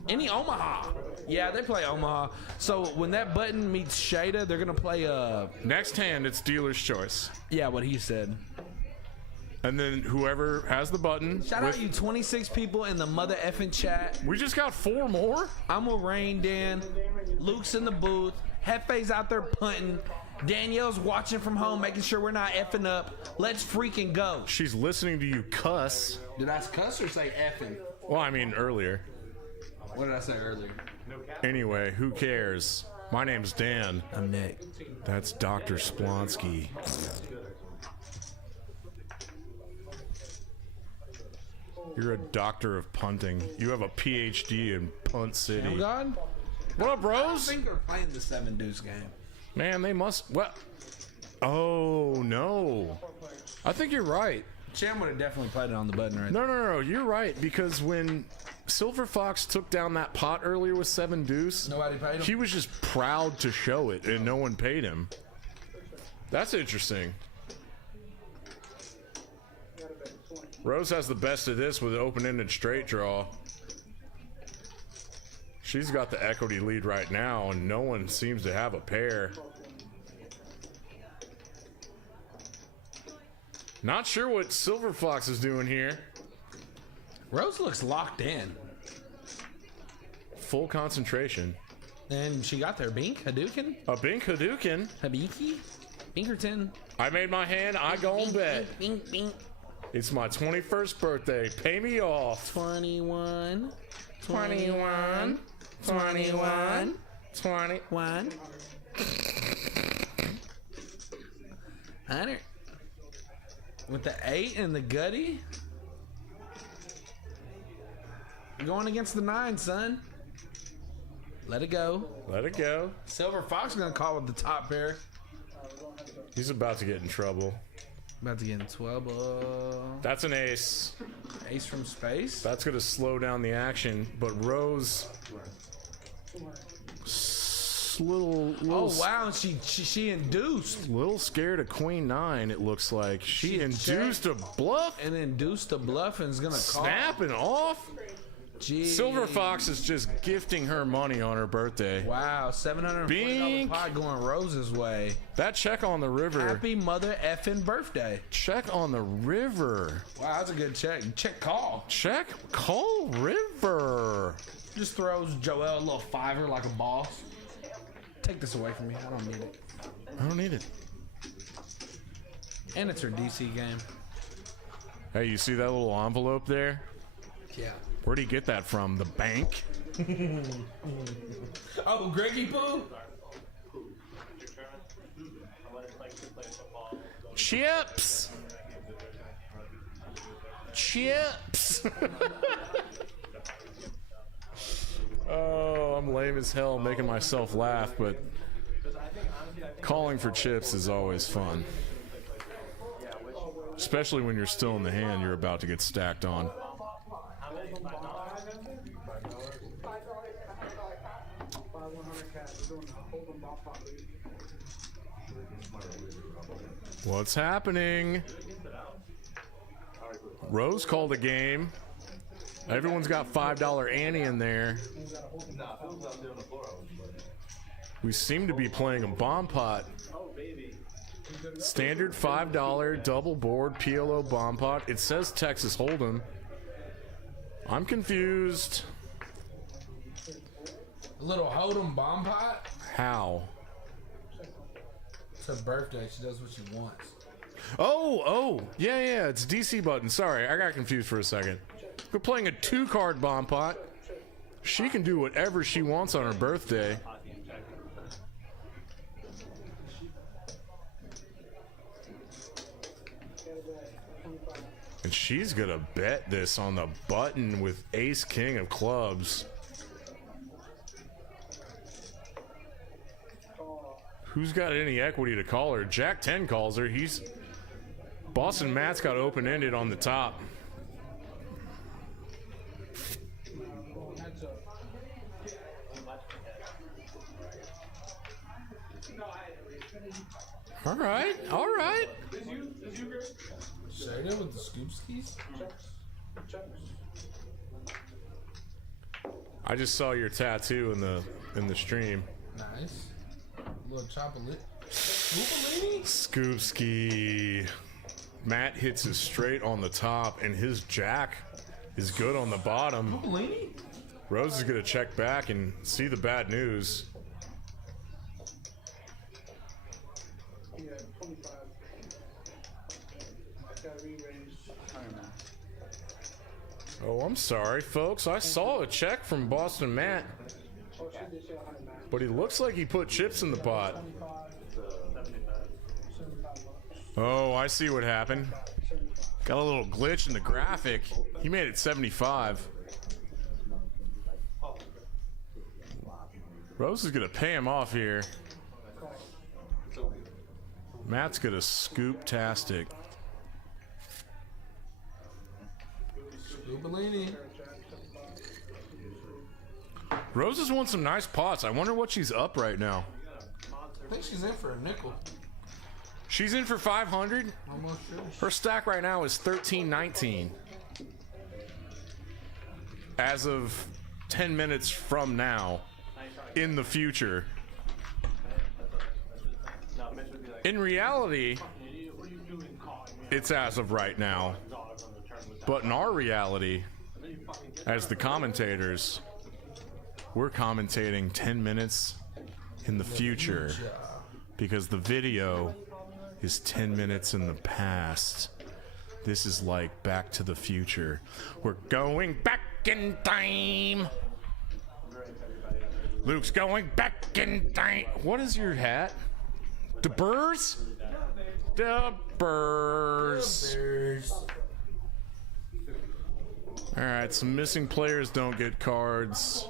Any Omaha? Yeah, they play Omaha. So when that button meets Shada, they're gonna play Next hand, it's dealer's choice. yeah, what he said. And then whoever has the button. Shout out you 26 people in the mother effing chat. We just got 4 more? I'm with Rain Dan. Luke's in the booth. Hefe's out there punting. Danielle's watching from home, making sure we're not effing up. Let's freaking go. She's listening to you cuss. Did I cuss or say effing? Well, I mean earlier. What did I say earlier? Anyway, who cares? My name's Dan. I'm Nick. That's Dr. Splonsky. You're a doctor of punting. You have a PhD in Punt City. Oh God. What up, I bros? think they're playing the 7 deuce game. Man, they must. What? Oh, no. I think you're right. Cham would have definitely played it on the button right No, you're right. Because when Silver Fox took down that pot earlier with 7 deuce, Nobody paid him? he was just proud to show it, and no one paid him. That's interesting. Rose has the best of this with open-ended straight draw. She's got the equity lead right now, and no one seems to have a pair. Not sure what Silver Fox is doing here. Rose looks locked in. Full concentration. And she got there. Bink, Hadouken, A Bink Hadouken. Habiki, Binkerton. I made my hand, I go on bet. Bink, bink. It's my 21st birthday. Pay me off. 21. 21. 21. 20. 1. 100. With the 8 and the gutty. You're going against the 9, son. Let it go. Let it go. Silver Fox gonna call with the top pair. He's about to get in trouble. About to get in trouble. That's an ace. Ace from space. That's going to slow down the action, but Rose Oh wow, she induced. Little scared of Queen 9. It looks like she induced a bluff And induced a bluff and is gonna call. snapping off. Jeez. Silver Fox is just gifting her money on her birthday. Wow, $740 Bink. pot going Rose's way. That check on the river. Happy mother effing birthday. Check on the river. Wow, that's a good check. Check call. Check call river. Just throws Joel a little fiver like a boss. Take this away from me. I don't need it. I don't need it. And it's her DC game. Hey, you see that little envelope there? Yeah. Where'd he get that from? The bank? Oh, Greggy Poo? Chips! Chips! Oh, I'm lame as hell making myself laugh, but calling for chips is always fun. Especially when you're still in the hand you're about to get stacked on. What's happening? Rose called a game. Everyone's got $5 ante in there. We seem to be playing a bomb pot. Standard $5 double board PLO bomb pot. It says Texas Hold'em. I'm confused. A little Hold'em bomb pot? How? It's her birthday. She does what she wants. Oh, yeah, it's DC button. Sorry, I got confused for a second. We're playing a 2-card bomb pot. She can do whatever she wants on her birthday. And she's gonna bet this on the button with Ace King of Clubs. Who's got any equity to call her? Jack 10 calls her. Boston Matt's got open-ended on the top. All right. Shade it with the scoop skis? I just saw your tattoo in the stream. Nice. A little chocolate. Scoopalini? Scoopski. Matt hits his straight on the top, and his jack is good on the bottom. Scoopalini? Rose is gonna check back and see the bad news. Oh, I'm sorry, folks. I saw a check from Boston Matt, but he looks like he put chips in the pot. Oh, I see what happened. Got a little glitch in the graphic. He made it 75. Rose is gonna pay him off here. Matt's gonna scoop-tastic. Scoopalini. Rose has won some nice pots. I wonder what she's up right now. I think she's in for a nickel. She's in for 500. Almost sure. Her stack right now is 1319. As of 10 minutes from now, in the future. In reality, it's as of right now. But in our reality, as the commentators, we're commentating 10 minutes in the future because the video is 10 minutes in the past. This is like Back to the Future. We're going back in time. Luke's going back in time. What is your hat? The Burrs? The Burrs. Alright, some missing players don't get cards.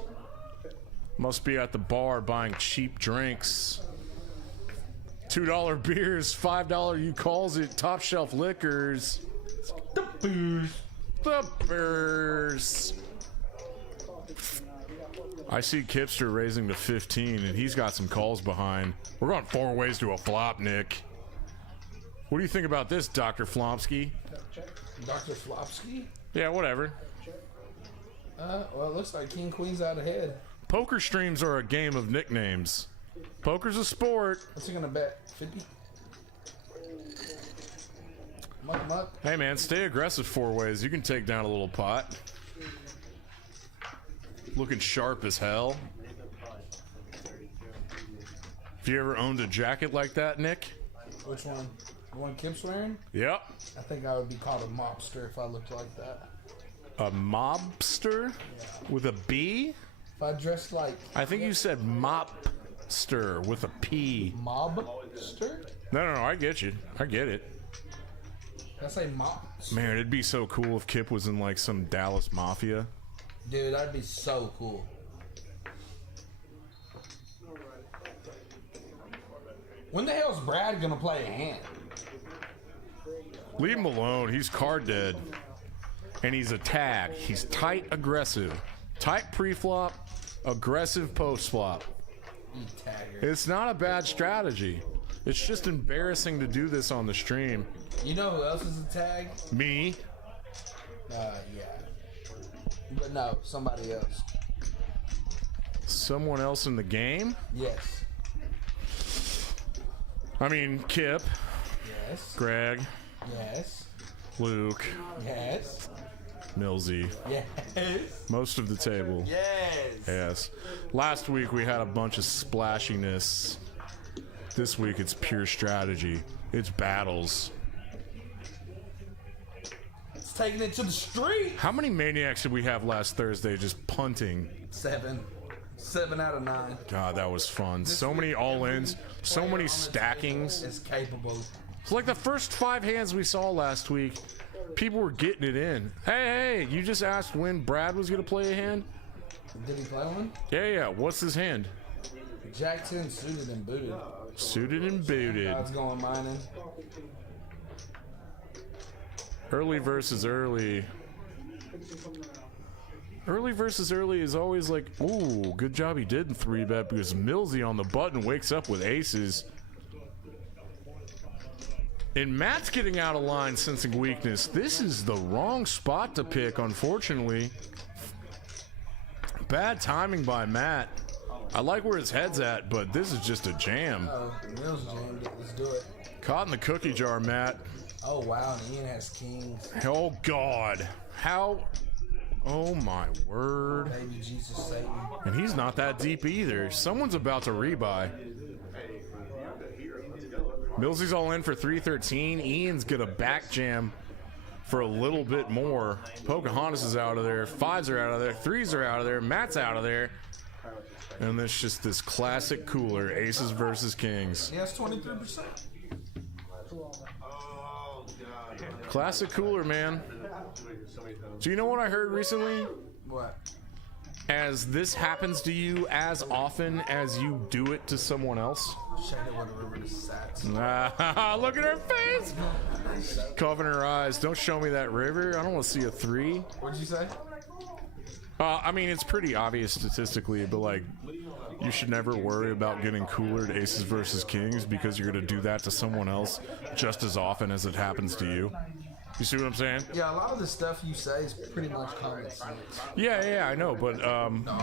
Must be at the bar buying cheap drinks. $2 beers, $5 you calls it, top shelf liquors. The Burrs. I see Kipster raising to 15, and he's got some calls behind. We're going 4 ways to a flop, Nick. What do you think about this, Dr. Flomsky? Dr. Flopsky? Yeah, whatever. Well, it looks like King Queen's out ahead. Poker streams are a game of nicknames. Poker's a sport. What's he gonna bet? 50? Muck. Hey, man, stay aggressive 4 ways. You can take down a little pot. Looking sharp as hell. Have you ever owned a jacket like that, Nick? Which one? The one Kip's wearing? Yep. I think I would be called a mobster if I looked like that. A mobster? With a B? If I dressed like... I think you said mobster with a P. Mobster? No, I get you. I get it. Did I say mobster? Man, it'd be so cool if Kip was in like some Dallas Mafia. Dude, that'd be so cool. When the hell's Brad gonna play a hand? Leave him alone. He's card dead. And he's a tag. He's tight aggressive. Tight pre-flop, aggressive post-flop. You tagger. It's not a bad strategy. It's just embarrassing to do this on the stream. You know who else is a tag? Me? Yeah. But no, somebody else. Someone else in the game? Yes. I mean, Kip, Yes. Greg, Yes. Luke, Yes. Millsy. Yes. Most of the table. Yes. Yes. Last week we had a bunch of splashiness. This week it's pure strategy. It's battles. It's taking it to the street. How many maniacs did we have last Thursday just punting? 7. 7 out of 9. God, that was fun. So many all-ins, so many stackings. Is capable. It's like the first 5 hands we saw last week, people were getting it in. Hey, you just asked when Brad was going to play a hand? Did he play one? Yeah. What's his hand? Jack 10 suited and booted. Suited and booted. God's going mining. Early versus early. Early versus early is always like, ooh, good job he did in 3-bet because Millsy on the button wakes up with aces. And Matt's getting out of line, sensing weakness. This is the wrong spot to pick, unfortunately. Bad timing by Matt. I like where his head's at, but this is just a jam. Mills jammed it. Let's do it. Caught in the cookie jar, Matt. Oh, wow. And Ian has kings. Oh, God. How? Oh, my word. Baby Jesus Satan. And he's not that deep either. Someone's about to rebuy. Millsy's all in for 313. Ian's gonna back jam for a little bit more. Pocahontas is out of there. 5s are out of there. 3s are out of there. Matt's out of there. And there's just this classic cooler. Aces versus kings. He has 23%. Classic cooler, man. Do you know what I heard recently? What? As this happens to you as often as you do it to someone else. Shade it with a river to sats. Look at her face! Covering her eyes. Don't show me that river. I don't want to see a 3. What'd you say? I mean, it's pretty obvious statistically, but like, you should never worry about getting cooler to aces versus kings because you're going to do that to someone else just as often as it happens to you. You see what I'm saying? Yeah, a lot of the stuff you say is pretty much common sense. Yeah, I know, but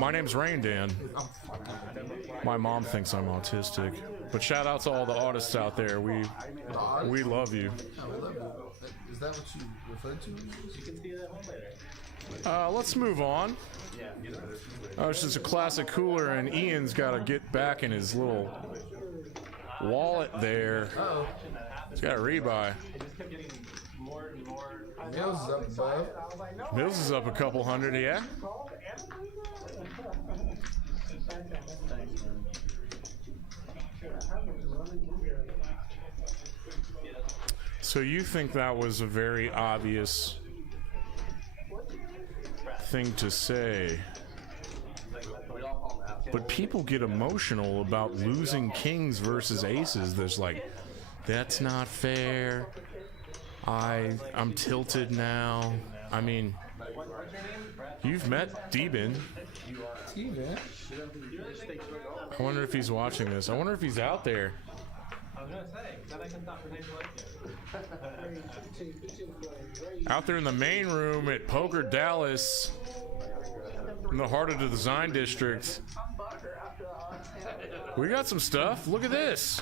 my name's Rain Dan. My mom thinks I'm autistic. But shout out to all the artists out there. We love you. Oh, we love you. Is that what you referred to? You can see that one later. Let's move on. It's just a classic cooler, and Ian's got to get back in his little wallet there. Uh-oh. He's got a rebuy. It just kept getting more and more. Mills is up above. Mills is up a couple hundred, yeah? So you think that was a very obvious thing to say. But people get emotional about losing kings versus aces. There's like, that's not fair. I'm tilted now. I mean, You've met Deben. Steven. I wonder if he's watching this. I wonder if he's out there. I was gonna say, then I can stop for Nathan like Out there in the main room at Poker Dallas, in the heart of the design district. We got some stuff. Look at this.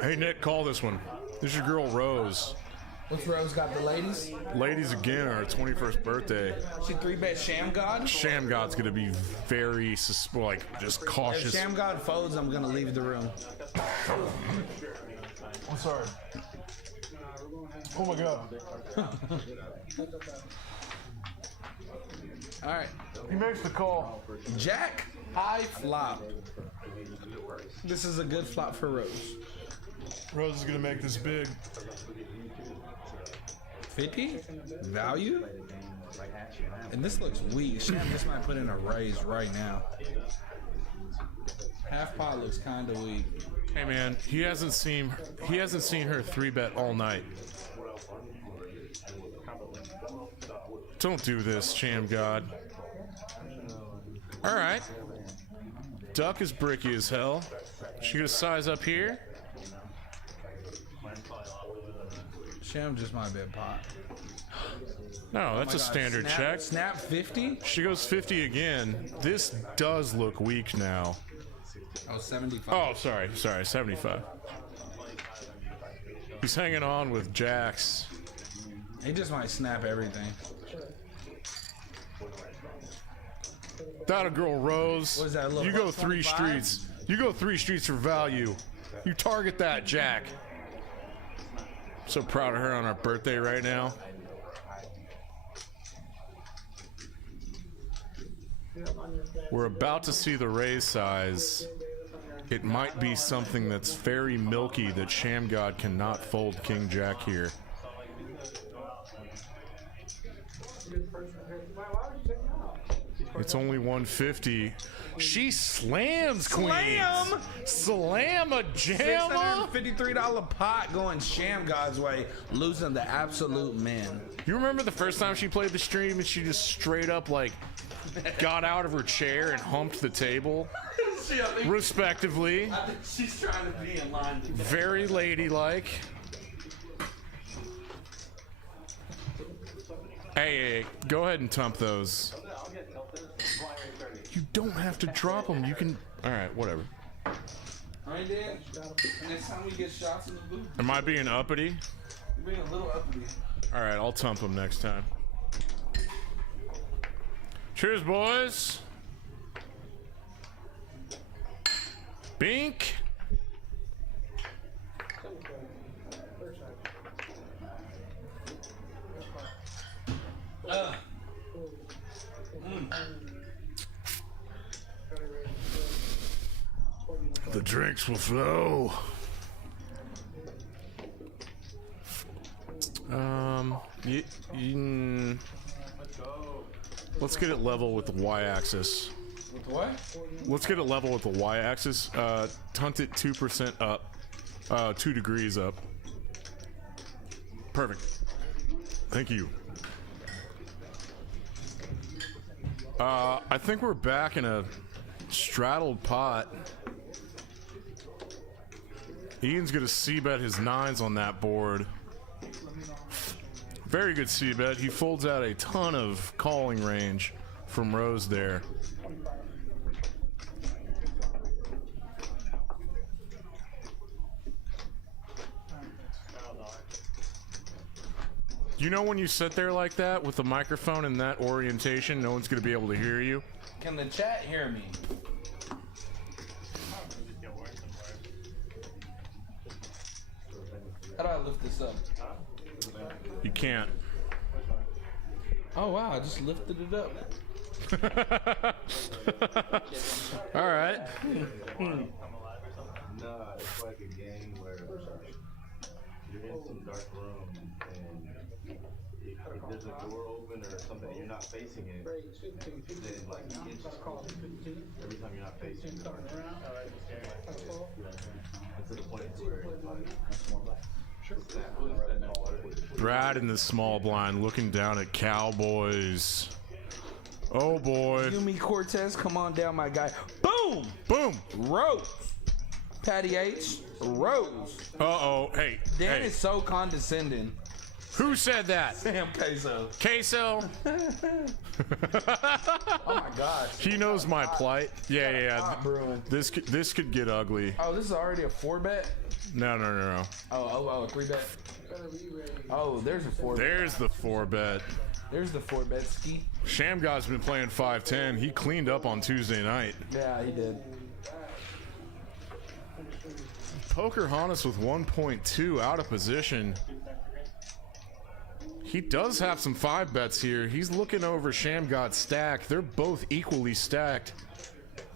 Hey, Nick, call this one. This is your girl, Rose. What's Rose got, the ladies? Ladies again on her 21st birthday. She 3-bet Sham God? Sham God's gonna be very, just If cautious. Sham God folds, I'm gonna leave the room. I'm sorry. Oh my God. All right. He makes the call. Jack, high flop. This is a good flop for Rose. Rose is gonna make this big. 50? Value? And this looks weak. Sham just might put in a raise right now. Half pot looks kind of weak. Hey man, he hasn't seen her 3-bet all night. Don't do this, Sham God. All right. Duck is bricky as hell. She gonna size up here. Sham just might be a pot. No, that's a standard check. Snap 50? She goes 50 again. This does look weak now. Oh, 75. Oh, sorry, 75. He's hanging on with jacks. He just might snap everything. That a girl, Rose. What is that, a little You go buck 3 25? streets. You go 3 streets for value. You target that, Jack. So proud of her on her birthday right now. We're about to see the raise size. It might be something that's very milky that Sham God cannot fold King Jack here. It's only 150. She slams queens. Slam! Slam-a-jamma! $653 pot going Sham God's way, losing the absolute man. You remember the first time she played the stream and she just straight up like got out of her chair and humped the table? Respectively. I think she's trying to be in line. Very ladylike. Hey, go ahead and tump those. You don't have to drop them. You can. All right, whatever. Alright, Dan. Next time we get shots in the booth, Am I being uppity? you're being a little uppity. All right, I'll tump them next time. Cheers, boys. Bink. The drinks will flow. Let's get it level with the y-axis. With what? Let's get it level with the y-axis. Tunt it 2% up, 2 degrees up. Perfect. Thank you. I think we're back in a straddled pot. Ian's gonna c-bet his 9s on that board. Very good c-bet. He folds out a ton of calling range from Rose there. You know when you sit there like that with the microphone in that orientation, no one's gonna be able to hear you? Can the chat hear me? How do I lift this up? You can't. Oh wow, I just lifted it up. All right. Nah, it's like a game where you're in some dark room and if there's a door open or something and you're not facing it, then like the inch is closer every time you're not facing it. And to the point where it's like, Brad in the small blind looking down at Cowboys. Oh boy. Yumi Cortez, come on down, my guy. Boom! Boom! Rose. Patty H. Rose. Uh-oh. Hey. Dan Hey. is so condescending. Who said that? Sam Queso. Queso? Oh my gosh. He knows my plight. Yeah. Hot brewing. This could get ugly. Oh, this is already a 4-bet? No. Oh, a 3-bet? Oh, there's a 4-bet. There's the 4-bet. There's the 4-bet ski. Shamgod's been playing 5-10. He cleaned up on Tuesday night. Yeah, he did. Pocahontas with 1.2 out of position. He does have some 5-bets here. He's looking over Shamgod's stack. They're both equally stacked.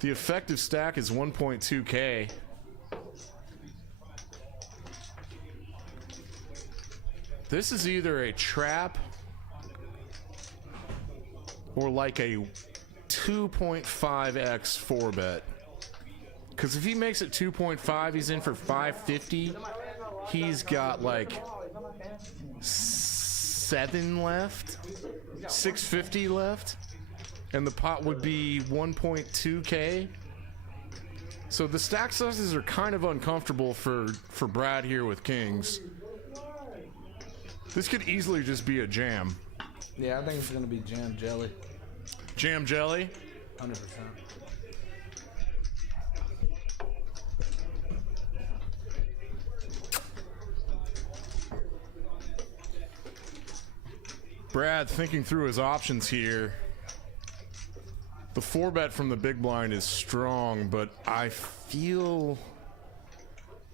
The effective stack is 1.2K. This is either a trap or like a 2.5x 4-bet. Because if he makes it 2.5, he's in for 550. He's got like 7 left, 650 left, and the pot would be 1.2K. So the stack sizes are kind of uncomfortable for Brad here with kings. This could easily just be a jam. Yeah, I think it's going to be jam jelly. Jam jelly? 100%. Brad thinking through his options here. The 4-bet from the big blind is strong, but I feel...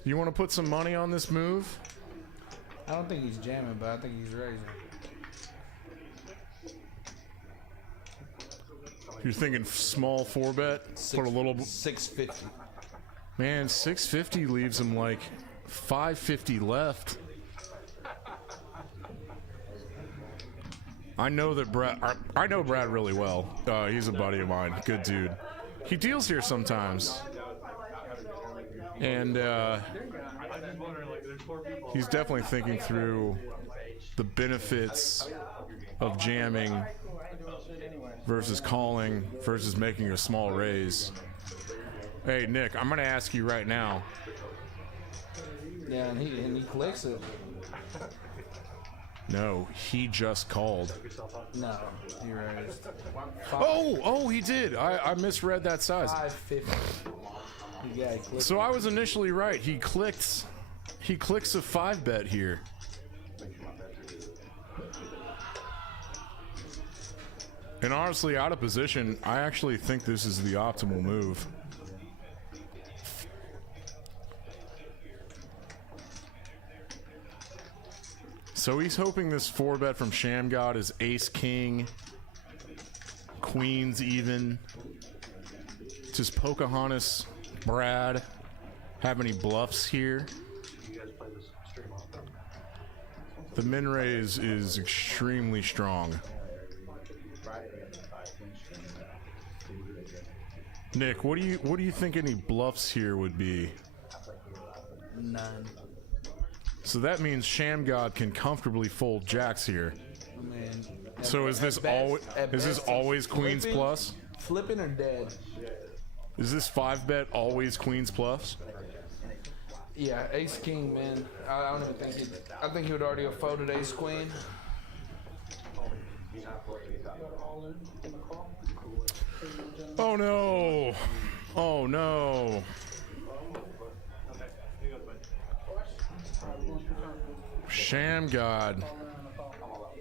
You want to put some money on this move? I don't think he's jamming, but I think he's raising. You're thinking small 4-bet? Put a little... 650. Man, 650 leaves him like 550 left. I know that I know Brad really well. He's a buddy of mine. Good dude. He deals here sometimes. And he's definitely thinking through the benefits of jamming versus calling versus making a small raise. Hey, Nick, I'm going to ask you right now. Yeah, and he clicks it. No, he just called. No, he raised. Oh, he did. I misread that size. 550. Yeah, he clicked. So I was initially right. He clicks a 5-bet here. And honestly, out of position, I actually think this is the optimal move. So he's hoping this 4-bet from Shamgod is ace king, queens even. Does Pocahontas, Brad have any bluffs here? The min raise is extremely strong. Nick, what do you think any bluffs here would be? None. So that means Shamgod can comfortably fold jacks here. Man. So is this always queens flipping, plus? Flipping or dead? Is this 5-bet always queens plus? Yeah, ace king, man. I don't even think I think he would already have folded ace queen. Oh no! Oh no! Shamgod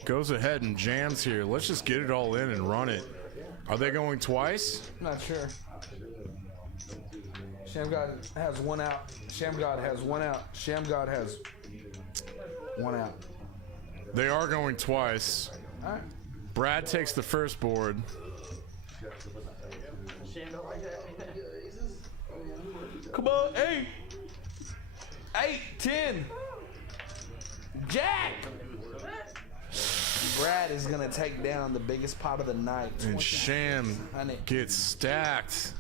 goes ahead and jams here. Let's just get it all in and run it. Are they going twice? Not sure. Shamgod has one out. Shamgod has one out. Shamgod has one out. They are going twice. All right. Brad takes the first board. Come on, 8, 10. Jack! Brad is gonna take down the biggest pot of the night. And Sham gets stacked.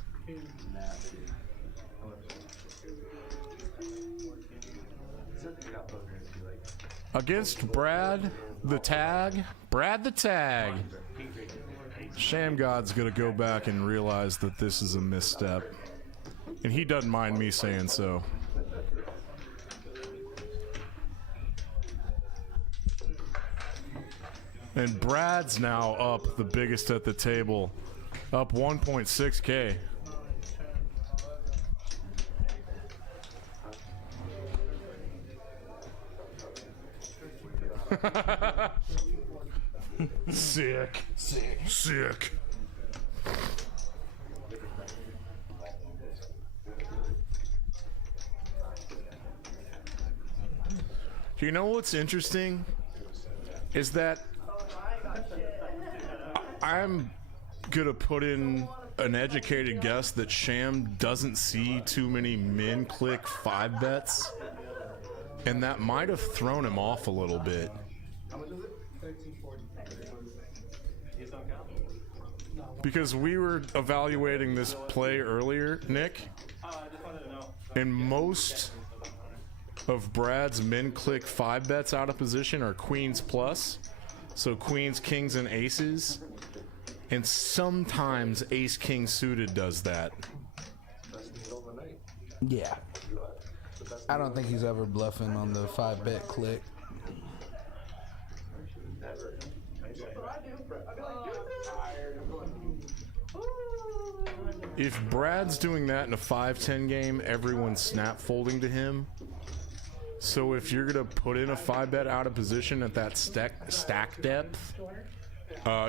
Against Brad the Tag. Brad the Tag. Sham God's gonna go back and realize that this is a misstep. And he doesn't mind me saying so. And Brad's now up the biggest at the table. Up 1.6K. Sick. Sick. Sick. You know what's interesting? Is that I'm gonna put in an educated guess that Sham doesn't see too many min click 5 bets. And that might have thrown him off a little bit. Because we were evaluating this play earlier, Nick, and most of Brad's min click 5 bets out of position are queens plus. So queens, kings, and aces. And sometimes ace king suited does that. Yeah. I don't think he's ever bluffing on the 5-bet click. If Brad's doing that in a 5-10 game, everyone's snap folding to him. So if you're gonna put in a 5-bet out of position at that stack depth,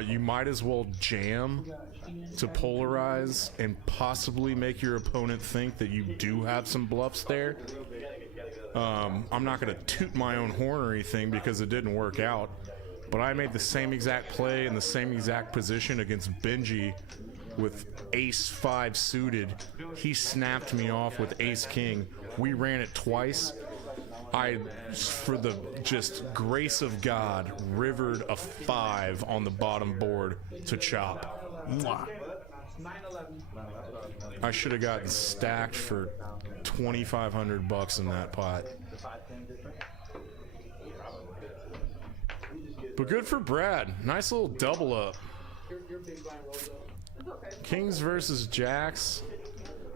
you might as well jam to polarize and possibly make your opponent think that you do have some bluffs there. I'm not gonna toot my own horn or anything because it didn't work out, but I made the same exact play in the same exact position against Benji with ace 5 suited. He snapped me off with ace king. We ran it twice. I, for the just grace of God, rivered a 5 on the bottom board to chop. Mwah. I should have gotten stacked for $2,500 in that pot. But good for Brad. Nice little double up. Kings versus Jacks.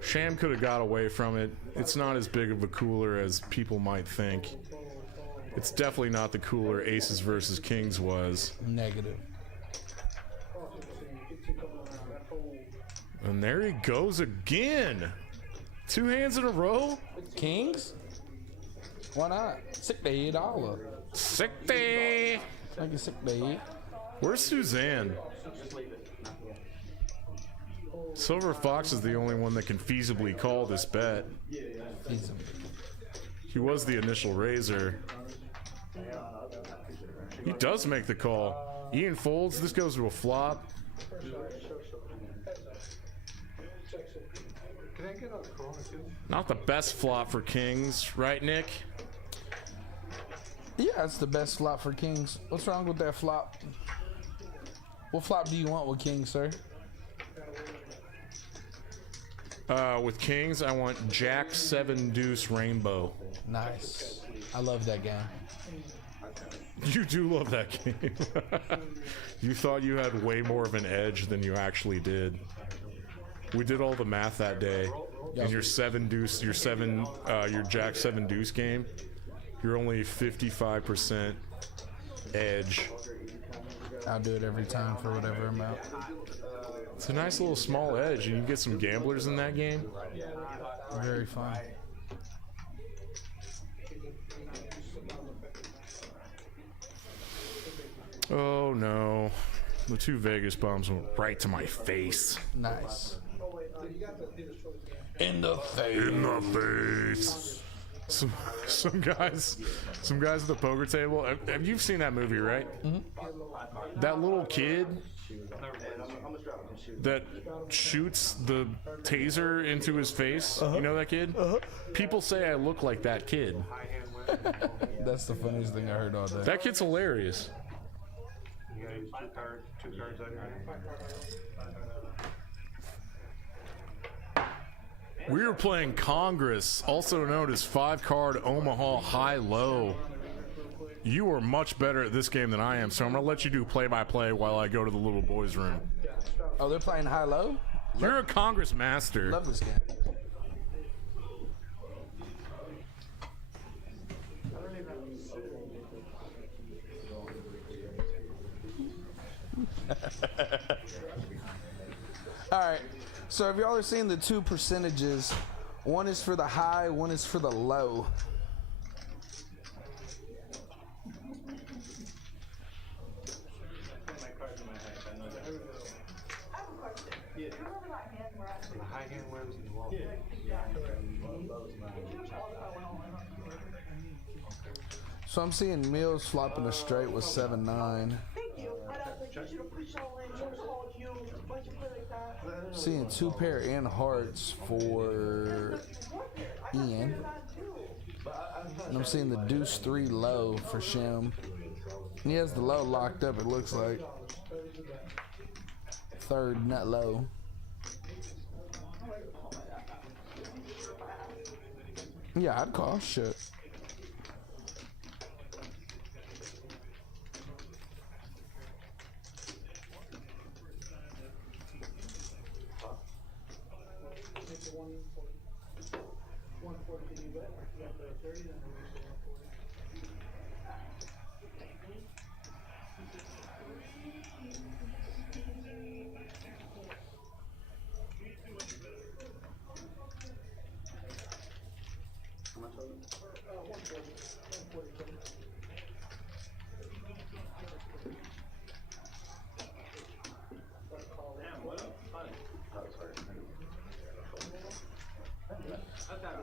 Sham could have got away from it. It's not as big of a cooler as people might think. It's definitely not the cooler Aces versus Kings was. Negative. And there he goes again. 2 hands in a row. Kings? Why not? $60. $60. Make it $60. Where's Suzanne? Silver Fox is the only one that can feasibly call this bet. He was the initial raiser. He does make the call. Ian folds. This goes to a flop. Not the best flop for Kings, right, Nick? Yeah, it's the best flop for Kings. What's wrong with that flop? What flop do you want with Kings, sir? With Kings, I want Jack 7 Deuce Rainbow. Nice. I love that game. You do love that game. You thought you had way more of an edge than you actually did. We did all the math that day. In your 7 Deuce, your Jack 7 Deuce game, you're only 55% edge. I'll do it every time for whatever amount. It's a nice little small edge, and you get some gamblers in that game. Very fun. Oh no. The 2 Vegas bombs went right to my face. Nice. In the face. In the face. Some guys at the poker table. Have you seen that movie, right? Mm-hmm. That little kid that shoots the taser into his face. You know that kid? People say I look like that kid. That's the funniest thing I heard all day. That kid's hilarious. You gotta use 2 cards on your hand. We were playing Congress, also known as 5-card Omaha High-Low. You are much better at this game than I am, so I'm going to let you do play-by-play while I go to the little boys' room. Oh, they're playing high-low? You're a Congress master. Love this game. Alright, so if y'all are seeing the two percentages, one is for the high, one is for the low. So I'm seeing Mills flopping a straight with 7-9. Seeing 2 pair and hearts for Ian. And I'm seeing the deuce 3 low for Shim. He has the low locked up, it looks like. Third nut low. Yeah, I'd call. Shit.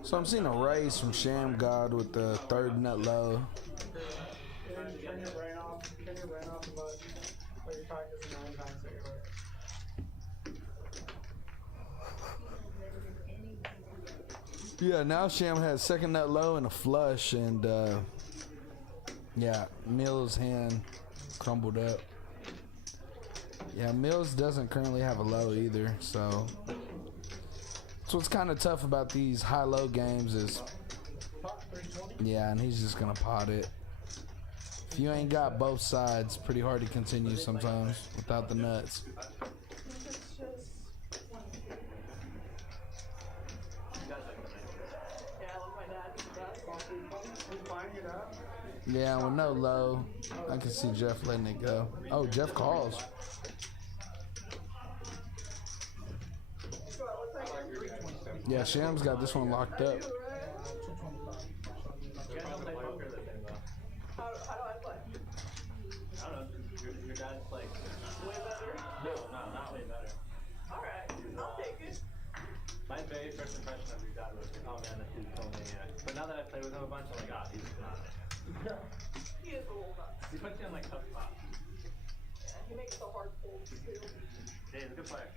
So I'm seeing a raise from Sham God with the third nut low. Yeah, now Sham has second nut low and a flush, and yeah, Mills' hand crumbled up. Yeah, Mills doesn't currently have a low either, so what's kind of tough about these high-low games is, yeah, and he's just gonna pot it. If you ain't got both sides, pretty hard to continue sometimes without the nuts. Yeah, with no low, I can see Jeff letting it go. Oh, Jeff calls. Yeah, Sham's got this one locked up. How do I play? I don't know. Your dad's like Way better? no, not way better. Alright, I'll take it. My very first impression of your dad was, oh man, that dude's so maniac. But now that I play with him a bunch, I'm like, oh, he's not. He is a little nuts. He puts you on like tough spots. Yeah, he makes the hard pulls too. Yeah, he's a good player.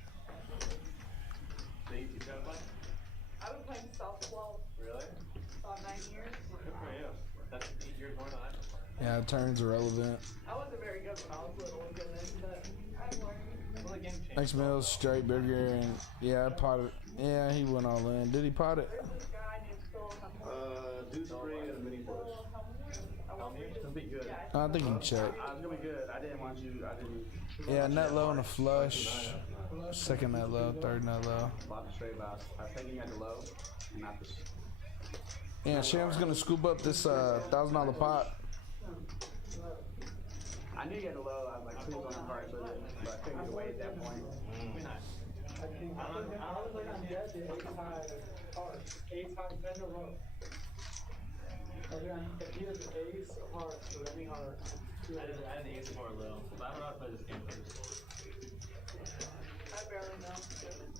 So you teach him to play? I've been playing South-12 Really? about 9 years. Good for you. That's 8 years more than I've been playing. Yeah, turns irrelevant. I wasn't very good when I was little again, but I learned. Well, the game changed. Next Mills, straight burger, and yeah, potted. Yeah, he went all in. Did he pot it? There's this guy named Phil Humphrey. Deuce three and a mini push. It'll be good. I think he checked. I'm gonna be good. I didn't want you. I didn't. Yeah, nut low and a flush. Second nut low, third nut low. Lots of straight bounce. I was thinking at the low, and not the. Yeah, Sham's gonna scoop up this $1,000 pot. I knew you had the low. I was like, please don't embark with it, but I figured away at that point. I was like on dead day, 8 times in a row. If he has ace of hearts or any heart, I had the ace more low, but I don't know how to play this game first. I barely know.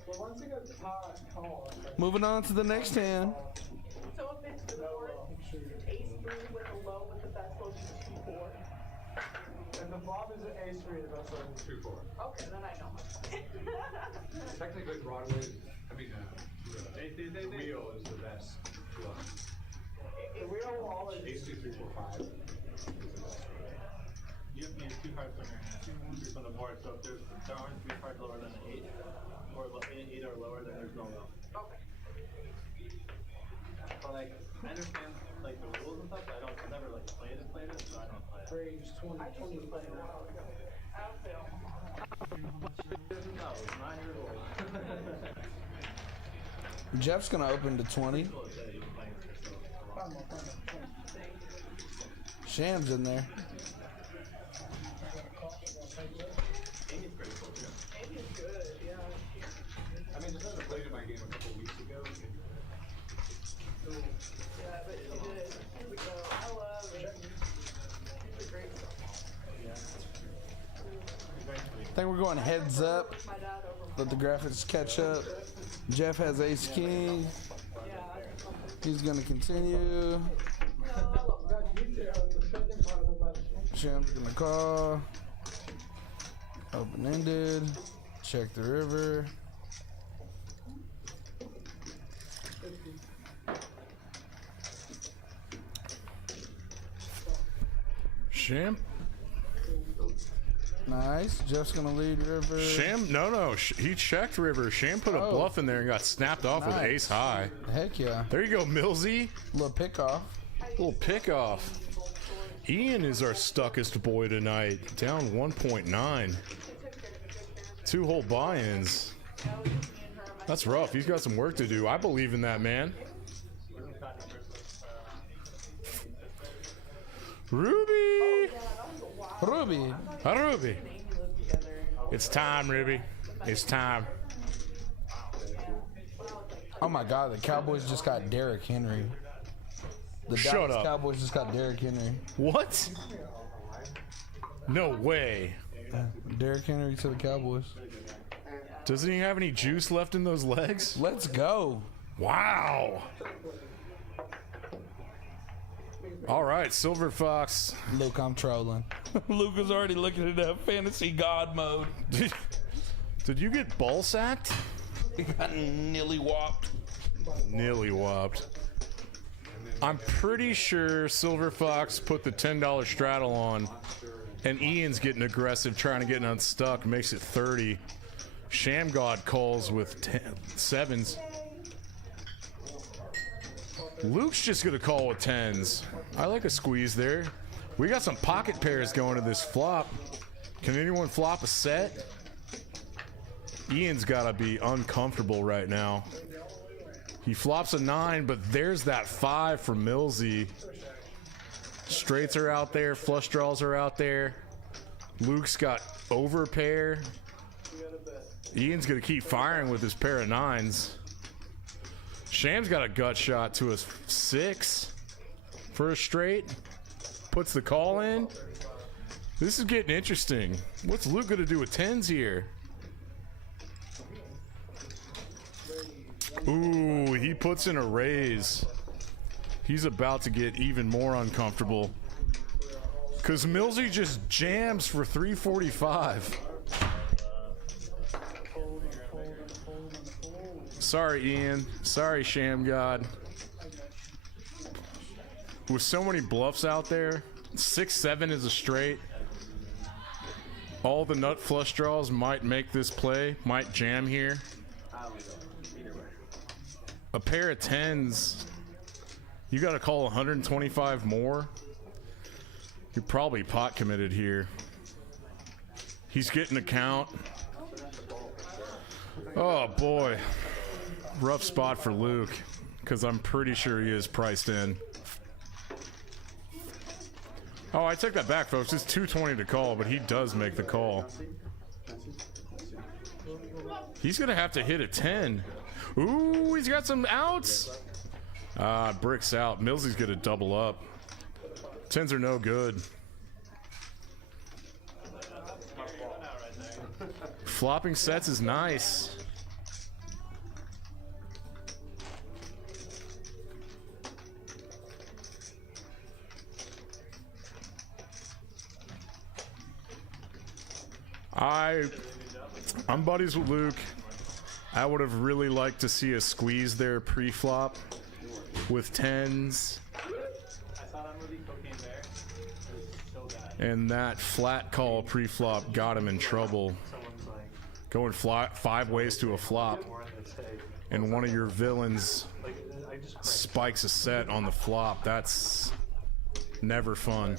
but once he gets pot, call. Moving on to the next hand. So if it's the board, it's ace-3 with a low with the best low is 2-4. And the flop is an ace 3, the best one is 2-4. Okay, then I know. Technically, Broadway, the wheel is the best bluff. The wheel wall is Ace 2, 3, 4, 5. You have to use 2 cards from your hand. From the board, so if there aren't 3 cards lower than an 8, or 8 or lower, then there's no low. Okay. I understand like the rules and stuff, but I don't never like played it, so I don't play it. Braves 2020 play now. No, it's 9 years old. Jeff's gonna open to 20. Sham's in there. I mean, just as I played in my game a couple weeks ago. Yeah, but she did. Here we go. I love it. She's a great song. I think we're going heads up. My dad over my Let the graphics catch up. Jeff has ace king. He's gonna continue. Sham's gonna call. Open ended. Check the river. Sham? Nice. Jeff's gonna lead river. Sham? No. He checked river. Sham put a bluff in there and got snapped off with Nice. ace high. Heck yeah. There you go, Millsy. Little pick off. Little pick off. Ian is our stuckest boy tonight. Down 1.9. 2-hole buy-ins. That's rough. He's got some work to do. I believe in that, man. Ruby! Ruby. Ruby! It's time, Ruby. It's time. Oh my God, the Cowboys just got Derrick Henry. The Shut Dallas up. Cowboys just got Derrick Henry. What? No way. Derrick Henry to the Cowboys. Doesn't he have any juice left in those legs? Let's go. Wow. All right, Silver Fox. Luke, I'm trolling. Luke is already looking at that fantasy god mode. Did you get ball sacked? He got nearly whopped. Nearly whopped. I'm pretty sure Silver Fox put the $10 straddle on, and Ian's getting aggressive trying to get unstuck, makes it 30. Sham God calls with 7s. Luke's just gonna call with 10s. I like a squeeze there. We got some pocket pairs going to this flop. Can anyone flop a set? Ian's gotta be uncomfortable right now. He flops a 9, but there's that 5 from Millsy. Straights are out there, flush draws are out there. Luke's got overpair. Ian's gonna keep firing with his pair of 9s. Sham's got a gut shot to a 6 for a straight. Puts the call in. This is getting interesting. What's Luke gonna do with 10s here? Ooh, he puts in a raise. He's about to get even more uncomfortable. Because Millsy just jams for 345. Sorry, Ian. Sorry, Sham God. With so many bluffs out there, 6-7 is a straight. All the nut flush draws might make this play, might jam here. A pair of 10s, you got to call 125 more. You're probably pot committed here. He's getting a count. Oh boy, rough spot for Luke, because I'm pretty sure he is priced in. Oh, I take that back, folks. It's 220 to call, but he does make the call. He's gonna have to hit a 10. Ooh, he's got some outs. Bricks out. Millsy's gonna double up. 10s are no good. Flopping sets is nice. I'm buddies with Luke. I would have really liked to see a squeeze there pre-flop with 10s. And that flat call pre-flop got him in trouble. Going 5 ways to a flop. And one of your villains spikes a set on the flop. That's never fun.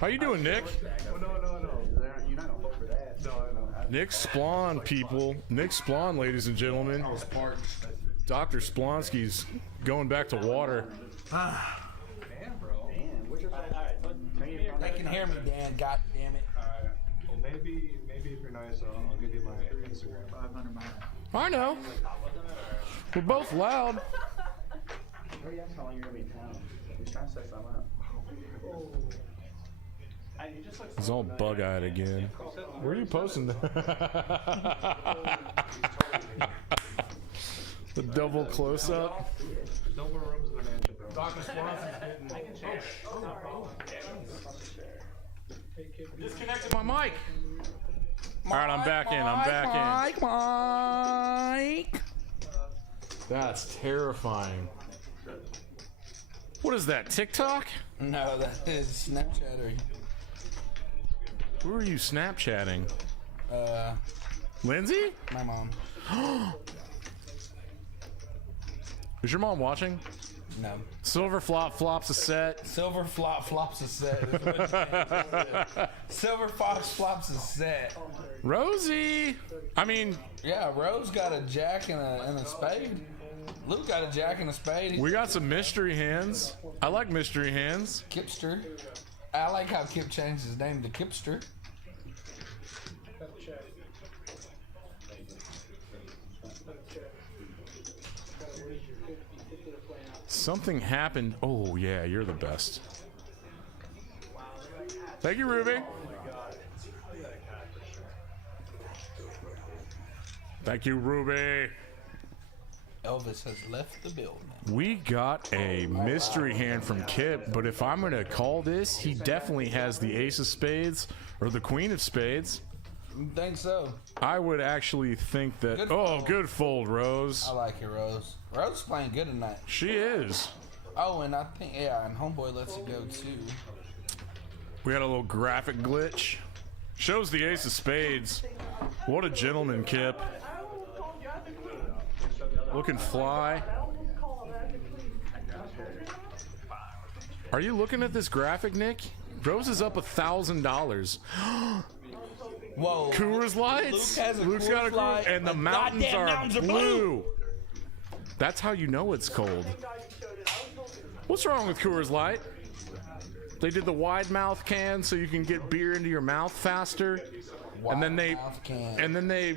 How you doing, Nick? You're not gonna vote for that. No, I know. Nick Splon, people. Nick Splon, ladies and gentlemen. Dr. Splonsky's going back to water. They can hear me, Dan. God damn it. Well, maybe if you're nice, I'll give you my Instagram. 500 miles. I know. We're both loud. Hurry up, how long you're gonna be in town? He's trying to set something up. He's all bug-eyed again. Where are you posting that? The double close-up. No more rooms in the mansion, bro. Dr. Swanson's getting. Disconnected my mic. All right, I'm back in. I'm back in. Mike. That's terrifying. What is that, TikTok? No, that is Snapchatter. Who are you Snapchatting? Lindsay? My mom. Is your mom watching? No. Silver flop flops a set. Silver flops a set. Is what it is. Silver fox flops a set. Rosie! I mean, Yeah, Rose got a jack and a spade. Luke got a jack and a spade. we got some mystery hands. I like mystery hands. Kipster. I like how Kip changed his name to Kipster. Something happened. Oh, yeah, you're the best. Thank you, Ruby. Thank you, Ruby. Elvis has left the building. We got a mystery hand from Kip, but if I'm going to call this, he definitely has the ace of spades or the queen of spades. You think so? I would actually think that... Good oh, fold. good fold, Rose. I like it, Rose. Rose is playing good tonight. She is. Oh, and I think, yeah, and Homeboy lets it go too. We had a little graphic glitch. Shows the ace of spades. What a gentleman, Kip. Looking fly. Are you looking at this graphic, Nick? Rose is up $1,000. Whoa. Coors Lights? Luke has a Luke's Coors got a Light. and the The mountains goddamn are mountains are blue. That's how you know it's cold. What's wrong with Coors Light? They did the wide mouth can so you can get beer into your mouth faster. And then they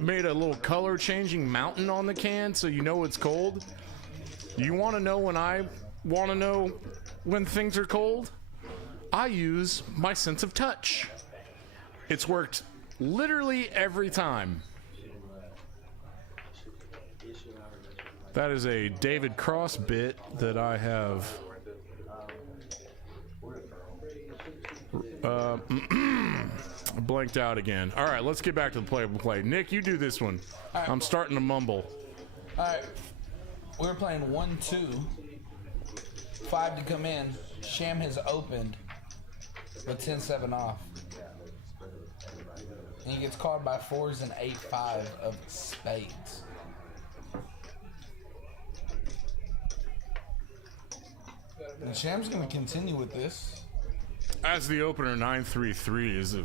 made a little color changing mountain on the can so you know it's cold. You want to know when I want to know when things are cold? I use my sense of touch. It's worked literally every time. That is a David Cross bit that I have blanked out again. All right, let's get back to the play. Nick, you do this one. right. I'm starting to mumble. All right. We were playing 1-2. 5 to come in. Sham has opened with 10-7 off. And he gets called by 4s and 8-5 of spades. And Sham's going to continue with this. As the opener, 9-3-3 is a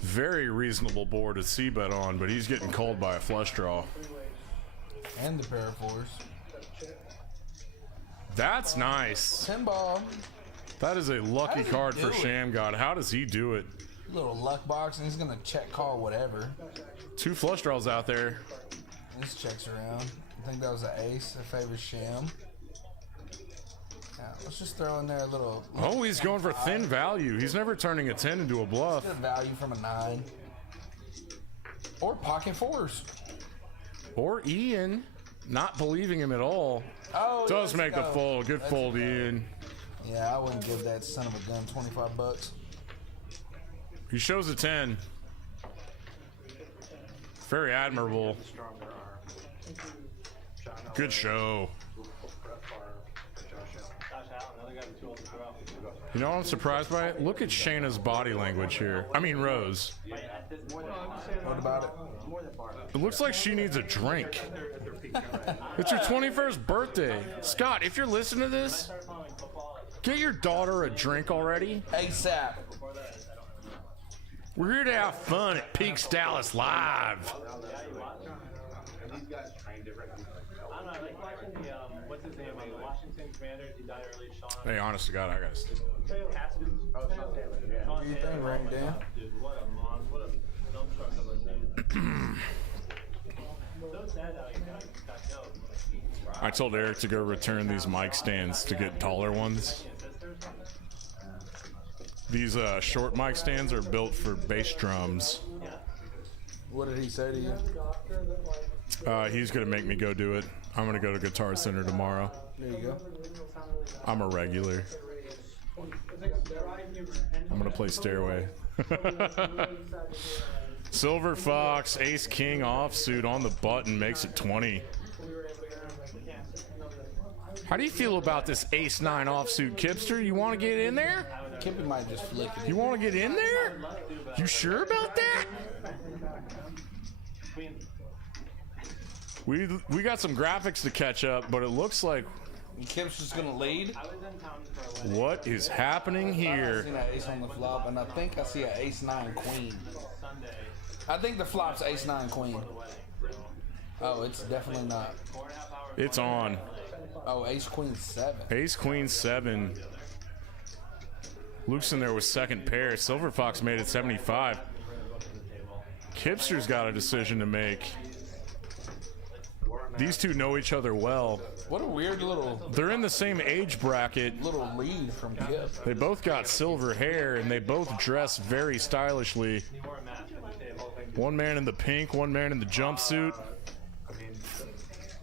very reasonable board to c-bet on, but he's getting called by a flush draw. And the pair of 4s. That's nice. 10 ball. That is a lucky How does he card for do it? Sham God. How does he do it? Little luck box, and he's going to check call whatever. 2 flush draws out there. This checks around. I think that was an ace that favors Sham. Yeah, let's just throw in there a little. Oh, he's going for thin value. He's never turning a 10 into a bluff. Good value from a 9. Or pocket 4s. Or Ian, not believing him at all. Oh, Does make the go. fold. Good Let's fold, go. Ian. Yeah, I wouldn't give that son of a gun $25. He shows a 10. Very admirable. Good show. You know what I'm surprised by? Look at Shayna's body language here. I mean, Rose. There's more than What about it? more than bar. It looks like she needs a drink. It's her 21st birthday. Scott, if you're listening to this, get your daughter a drink already. ASAP. We're here to have fun at Peaks Dallas Live. And these guys train differently. I don't know, like watching the, what's his name, like Washington Commanders, he died early, Sean. Hey, honest to God, I gotta. Haskins. Oh, Sean Taylor. Yeah. What do you think, Rain Dan? Dude, what a dump truck of a dude. So sad how he got killed. I told Eric to go return these mic stands to get taller ones. These short mic stands are built for bass drums. What did he say to you? He's gonna make me go do it. I'm gonna go to Guitar Center tomorrow. There you go. I'm a regular. I'm gonna play Stairway. Silver Fox, Ace King offsuit on the button makes it 20. How do you feel about this Ace 9 offsuit, Kipster? You want to get in there? Kippy might just flick it. You want to get in there? You sure about that? We got some graphics to catch up, but it looks like Kip's just gonna lead. what is happening I here? seen that ace on the flop, and I think I see an ace 9 queen. I think the flop's ace 9 queen. Oh, it's definitely not. It's on. Oh, ace queen 7. Ace Queen 7. Luke's in there with second pair. Silver Fox made it 75. Kipster's got a decision to make. These two know each other well. What a weird little They're in the same age bracket. lead from Kip. They both got silver hair and they both dress very stylishly. One man in the pink, one man in the jumpsuit. I mean,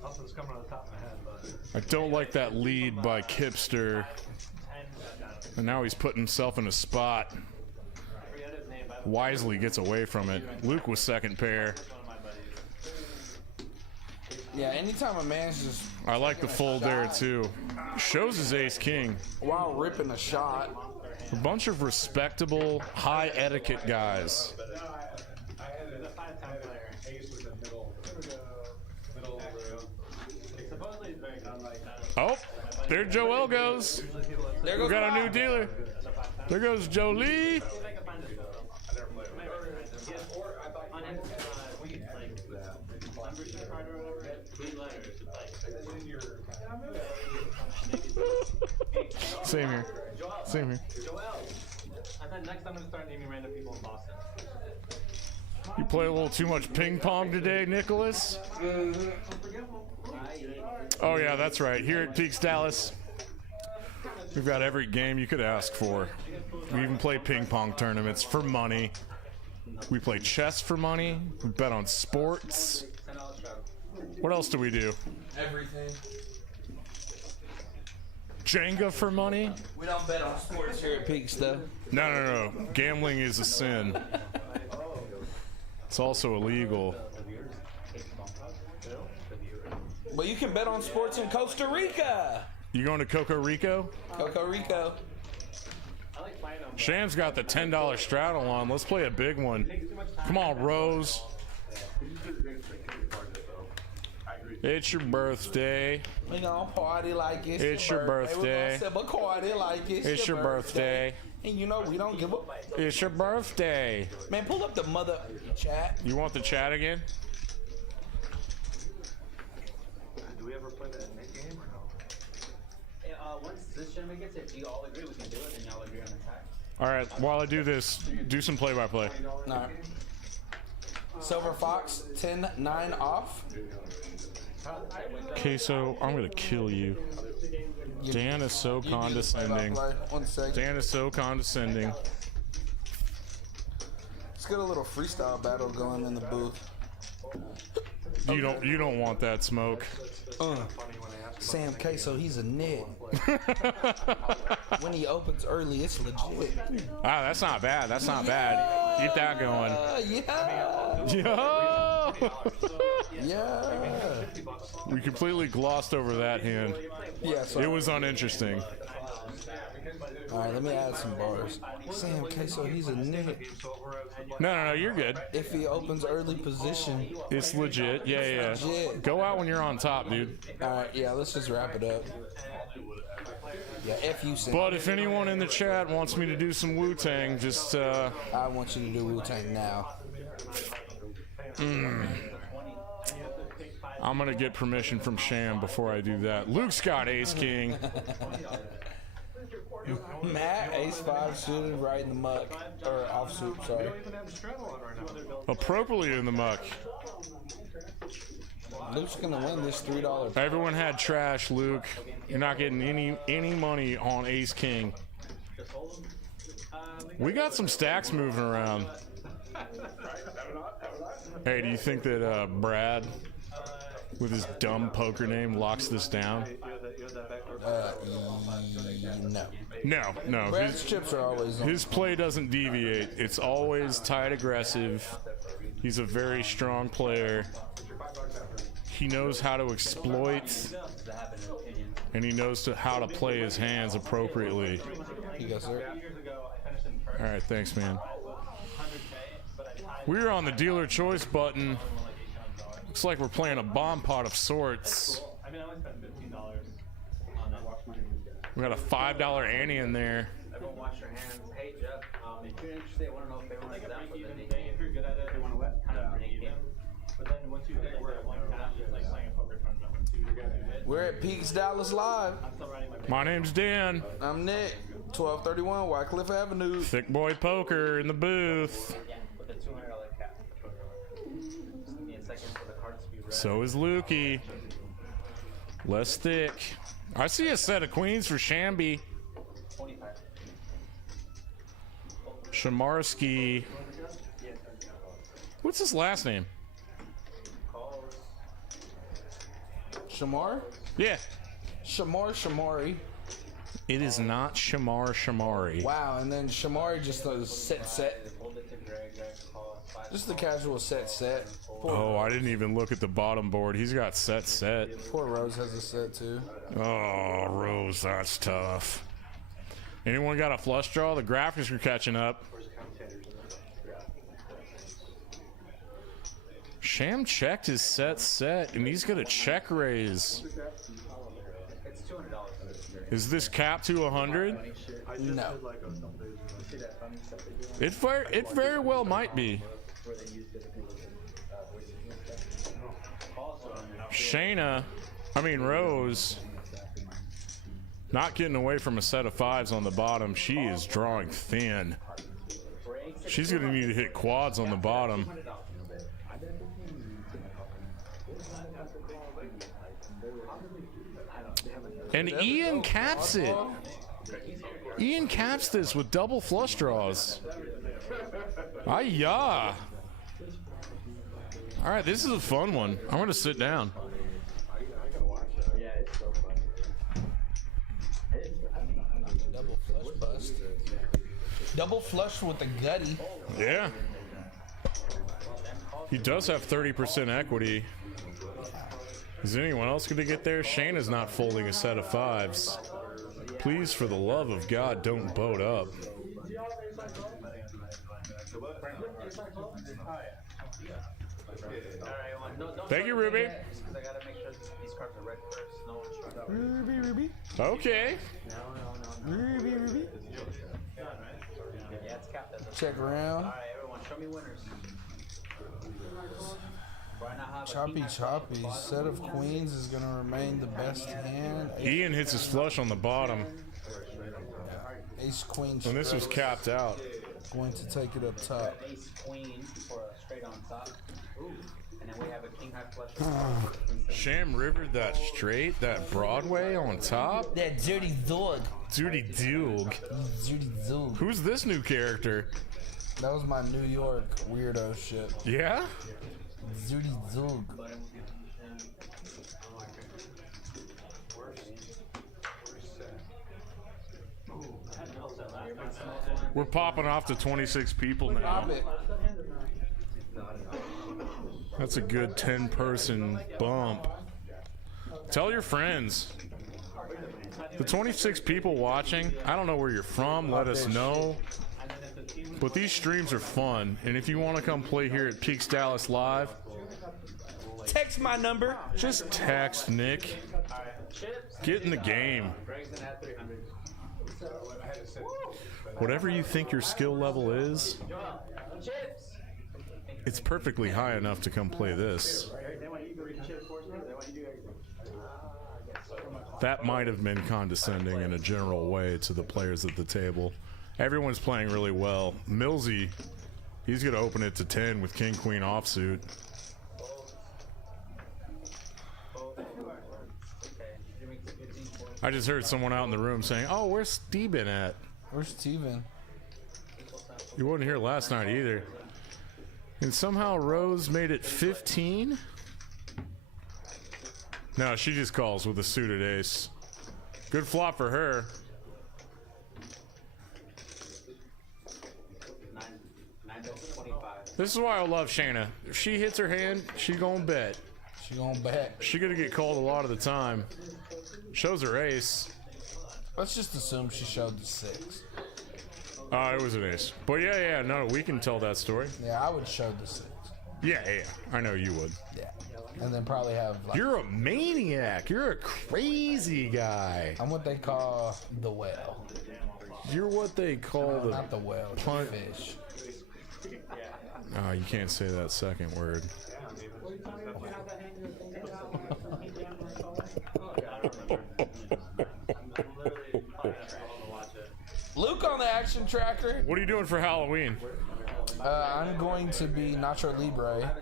nothing's coming on the top of my head, but. I don't like that lead by Kipster. And now he's putting himself in a spot. Wisely gets away from it. Luke was second pair. Yeah, anytime a man's just I like the fold there too. Shows his ace king. while ripping a shot. A bunch of respectable, high etiquette guys. Oh, there Joel goes. There We goes got a new Bob. dealer. There goes Jolie. Same here. Same here. And then next I'm gonna start naming random people in Boston. You play a little too much ping pong today, Nicholas? Oh yeah, that's right. Here at Peaks Dallas, we've got every game you could ask for. We even play ping pong tournaments for money. We play chess for money. We bet on sports. What else do we do? Everything. Jenga for money? We don't bet on sports here at Peaks, though. No. Gambling is a sin. It's also illegal. But you can bet on sports in Costa Rica. You going to Coco Rico? Coco Rico. Sham's got the $10 straddle on. Let's play a big one. Come on, Rose. It's your birthday. We gonna party like It's your birthday. We gonna party like It's your birthday. And you know we don't give a. It's your birthday. Man, pull up the mother chat. You want the chat again? Do we ever play that next game or no? Once this gentleman gets it, do you all agree we can do it, and y'all agree on the attack? All right, while I do this, do some play-by-play. No. Silver Fox 10-9 off. Queso, I'm going to kill you. Dan is so condescending. 1 second. Dan is so condescending. Let's get a little freestyle battle going in the booth. You don't want that smoke. Sam Queso, he's a nit. When he opens early, it's legit. Ah, that's not bad. That's not bad. Keep that going. Yeah. Yo! Yeah. We completely glossed over that hand. Yeah. So It was uninteresting. Alright, let me add some bars. Sam, Queso, he's a nigga. No, you're good. If he opens early position. It's legit. Yeah. Legit. Go out when you're on top, dude. Alright, yeah, let's just wrap it up. Yeah, F you, Sam. But if anyone in the chat wants me to do some Wu-Tang, just I want you to do Wu-Tang now. I'm gonna get permission from Sham before I do that. Luke's got Ace King. Matt, Ace 5 suited right in the muck. Or offsuit, sorry. Appropriately in the muck. Luke's gonna win this $3. Everyone had trash, Luke. You're not getting any money on Ace King. We got some stacks moving around. Hey, do you think that Brad, with his dumb poker name, locks this down? No. No. Brad's chips are always on. His play doesn't deviate. It's always tight aggressive. He's a very strong player. He knows how to exploit, and he knows how to play his hands appropriately. You guys, sir. All right, thanks, man. We're on the dealer choice button. Looks like we're playing a bomb pot of sorts. We got a $5 ante in there. Everyone wash your hands. Hey, Jeff, if you're interested, I want to know if everyone's down for the day. If you're good at it, they want to let kind of make it. But then once you get where one cash, it's like playing a poker tournament. We're at Peaks Dallas Live. My name's Dan. I'm Nick. 1231 Wycliffe Avenue. Thick Boy Poker in the booth. With a $200 cap. Just give me a second for the cards to be ready. So is Lukey. Less thick. I see a set of queens for Shamby. 25. Shamarski. What's his last name? Shamar? Yeah. Shamari. It is not Shamari. Wow, and then Shamari just does set. Just the casual set. Oh, I didn't even look at the bottom board. He's got set. Poor Rose has a set too. Oh, Rose, that's tough. Anyone got a flush draw? The graphics are catching up. Sham checked his set, and he's gonna check raise. It's $200. Is this cap to 100? No. It very well might be. Rose, not getting away from a set of fives on the bottom. She is drawing thin. She's gonna need to hit quads on the bottom. And Ian caps it. Ian caps this with double flush draws. Ay-ya. All right, this is a fun one. I'm going to sit down. Double flush bust. Double flush with the gutty. Yeah. He does have 30% equity. Is anyone else going to get there? Shane is not folding a set of fives. Please, for the love of God, don't boat up. Thank you, Ruby. Ruby. Okay. Ruby. Check around. Alright, everyone, show me winners. Choppy. Set of queens is going to remain the best hand. Ian hits his flush on the bottom. Ace queen. And this was capped out. Going to take it up top. Ace queen for a straight on top. Ooh. And then we have a king high flush. Sham rivered that straight, that Broadway on top. That dirty dog. Dirty dog. Dirty dog. Who's this new character? That was my New York weirdo shit. Yeah? Dirty dog. We're popping off to 26 people now. Pop it. That's a good 10-person bump. Tell your friends. The 26 people watching, I don't know where you're from, let us know. But these streams are fun, and if you want to come play here at Peaks Dallas Live, Text my number. just text Nick. Get in the game. Whatever you think your skill level is, it's perfectly high enough to come play this. That might have been condescending in a general way to the players at the table. Everyone's playing really well. Millsy, he's going to open it to 10 with King Queen offsuit. I just heard someone out in the room saying, "Oh, where's Steven at?" Where's Steven? He wasn't here last night either. And somehow Rose made it 15? No, she just calls with a suited ace. Good flop for her. This is why I love Shayna. If she hits her hand, she gonna bet. She gonna bet. She gonna get called a lot of the time. Shows her ace. Let's just assume she showed the 6. Oh, it was an ace. But yeah, no, we can tell that story. Yeah, I would show the 6. Yeah, I know you would. Yeah. And then probably have like, You're a maniac. You're a crazy guy. I'm what they call the whale. You're what they call the Not the whale, the punt. fish. Oh, you can't say that second word. Luke on the action tracker. What are you doing for Halloween? I'm going to be Nacho Libre.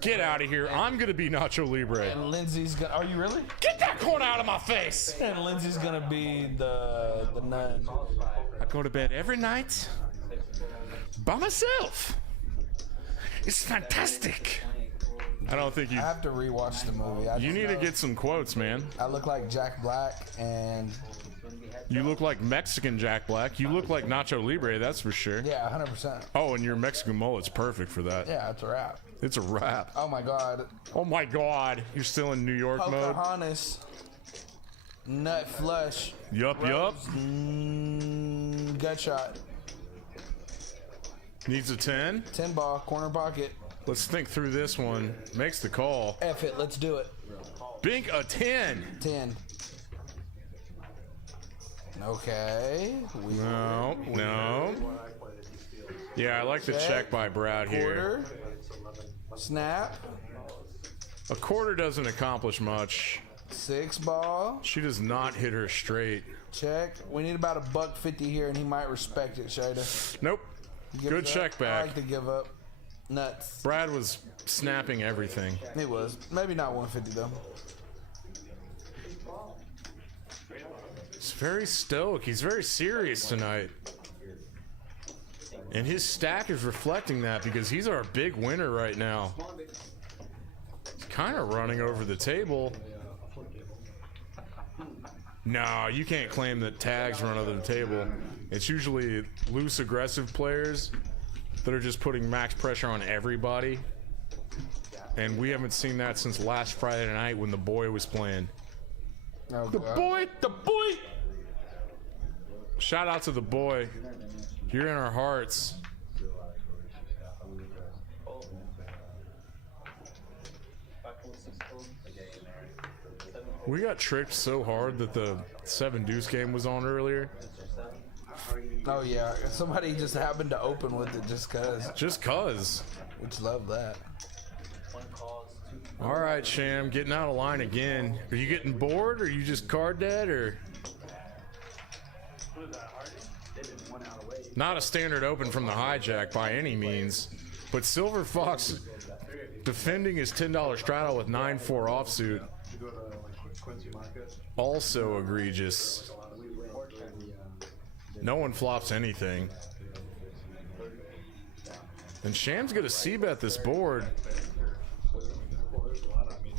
Get out of here. I'm going to be Nacho Libre. And Lindsay's gonna. Are you really? Get that corn out of my face. And Lindsay's gonna be the nun. I go to bed every night by myself. It's fantastic. I don't think I have to rewatch the movie. you need to get some quotes, man. I look like Jack Black, and You look like Mexican Jack Black. You look like Nacho Libre, that's for sure. yeah, 100%. Oh, and your Mexican mullet's perfect for that. Yeah, it's a wrap. It's a wrap. Oh my God. Oh my God. You're still in New York mode? Pocahontas. Nut flush. Yup. Gut shot. Needs a 10. 10 ball, corner pocket. Let's think through this one. Makes the call. F it, let's do it. Bink a 10. 10. Okay. No. Yeah, I like the check by Brad here. Quarter. Snap. A quarter doesn't accomplish much. 6 ball. She does not hit her straight. Check. We need about $1.50 here, and he might respect it, Shada. Nope. Give Good it up. check I back. like to give up. Nuts. Brad was snapping everything. He was. Maybe not 150 though. He's very stoic. He's very serious tonight. And his stack is reflecting that because he's our big winner right now. He's kind of running over the table. No, you can't claim that tags run over the table. It's usually loose, aggressive players that are just putting max pressure on everybody. And we haven't seen that since last Friday night when the boy was playing. Oh, The God. boy! Shout out to the boy. You're in our hearts. We got tricked so hard that the 7 deuce game was on earlier. Oh yeah, somebody just happened to open with it just cause. Just cuz. Which love that. All right, Sham, getting out of line again. Are you getting bored, or are you just card dead, or? Not a standard open from the hijack by any means, but Silver Fox defending his $10 straddle with 9-4 offsuit. Also egregious. No one flops anything. And Sham's gonna c-bet this board.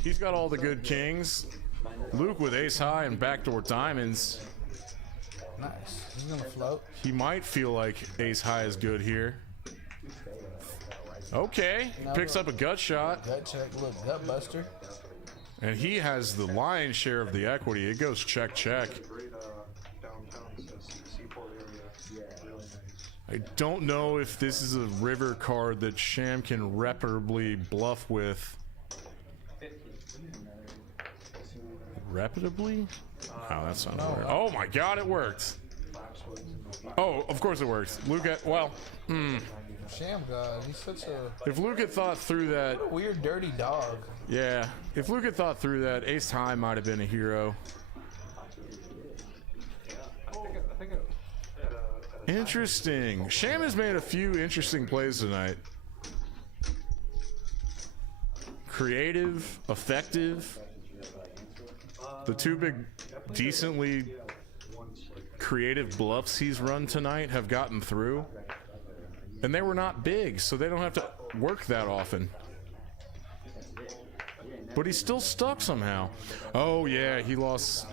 He's got all the good kings. Luke with ace high and backdoor diamonds. Nice. He's gonna float. He might feel like ace high is good here. Okay, picks up a gut shot. Gut check. Look, gut buster. And he has the lion's share of the equity. It goes check, check. Great downtown seaport area. Yeah, really nice. I don't know if this is a river card that Sham can reputably bluff with. Reputably? Oh, that's not right. Oh my god, it worked. Oh, of course it works. Luke, well, Sham God, he's such a if Luke had thought through that, weird, dirty dog. yeah, if Luke had thought through that, Ace High might have been a hero. Interesting. Sham has made a few interesting plays tonight. Creative, effective. The two big, decently creative bluffs he's run tonight have gotten through. And they were not big, so they don't have to work that often. But he's still stuck somehow. Oh yeah, he lost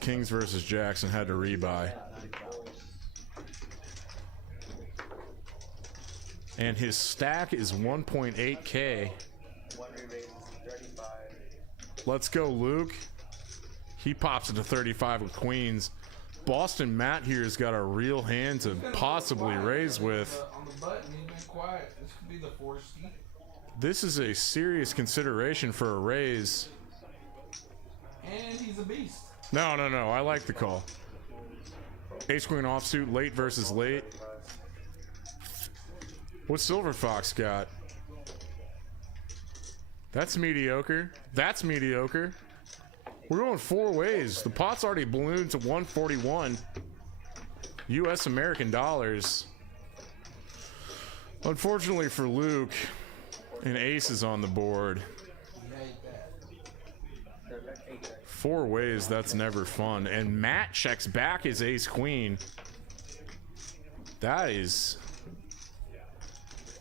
Kings versus Jacks and had to rebuy. And his stack is 1.8K. Let's go, Luke. He pops into 35 with queens. Boston Matt here has got a real hand to possibly raise with. On the button, he's been quiet. This could be the 4C. This is a serious consideration for a raise. And he's a beast. No. I like the call. Ace Queen offsuit, late versus late. What's Silver Fox got? That's mediocre. That's mediocre. We're going 4 ways. The pot's already ballooned to 141 US American dollars. Unfortunately for Luke, an ace is on the board. 4 ways, that's never fun. And Matt checks back his ace queen. That is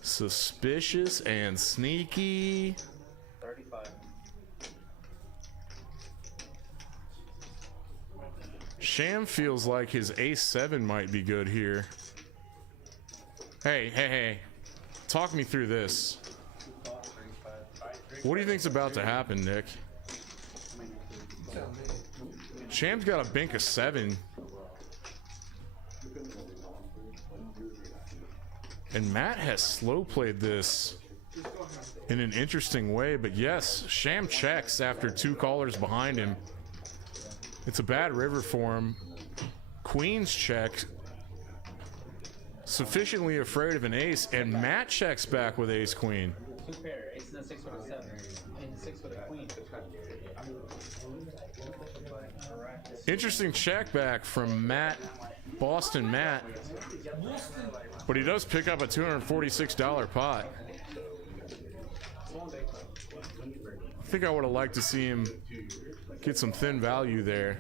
suspicious and sneaky. 35. Sham feels like his ace-7 might be good here. Hey. Talk me through this. What do you think's about to happen, Nick? Sham's got a bink of 7. And Matt has slow played this in an interesting way, but yes, Sham checks after 2 callers behind him. It's a bad river for him. Queens check. Sufficiently afraid of an ace, and Matt checks back with ace queen. 2 pair, ace and a 6 with a 7, and 6 with a queen. Interesting check back from Matt, Boston Matt. But he does pick up a $246 pot. I think I would have liked to see him get some thin value there.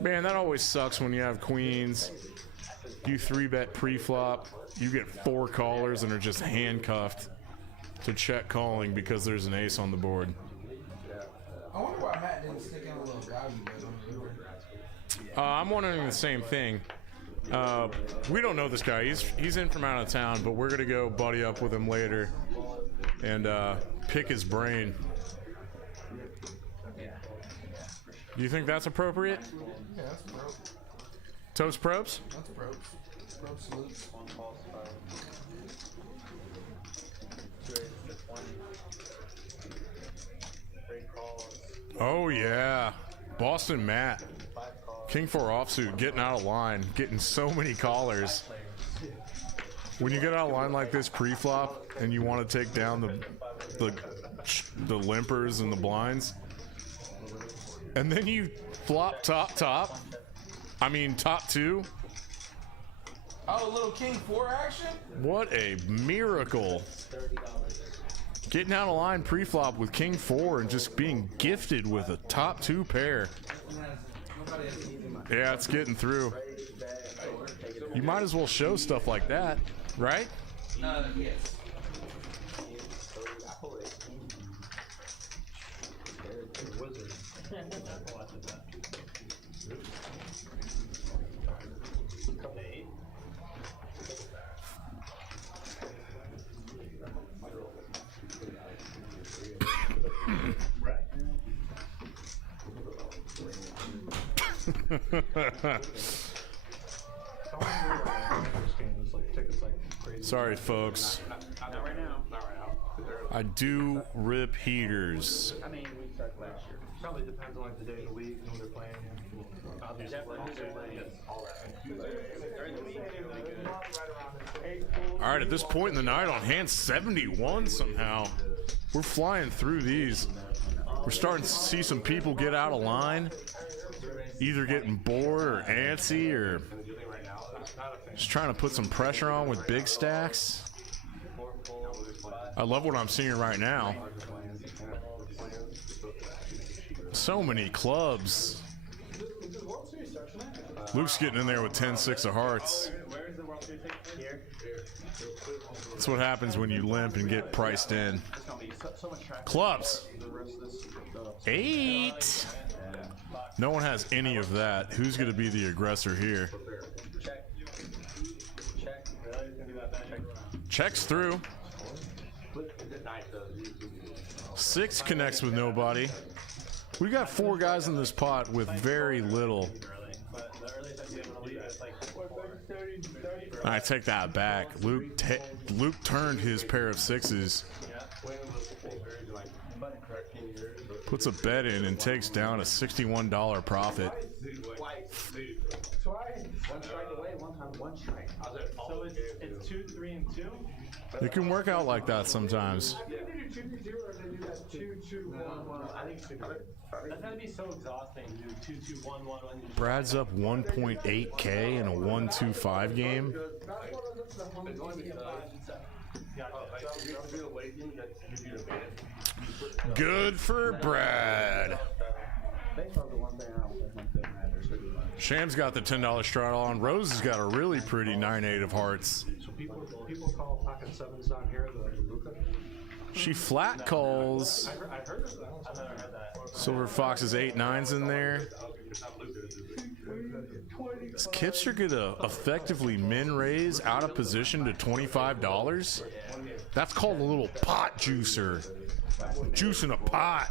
Man, that always sucks when you have queens. You 3-bet pre-flop. You get 4 callers and are just handcuffed to check calling because there's an ace on the board. I wonder why Matt didn't stick in a little value bet on the river. I'm wondering the same thing. We don't know this guy. He's in from out of town, but we're gonna go buddy up with him later and pick his brain. Do you think that's appropriate? Yeah, that's broke. Toast probes? That's broke. Broke salutes. Oh yeah, Boston Matt. King 4 offsuit, getting out of line, getting so many callers. When you get out of line like this pre-flop and you want to take down the limpers and the blinds, and then you flop top, top 2. Oh, a little King 4 action? What a miracle. Getting out of line pre-flop with King 4 and just being gifted with a top 2 pair. Yeah, it's getting through. You might as well show stuff like that, right? Yes. Sorry, folks. Not right now. I do rip heaters. I mean, we started last year. Probably depends on like the day of the week and who they're playing. All right, at this point in the night, on hand 71 somehow. We're flying through these. We're starting to see some people get out of line, either getting bored or antsy or just trying to put some pressure on with big stacks. I love what I'm seeing right now. So many clubs. Luke's getting in there with 10-6 of hearts. That's what happens when you limp and get priced in. Clubs. 8. No one has any of that. Who's going to be the aggressor here? Checks through. 6 connects with nobody. We got 4 guys in this pot with very little. I take that back. Luke turned his pair of 6s. Puts a bet in and takes down a $61 profit. One strike away, one strike. So it's 2, 3, and 2? It can work out like that sometimes. That's gonna be so exhausting to do 2, 2, 1, 1, 1. Brad's up 1.8K in a 1-2-5 game. Good for Brad. Sham's got the $10 straddle on. Rose has got a really pretty 9-8 of hearts. So people call pocket 7s down here the Luca. She flat calls. I heard of that. I've never heard that. Silver Fox is 8-9s in there. Is Kipster gonna effectively min raise out of position to $25? That's called a little pot juicer. Juice in a pot.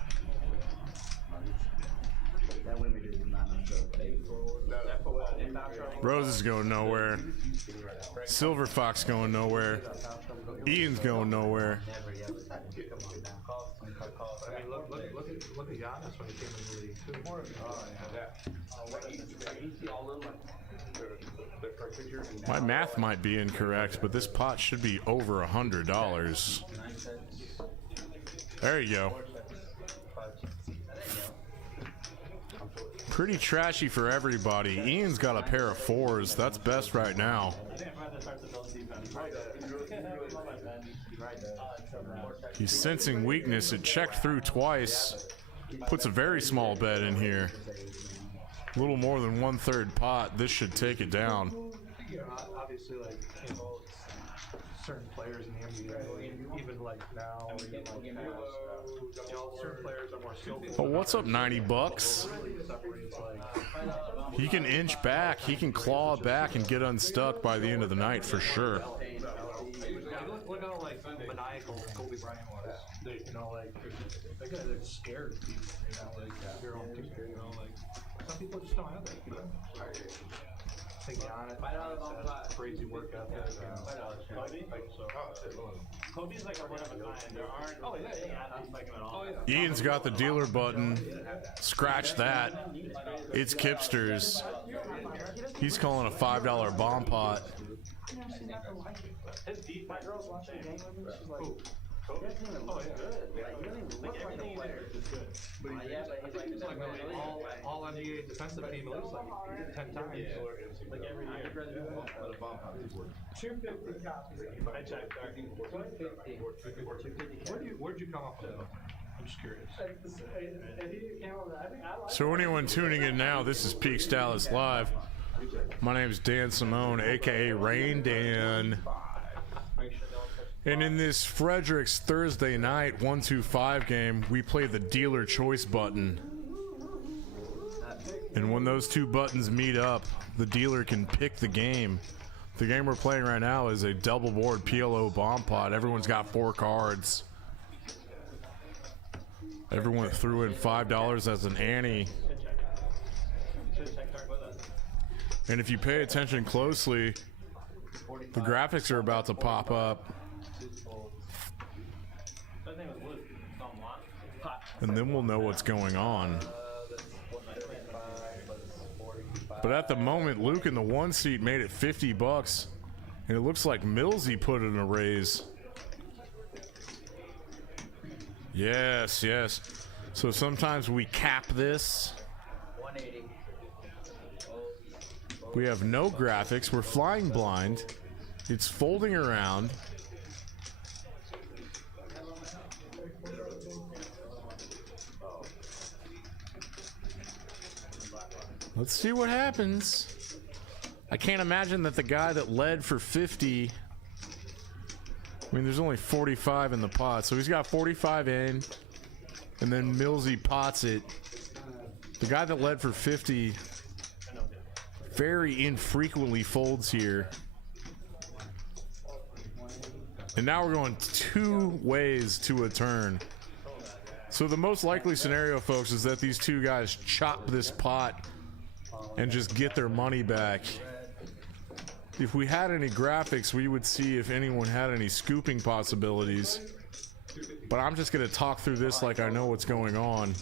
Rose is going nowhere. Silver Fox going nowhere. Ian's going nowhere. I mean, look at Giannis when he came in the league too. My math might be incorrect, but this pot should be over $100. There you go. Pretty trashy for everybody. Ian's got a pair of 4s. That's best right now. He's sensing weakness. It checked through twice. Puts a very small bet in here. A little more than 1/3 pot. This should take it down. You know, obviously, like, you know, certain players in the NBA, even like now, or even like past, you know, certain players are more skillful. Oh, what's up, 90 bucks? He can inch back. He can claw back and get unstuck by the end of the night for sure. Look how like maniacal Kobe Bryant was. You know, like that guy, they're scared of people. You know, like their own team. You know, like some people just don't have that. You know, I think Giannis, crazy work ethic. Kobe's like a one of a kind. There aren't athletes like him at all. Ian's got the dealer button. Scratch that. It's Kipster's. He's calling a $5 bomb pot. My girl's watching the game with me. She's like, Kobe doesn't even look good. Like, he doesn't even look like a player. But he's like all NBA defensive team at least like 10 times. Like every year. 250 copies. I checked. Where'd you come up with that? I'm just curious. So anyone tuning in now, this is Peaks Dallas Live. My name is Dan Simone, aka Rain Dan. And in this Frederic'S Thursday night 1-2-5 game, we play the dealer choice button. And when those two buttons meet up, the dealer can pick the game. The game we're playing right now is a double board PLO bomb pot. Everyone's got 4 cards. Everyone threw in $5 as an ante. And if you pay attention closely, the graphics are about to pop up. And then we'll know what's going on. But at the moment, Luke in the 1 seat made it $50. And it looks like Millsy put in a raise. Yes, yes. So sometimes we cap this. 180. We have no graphics. We're flying blind. It's folding around. Let's see what happens. I can't imagine that the guy that led for 50... I mean, there's only 45 in the pot, so he's got 45 in, and then Millsy pots it. The guy that led for 50 very infrequently folds here. And now we're going 2 ways to a turn. So the most likely scenario, folks, is that these two guys chop this pot and just get their money back. If we had any graphics, we would see if anyone had any scooping possibilities. But I'm just going to talk through this like I know what's going on.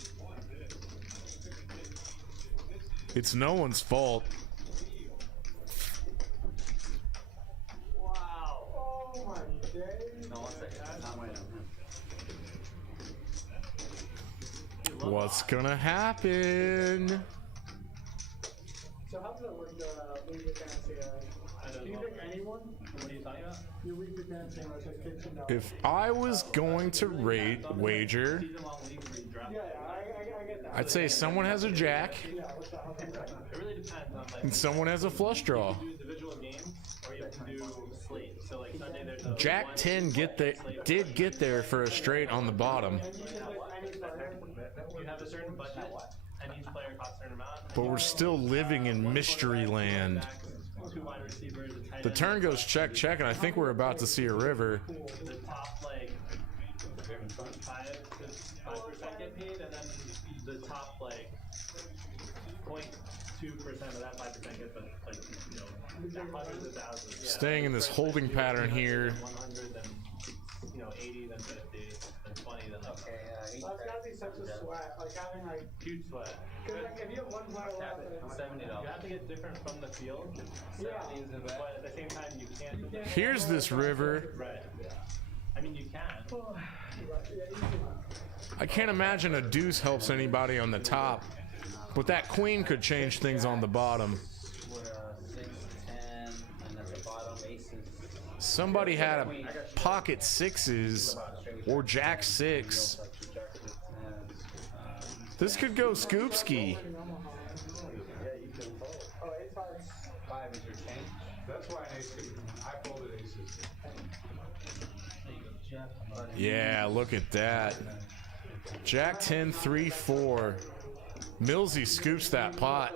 It's no one's fault. Wow. Oh my days. No, 1 second. Not my number. What's gonna happen? So how does it work, League of Fantasy? Do you pick anyone? What are you talking about? Your League of Fantasy, or is it $15? If I was going to rate wager, Season-long leagues where you draft. Yeah, I get that. I'd say someone has a jack Yeah, what's that? It really depends on like. and someone has a flush draw. You can do individual games, or you can do slate. So like Sunday there's a Jack 10 did get there for a straight on the bottom, You have a certain budget, and each player costs a certain amount. but we're still living in mystery land. 2 wide receivers, a tight The end. turn goes check, check, and I think we're about to see a river. The top like 5% get paid, and then the top like 0.2% of that 5% gets like hundreds of thousands. Yeah. Staying in this holding pattern here. 100, then 80, then 50, then 20, then That's gotta be such a sweat, like having like, huge sweat. cause like if you have one player left, $70. You have to get different from the field. Yeah. But at the same time, you can't. Here's this river. Right. I mean, you can. I can't imagine a deuce helps anybody on the top, but that queen could change things on the bottom. 6, 10, and at the bottom, aces. Somebody had a pocket sixes or jack 6. This could go scoopski. oh, 8-5. 5 is your change. That's why I folded aces. Yeah, look at that. Jack 10, 3, 4. Millsy scoops that pot.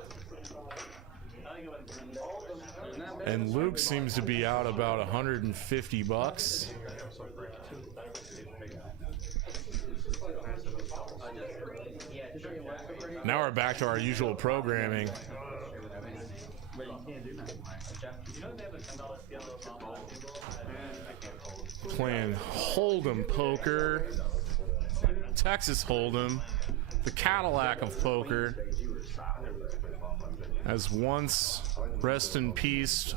And Luke seems to be out about $150. Now we're back to our usual programming. Playing Hold'em poker. Texas Hold'em. The Cadillac of poker. As once, rest in peace,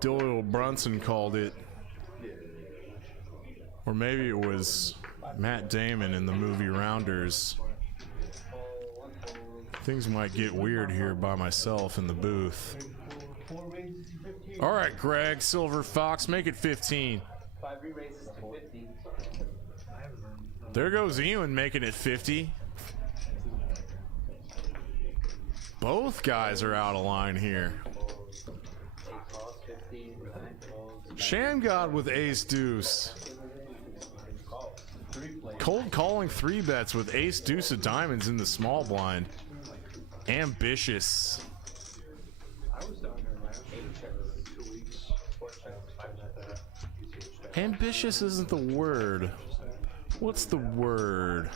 Doyle Brunson called it. Or maybe it was Matt Damon in the movie Rounders. Things might get weird here by myself in the booth. All right, Greg, Silver Fox, make it 15. 5 re-raises to 50. There goes Ewan making it 50. Both guys are out of line here. 8 calls, 50. Shamgod with ace deuce. Cold calling 3 bets with ace deuce of diamonds in the small blind. Ambitious. Ambitious isn't the word. What's the word?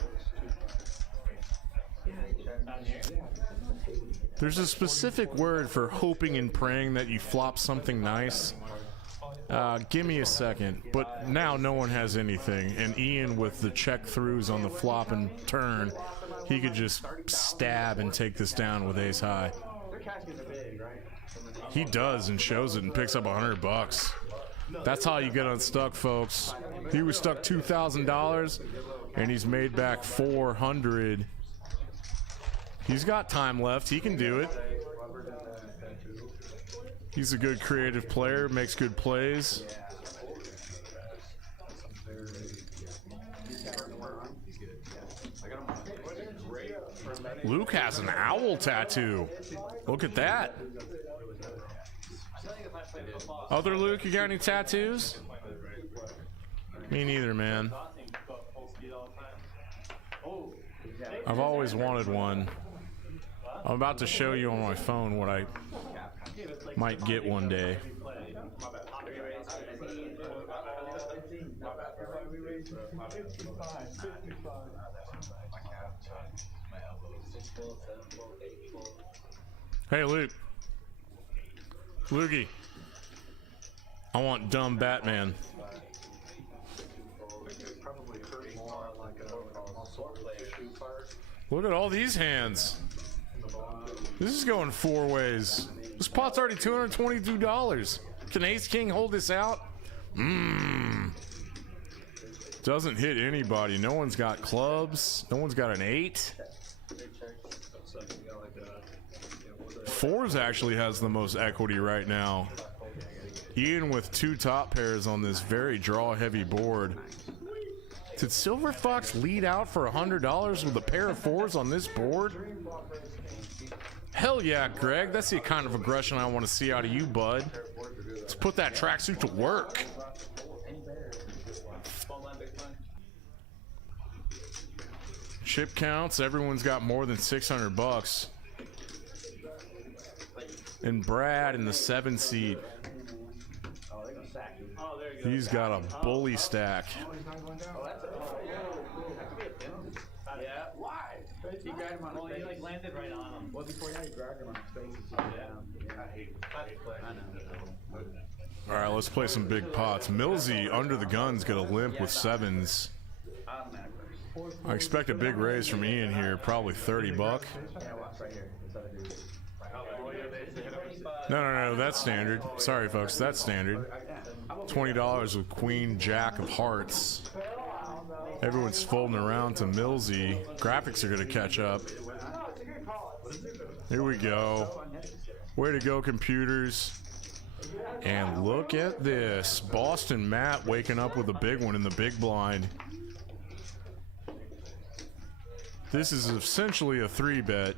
There's a specific word for hoping and praying that you flop something nice. Give me a second. But now no one has anything. And Ian with the check throughs on the flop and turn, he could just stab and take this down with ace high. He does and shows it and picks up $100. That's how you get unstuck, folks. He was stuck $2,000 and he's made back $400. He's got time left. He can do it. He's a good creative player, makes good plays. Luke has an owl tattoo. Look at that. Other Luke, you got any tattoos? Me neither, man. I've always wanted one. I'm about to show you on my phone what I might get one day. Hey, Luke. Lukey. I want dumb Batman. Look at all these hands. This is going 4 ways. This pot's already $222. Can Ace King hold this out? Doesn't hit anybody. No one's got clubs. No one's got an 8. 4s actually has the most equity right now. Ian with 2 top pairs on this very draw-heavy board. Did Silver Fox lead out for $100 with a pair of 4s on this board? Hell yeah, Greg. That's the kind of aggression I want to see out of you, bud. Let's put that tracksuit to work. Chip counts. Everyone's got more than $600. And Brad in the 7 seat. He's got a bully stack. Yeah, why? He grabbed him on his face. He like landed right on him. Well, before that, he grabbed him on his face. All right, let's play some big pots. Millsy under the gun's got a limp with 7s. I expect a big raise from Ian here, probably $30. No, that's standard. Sorry, folks, that's standard. $20 with Queen Jack of Hearts. Everyone's folding around to Millsy. Graphics are going to catch up. Here we go. Way to go, computers. And look at this. Boston Matt waking up with a big one in the big blind. This is essentially a 3-bet.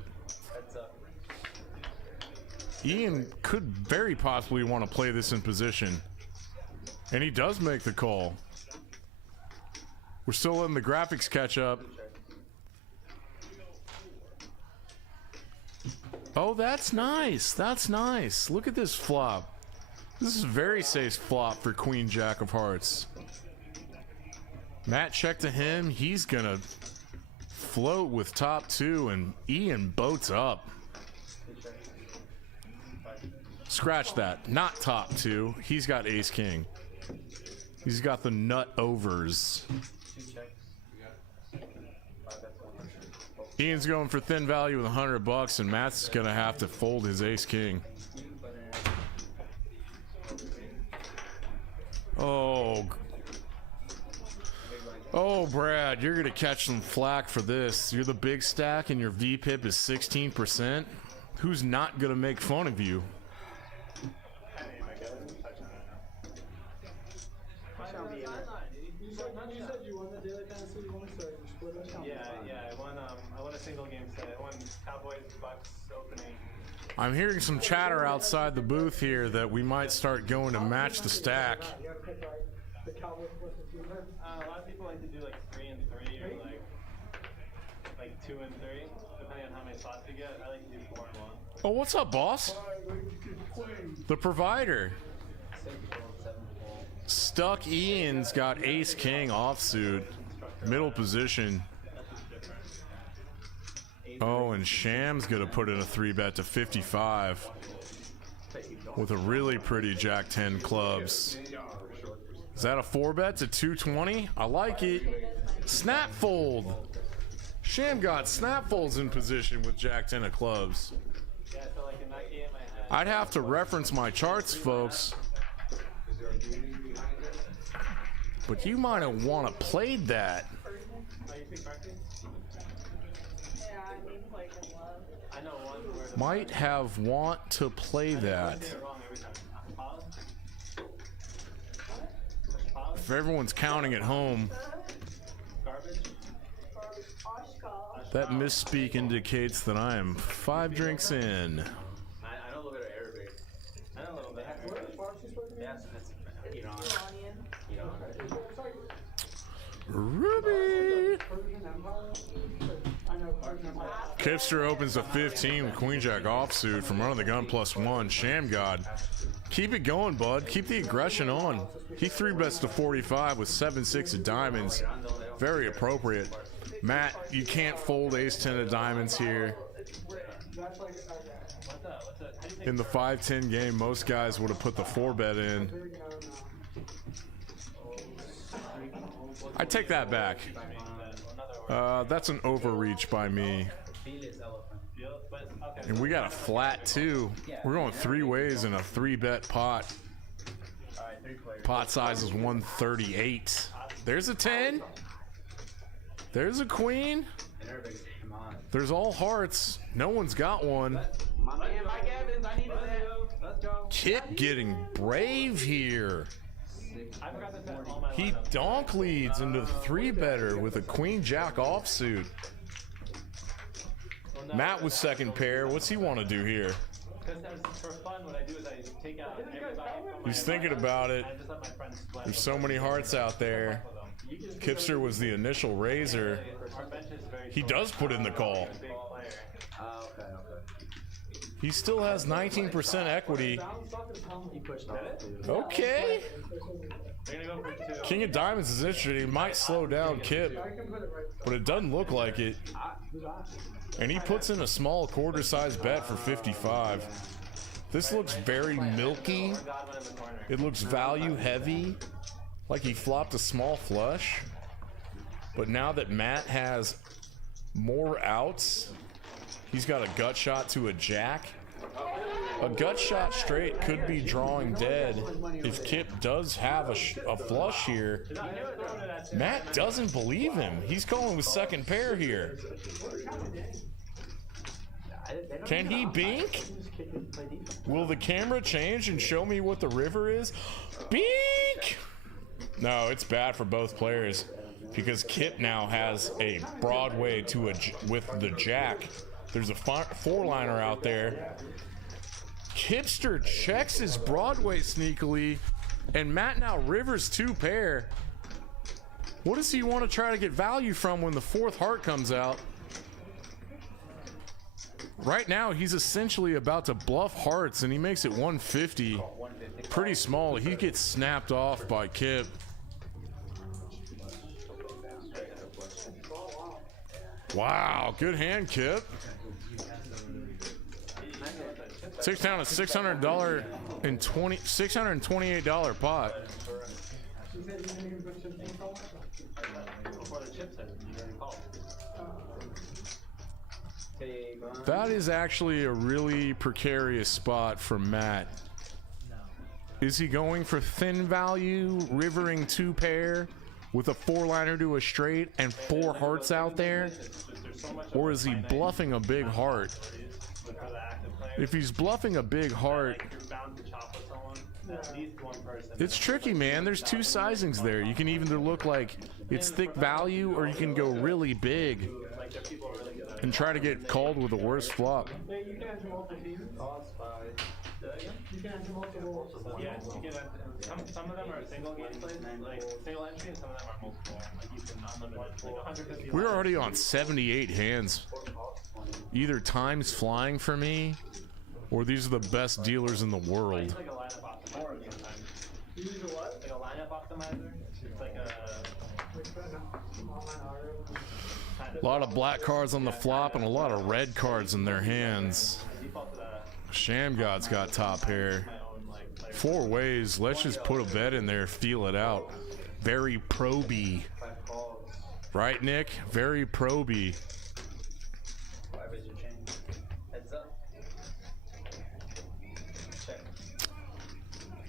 Ian could very possibly want to play this in position. And he does make the call. We're still letting the graphics catch up. Oh, that's nice. That's nice. Look at this flop. This is a very safe flop for Queen Jack of Hearts. Matt check to him. He's gonna float with top 2, and Ian boats up. Scratch that. Not top 2. He's got ace king. He's got the nut overs. Ian's going for thin value with $100, and Matt's gonna have to fold his ace king. Oh, Brad, you're gonna catch some flack for this. You're the big stack, and your VPIP is 16%. Who's not gonna make fun of you? I won a single game set. I won Cowboys Bucks opening. I'm hearing some chatter outside the booth here that we might start going to match the stack. A lot of people like to do like 3 and 3 or like 2 and 3, depending on how many spots you get. I like to do 4 and 1. Oh, what's up, boss? The provider. Stuck Ian's got ace king offsuit, middle position. Oh, and Sham's gonna put in a 3-bet to 55 with a really pretty Jack 10 clubs. Is that a 4-bet to 220? I like it. Snap fold. Sham got snap folds in position with Jack 10 of clubs. I'd have to reference my charts, folks. But you might have want to played that. Might have want to play that. If everyone's counting at home, that misspeak indicates that I am 5 drinks in. I know a little bit of Arabic. I know a little bit. Yes, that's Ruby! Kipster opens a 15 with Queen Jack offsuit from under the gun +1. Sham God. Keep it going, bud. Keep the aggression on. He 3-bets to 45 with 7-6 of diamonds. Very appropriate. Matt, you can't fold ace-10 of diamonds here. In the 5-10 game, most guys would have put the 4-bet in. I take that back. That's an overreach by me. And we got a flat too. We're going 3 ways in a 3-bet pot. Pot size is 138. There's a 10. There's a queen. There's all hearts. No one's got one. Kip getting brave here. He donk leads into the 3-better with a Queen Jack offsuit. Matt with second pair. What's he want to do here? He's thinking about it. There's so many hearts out there. Kipster was the initial raiser. He does put in the call. He still has 19% equity. Okay. King of Diamonds is interesting. He might slow down Kip, but it doesn't look like it. And he puts in a small quarter-sized bet for 55. This looks very milky. It looks value heavy, like he flopped a small flush. But now that Matt has more outs, he's got a gut shot to a jack. A gut shot straight could be drawing dead if Kip does have a flush here. Matt doesn't believe him. He's calling with second pair here. Can he bink? Will the camera change and show me what the river is? Bink! No, it's bad for both players because Kip now has a Broadway to with the jack. There's a 4-liner out there. Kipster checks his Broadway sneakily, and Matt now rivers 2 pair. What does he want to try to get value from when the 4th heart comes out? Right now, he's essentially about to bluff hearts, and he makes it 150. Pretty small. He gets snapped off by Kip. Wow, good hand, Kip. Takes down a $628 pot. That is actually a really precarious spot for Matt. Is he going for thin value, rivering 2 pair with a 4-liner to a straight and 4 hearts out there? Or is he bluffing a big heart? If he's bluffing a big heart, it's tricky, man. There's 2 sizings there. You can either look like it's thick value, or you can go really big and try to get called with the worst flop. Some of them are single game plays, like single entry, and some of them are multiple. Like you can unlimited. We're already on 78 hands. Either time's flying for me, or these are the best dealers in the world. It's like a lineup optimizer sometimes. You use a what? Like a lineup optimizer? It's like a A lot of black cards on the flop and a lot of red cards in their hands. Sham God's got top pair. 4 ways. Let's just put a bet in there, feel it out. Very proby. Right, Nick? Very proby.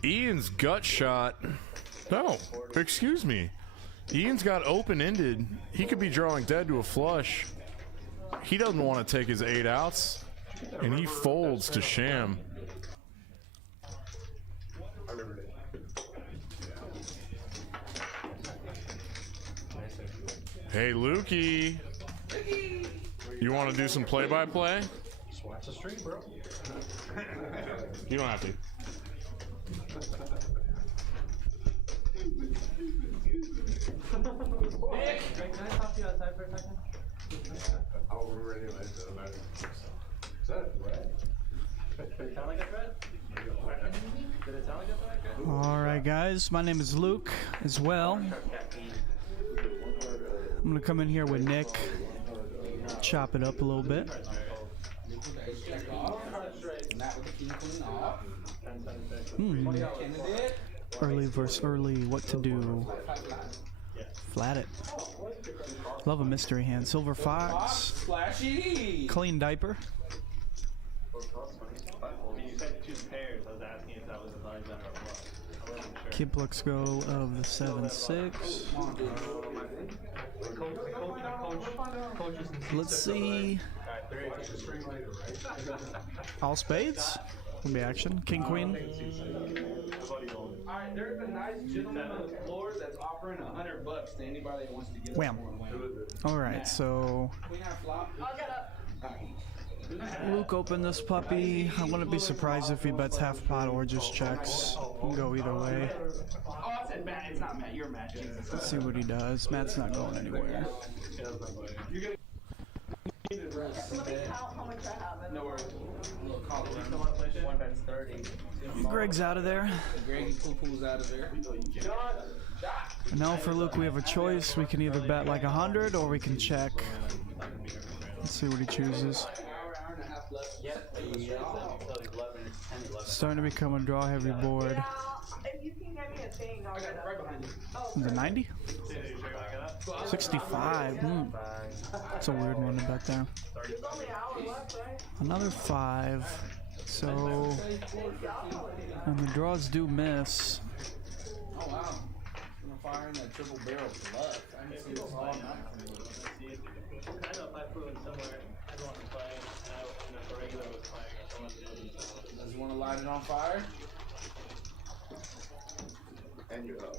Ian's gut shot. No, excuse me. Ian's got open-ended. He could be drawing dead to a flush. He doesn't want to take his 8 outs, and he folds to Sham. Hey, Lukey. You want to do some play-by-play? Just watch the stream, bro. You don't have to. Nick, can I talk to you outside for a second? I'll remember anyway. Is that a threat? Did it sound like a threat? Did it sound like a threat? Alright guys, my name is Luke as well. I'm gonna come in here with Nick, chop it up a little bit. Early versus early, what to do? Flat it. Love a mystery hand. Silver Fox. Clean diaper. Kiplux go of the 7-6. Let's see. All spades? Will be action. King, queen. Alright, there's a nice gentleman on the floor that's offering $100 to anybody that wants to get Wham. Alright, so Queen half flop. I'll get up. Luke opened this puppy. I wouldn't be surprised if he bets half pot or just checks. Can go either way. Oh, I said Matt. It's not Matt. You're Matt. Jesus. Let's see what he does. Matt's not going anywhere. Let me count how much I have. No worries. One bet's 30. Greg's out of there. Greggy poo-poo's out of there. Now for Luke, we have a choice. We can either bet like 100 or we can check. Let's see what he chooses. Starting to become a draw heavy board. Yeah, if you can get me a thing, I'll get up. Is it 90? 65. That's a weird one to bet there. There's only an hour left, right? Another 5. So, and the draws do miss. Oh wow. I'm firing that triple barrel bluff. I didn't see this all night. I know if I flew in somewhere, I'd want to play, and if a regular was playing, I want to do. Does he want to light it on fire? And you're up.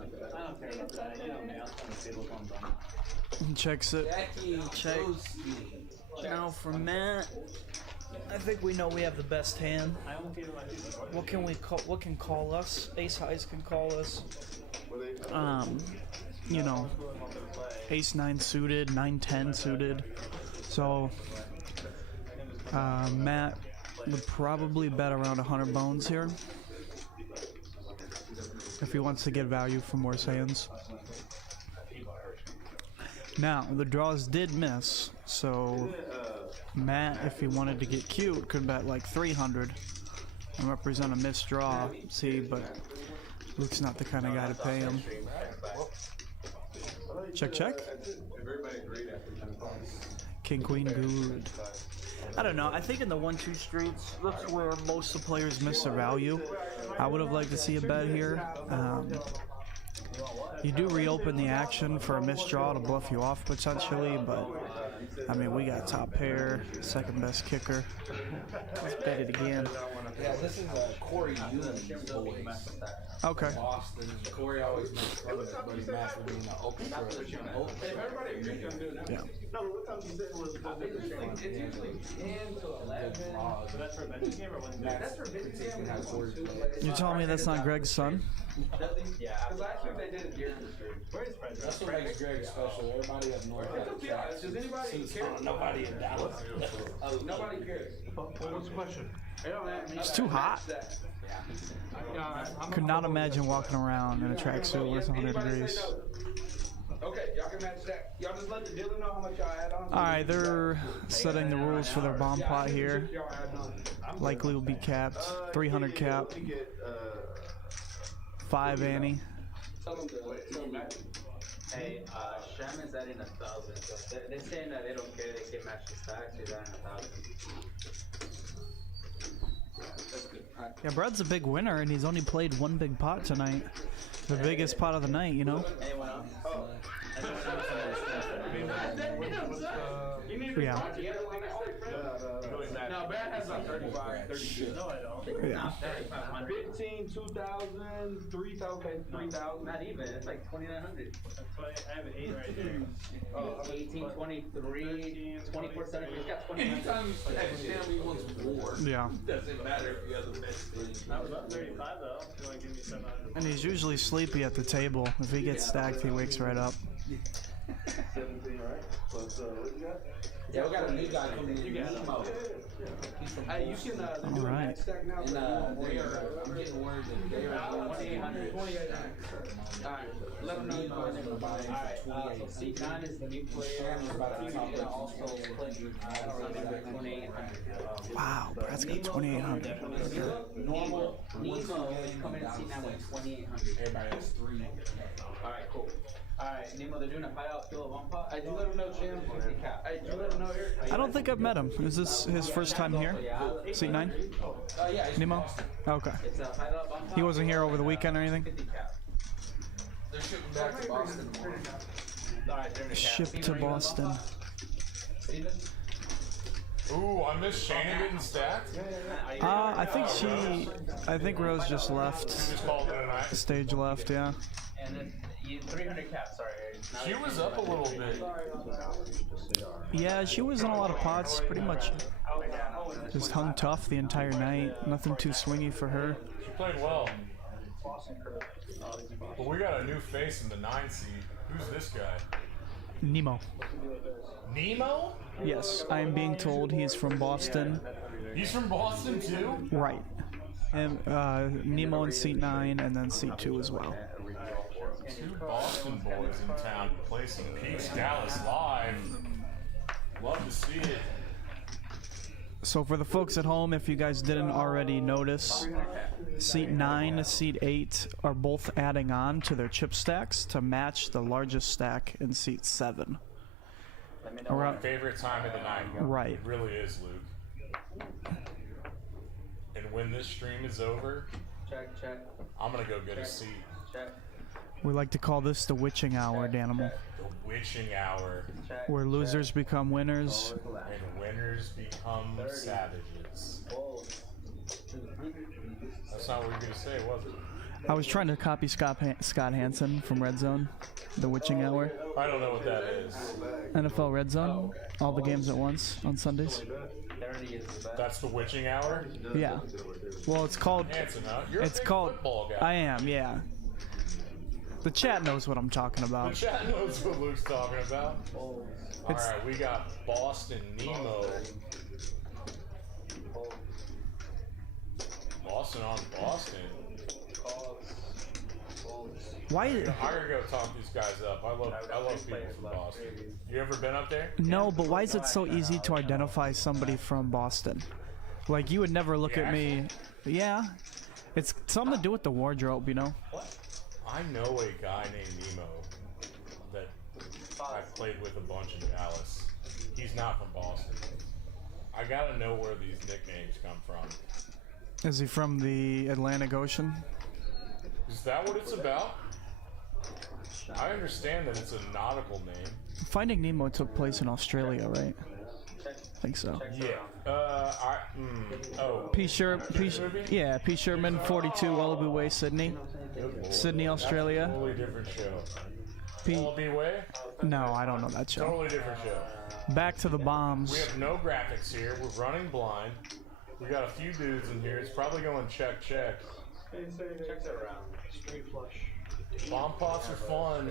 I don't care about that. You know me, I'll turn the table comes on. Checks it. Jackie, Check. Now for Matt, I think we know we have the best hand. I won't give my people. What can we call? What can call us? Ace highs can call us. You know, Ace 9 suited, 9-10 suited. So Matt would probably bet around 100 bones here if he wants to get value from worse hands. Now the draws did miss, so Matt, if he wanted to get cute, could bet like 300 and represent a missed draw. See, but Luke's not the kind of guy to pay him. Check, check. King, queen, good. I don't know. I think in the 1-2 streets, that's where most of the players miss their value. I would have liked to see a bet here. You do reopen the action for a missed draw to bluff you off potentially, but I mean, we got top pair, second best kicker. Let's bet it again. Yeah, this is Corey Ewing's boys. Okay. Boston. Corey always makes fun of his buddy Matt for being an open Yeah. No, what time you said was It's usually 10 to 11. So that's for a bench game or one game? That's for big game. You telling me that's not Greg's son? Yeah. Because last week they did it during the stream. Where's Frederick? That's what makes Greg special. Everybody up north has tracks. Does anybody care? Nobody in Dallas. Nobody cares. What's the question? It's too hot. Could not imagine walking around in a tracksuit when it's 100 degrees. Okay, y'all can match that. Y'all just let the dealer know how much y'all add on. Alright, they're setting the rules for their bomb pot here. Likely will be capped. 300 cap. 5 Annie. Hey, Shem is adding 1,000. So they're saying that they don't care. They can match the stacks. He's adding 1,000. Yeah, Brad's a big winner, and he's only played one big pot tonight. The biggest pot of the night, you know? Anyone else? Oh. Yeah. No, Brad has about 35, 32. No, I don't. Yeah. 15, 2,000, 3,000, 3,000. Not even. It's like 2,900. I have an 8 right here. 18, 23, 24, 7. He's got 20. Anytime you say he wants war, Yeah. doesn't matter if you have the best thing. I was up 35 though. You want to give me 700? And he's usually sleepy at the table. If he gets stacked, he wakes right up. 17, right? Plus, what you got? Yeah, we got a new guy coming in. Nemo. Hey, you can do a Alright. match stack now. And they are, I'm getting word that they are 2,800. 2,800. Alright, let them know you're going in for buying for 28. So C9 is the new player. And also Clinton. Sunday 2,800. Wow, Brad's got 2,800. Normal Nemo is coming in C9 with 2,800. Everybody has 3. Alright, cool. Alright, Nemo, they're doing a hideout kill of one pot. Hey, you let them know, Chan. Hey, you let them know here. I don't think I've met him. Is this his first time here? C9? Yeah, he's Nemo? Okay. It's a hideout one pot. He wasn't here over the weekend or anything? 50 cap. They're shipping back to Boston tomorrow. Alright, they're in the cap. Shipped to Boston. Steven? Ooh, I missed Shannon getting stacked. I think Rose just left. Just called it a night. The stage left, yeah. And then 300 cap, sorry. She was up a little bit. Yeah, she was in a lot of pots, pretty much just hung tough the entire night. Nothing too swingy for her. She played well. But we got a new face in the 9 seed. Who's this guy? Nemo. Nemo? Yes, I am being told he's from Boston. He's from Boston too? Right. And Nemo in seat 9 and then seat 2 as well. 2 Boston boys in town to play some Peaks Dallas live. Love to see it. So for the folks at home, if you guys didn't already notice, seat 9 to seat 8 are both adding on to their chip stacks to match the largest stack in seat 7. Our favorite time of the night. Right. It really is, Luke. And when this stream is over, Check. I'm gonna go get a seat. Check. We like to call this the witching hour, Danimal, The witching hour. where losers become winners. And winners become savages. That's not what you were gonna say, was it? I was trying to copy Scott Hansen from Red Zone, the witching hour. I don't know what that is. NFL Red Zone, all the games at once on Sundays. That's the witching hour? Yeah. Well, it's called. Hanson, huh? You're It's a big called. football guy. I am, yeah. The chat knows what I'm talking The about. chat knows what Luke's talking about. Alright, we got Boston Nemo. Boston on Boston. Why? I gotta go talk these guys up. I love people from Boston. You ever been up there? No, but why is it so easy to identify somebody from Boston? Like, you would never look at me. Yeah. It's something to do with the wardrobe, you know? I know a guy named Nemo that I've played with a bunch in Dallas. He's not from Boston. I gotta know where these nicknames come from. Is he from the Atlantic Ocean? Is that what it's about? I understand that it's a nautical name. Finding Nemo took place in Australia, right? I think so. Yeah. P. Sherman, 42, Wallaby Way, Sydney. Sydney, Australia. Totally different show. P. Wallaby Way? No, I don't know that show. Totally different show. Back to the bombs. We have no graphics here. We're running blind. We got a few dudes in here. It's probably going check. Checks around. Straight flush. Bomb pots are fun.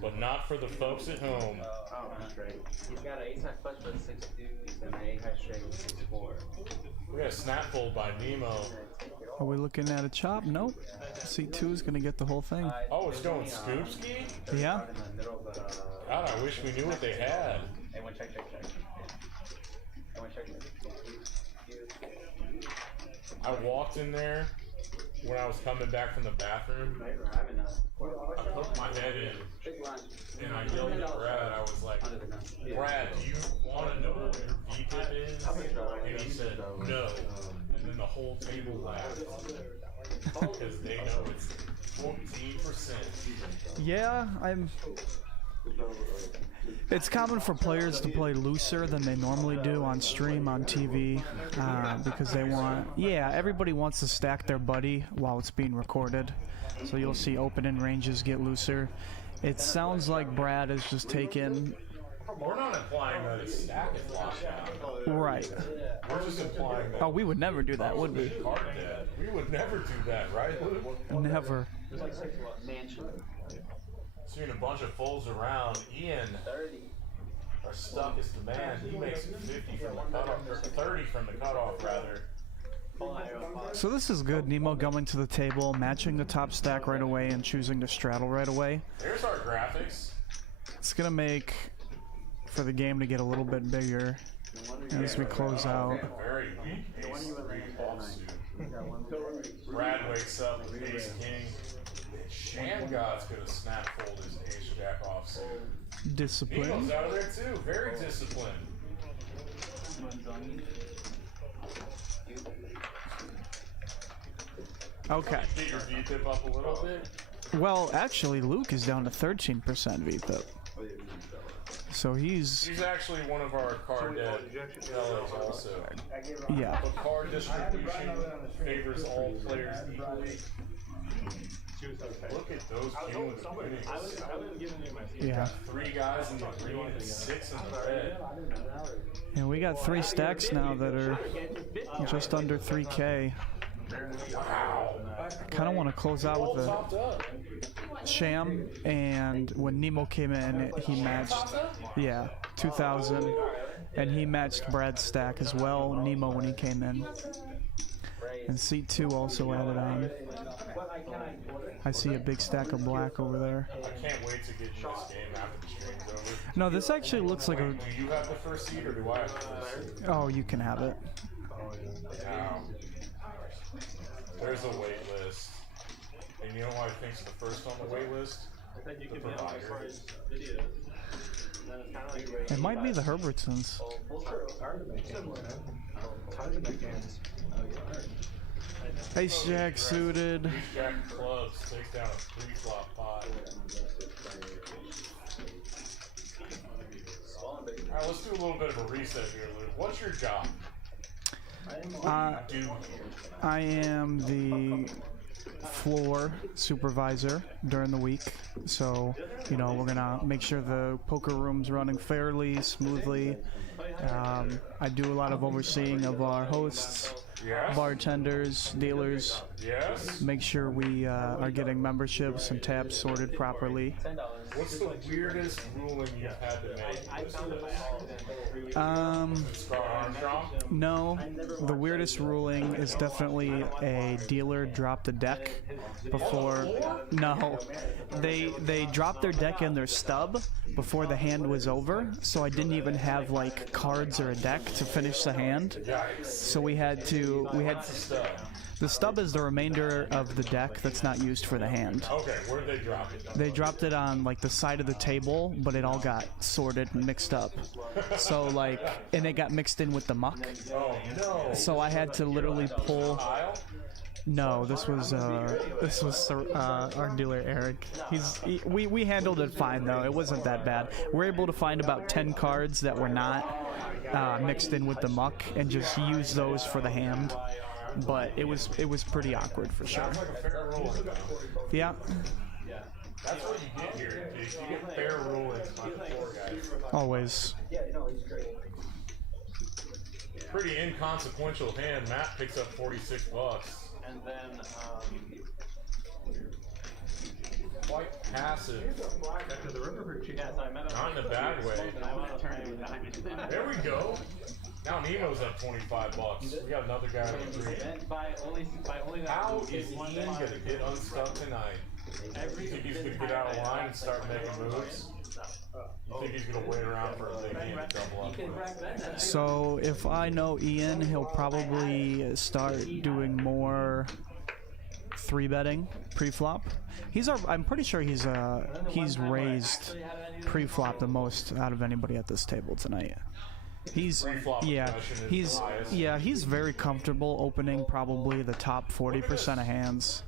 but not for the folks at home. Oh, that's right. He's got an ace high flush with 6 deuce and an ace high straight with 6-4. We got a snap fold by Nemo. Are we looking at a chop? Nope. C2 is gonna get the whole thing. Oh, it's going Scoopski? Yeah. God, I wish we knew what they had. Check. I walked in there when I was coming back from the bathroom. I poked my head in and I yelled at Brad. I was like, Brad, do you want to know what your VPIP is? And he said, no. And then the whole table laughed. Because they know it's 14%. Yeah, it's common for players to play looser than they normally do on stream, on TV, because they want, everybody wants to stack their buddy while it's being recorded. So you'll see open-end ranges get looser. It sounds like Brad is just taking... We're not implying that his stack is locked down. Right. We're just implying that... Oh, we would never do that, would we? Card dead. We would never do that, right, Luke? Never. Seeing a bunch of folds around. Ian, our stuckest man, he makes 50 from the cutoff, or 30 from the cutoff, rather. So this is good. Nemo going to the table, matching the top stack right away, and choosing to straddle right away. There's our graphics. It's gonna make for the game to get a little bit bigger as we close out. Very weak ace-3 offsuit. Brad wakes up with ace-king. Shamgod's gonna snap fold his ace-jack offsuit. Discipline. Nemo's out of there too. Very disciplined. Okay. Get your VPIP up a little bit. Well, actually, Luke is down to 13% VPIP. So he's actually one of our card dead fellows also. Yeah. But card distribution favors all players equally. Look at those cumulative winnings. Yeah. 3 guys in the green and 6 in the red. And we got 3 stacks now that are just under 3K. Wow. Kind of want to close out with a Sham, and when Nemo came in, he matched, 2,000, and he matched Brad's stack as well, Nemo, when he came in. And C2 also added on. I see a big stack of black over there. I can't wait to get in this game after the stream's over. No, this actually looks like a... Do you have the first seed or do I have the first seed? Oh, you can have it. Wow. There's a wait list. And you know who I think's the first on the wait list? The provider. It might be the Herbertsons. Ace Jack suited. Ace Jack clubs takes down a 3-flop pot. Alright, let's do a little bit of a reset here, Luke. What's your job? I am the floor supervisor during the week, so we're gonna make sure the poker room's running fairly, smoothly. I do a lot of overseeing of our hosts, bartenders, dealers. Make sure we are getting memberships and tabs sorted properly. What's the weirdest ruling you've had to make? Scott Armstrong? No, the weirdest ruling is definitely a dealer dropped a deck before. No, they dropped their deck in their stub before the hand was over, so I didn't even have like cards or a deck to finish the hand. So we had the stub is the remainder of the deck that's not used for the hand. Okay, where did they drop it? They dropped it on like the side of the table, but it all got sorted and mixed up. So and it got mixed in with the muck. Oh no! So I had to literally pull. No, this was our dealer Eric. We handled it fine though. It wasn't that bad. We're able to find about 10 cards that were not mixed in with the muck and just use those for the hand. But it was pretty awkward for sure. Sounds like a fair ruling. Yeah. That's what you get here. You get fair rulings by the poor guys. Always. Pretty inconsequential hand. Matt picks up $46. And then, quite passive. Back to the river for cheap. Yeah, so I met him. Not in a bad way. I want to turn it. There we go. Now Nemo's up 25 bucks. We got another guy on the green. By only that. How is Ian gonna get unstuck tonight? You think he's gonna get out of line and start making moves? You think he's gonna wait around for a big game to double up? So if I know Ian, he'll probably start doing more 3-betting pre-flop. I'm pretty sure he's raised pre-flop the most out of anybody at this table tonight. He's very comfortable opening probably the top 40% of hands.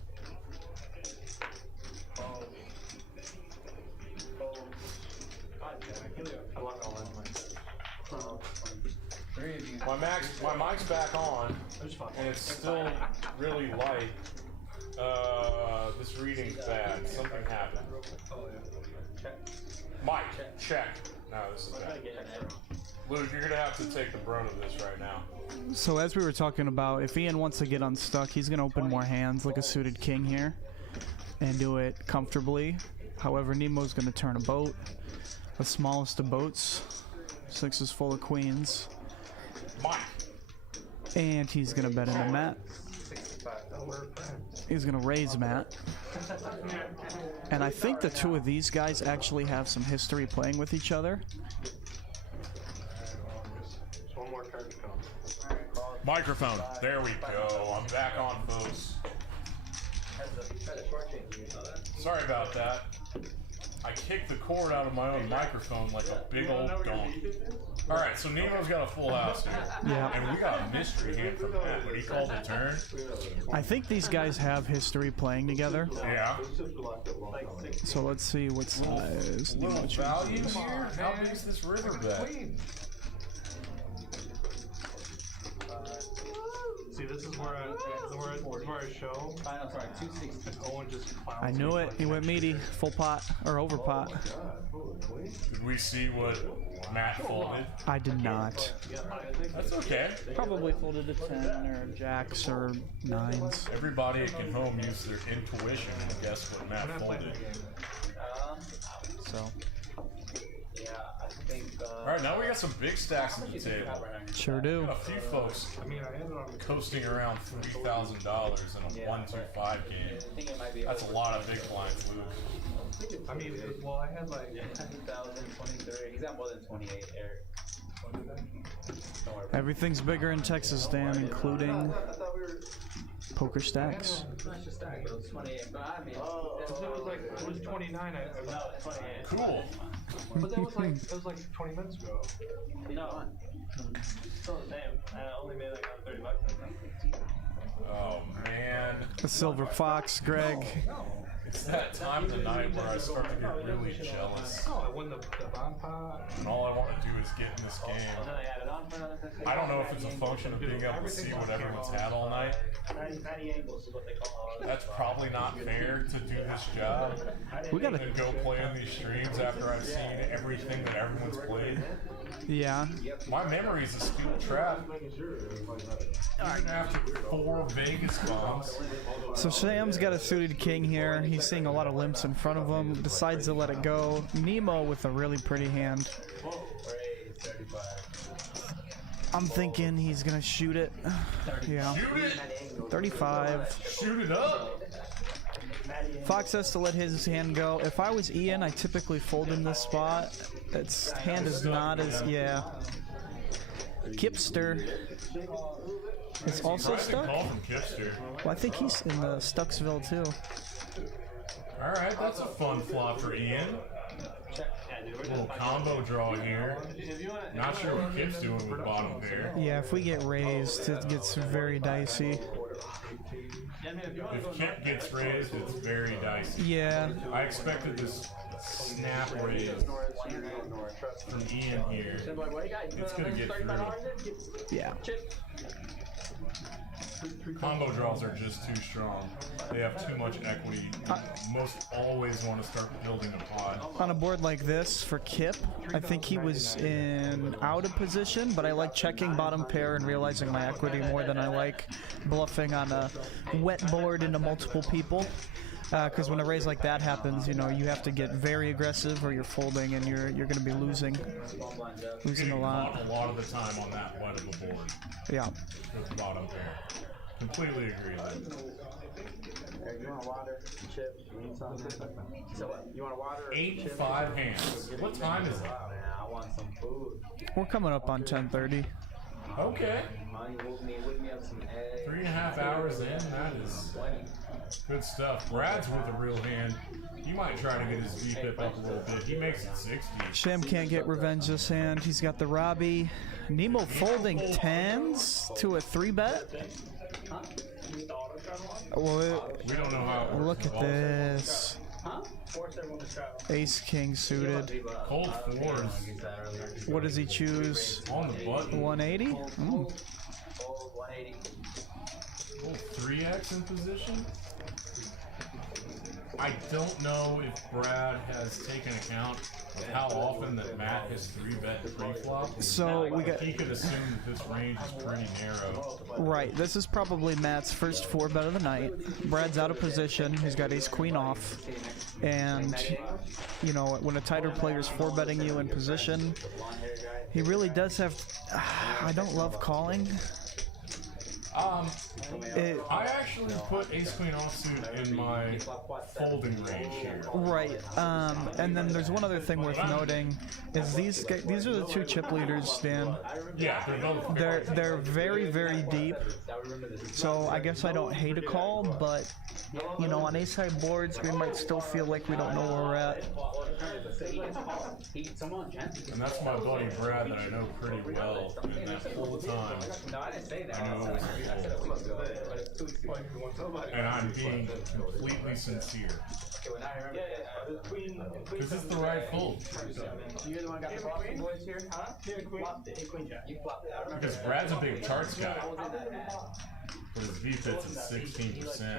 My mic's back on, and it's still really light. This reading's bad. Something happened. Mike, check. No, this is bad. Luke, you're gonna have to take the brunt of this right now. So as we were talking about, if Ian wants to get unstuck, he's gonna open more hands like a suited king here and do it comfortably. However, Nemo's gonna turn a boat, the smallest of boats. 6 is full of queens. Mike. And he's gonna bet into Matt. He's gonna raise Matt. And I think the two of these guys actually have some history playing with each other. One more card to come. Microphone. There we go. I'm back on, folks. Sorry about that. I kicked the cord out of my own microphone like a big old donkey. Alright, so Nemo's got a full house here. Yeah. And we got a mystery hand from Matt, but he called a turn. I think these guys have history playing together. Yeah. So let's see what size. Little value here? How big is this river bet? See, this is where I show. I'm sorry, 260. Owen just I knew it. He went meaty. Full pot. Or over pot. Did we see what Matt folded? I did not. That's okay. Probably folded a 10 or jacks or 9s. Everybody at home used their intuition and guess what Matt folded. So. Yeah, I think. Alright, now we got some big stacks at the table. Sure do. A few folks coasting around $3,000 in a 1-2-5 game. That's a lot of big blinds, Luke. I mean, well, I had like 2023. He's got more than 28, Eric. Everything's bigger in Texas, Dan, including poker stacks. it was 29. Cool. But that was like 20 minutes ago. No. Still the same. I only made like $30. Oh, man. The Silver Fox, Greg. It's that time of the night where I start to get really jealous. Oh, I won the bond pot. And all I want to do is get in this game. I don't know if it's a function of being able to see what everyone's had all night. 90 angles is what they call it. That's probably not fair to do this job. We gotta. And go play on these streams after I've seen everything that everyone's played. Yeah. My memory is a steel trap. Even after 4 Vegas bombs. So Sam's got a suited king here. He's seeing a lot of limps in front of him. Decides to let it go. Nemo with a really pretty hand. I'm thinking he's gonna shoot it. Yeah. Shoot it! 35. Shoot it up! Fox has to let his hand go. If I was Ian, I typically fold in this spot. Its hand is not as, yeah. Kipster. It's also stuck? Call from Kipster. Well, I think he's in the Stucksville too. Alright, that's a fun flop for Ian. Little combo draw here. Not sure what Kip's doing with bottom pair. Yeah, if we get raised, it gets very dicey. If Kip gets raised, it's very dicey. Yeah. I expected this snap raise from Ian here. It's going to get through. Yeah. Combo draws are just too strong. They have too much equity. You most always want to start building a pot. On a board like this for Kip, I think he was in out of position, but I like checking bottom pair and realizing my equity more than I like bluffing on a wet board into multiple people. Because when a raise like that happens, you know, you have to get very aggressive or you're folding and you're going to be losing a lot. A lot of the time on that wide of a board. Yeah. With the bottom pair. Completely agree with that. Hey, you want water, chip, you need something? So what? You want water? 8 and 5 hands. What time is it? Wow, man, I want some food. We're coming up on 10:30. Okay. Mommy woke me up some eggs. 3.5 hours in. That is good stuff. Brad's with a real hand. He might try to get his V-pip up a little bit. He makes it 60. Sham can't get revenge this hand. He's got the Robbie. Nemo folding 10s to a 3-bet. Well, We don't know how it works. look at this. Ace King suited. Cold 4s What does he choose? on the button. 180? Mm. Oh, 180. Cold 3x in position. I don't know if Brad has taken account of how often that Matt has 3-bet pre-flop. So we got He could assume that this range is pretty narrow. right. This is probably Matt's first 4-bet of the night. Brad's out of position. He's got ace queen off, and you know when a tighter player's 4-betting you in position, he really does have. I don't love calling. I actually put ace queen offsuit in my folding range here. Right, and then there's one other thing worth noting is these are the two chip leaders, Dan. Yeah, they're both. They're very, very deep, so I guess I don't hate a call, but you know on ace high boards we might still feel like we don't know where we're at. And that's my buddy Brad that I know pretty well, and that whole time I know it was a fold. And I'm being completely sincere. Because it's the right fold. You're the one got the Boston boys here, huh? Because Brad's a big charts guy. But his V-fits at 16%.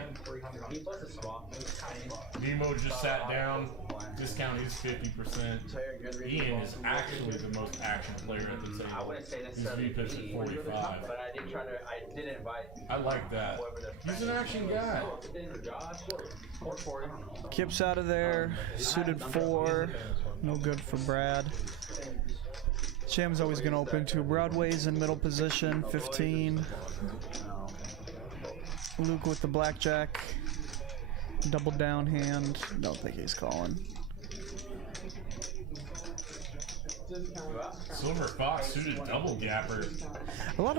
Nemo just sat down. Discount is 50%. Ian is actually the most action player at the table. His V-fits at 45. But I did try to, I did invite. I like that. He's an action guy. Kip's out of there, suited 4, no good for Brad. Sham's always going to open 2 Broadways in middle position, 15. Luke with the blackjack, double down hand. Don't think he's calling. Silver Fox suited double gapper. A lot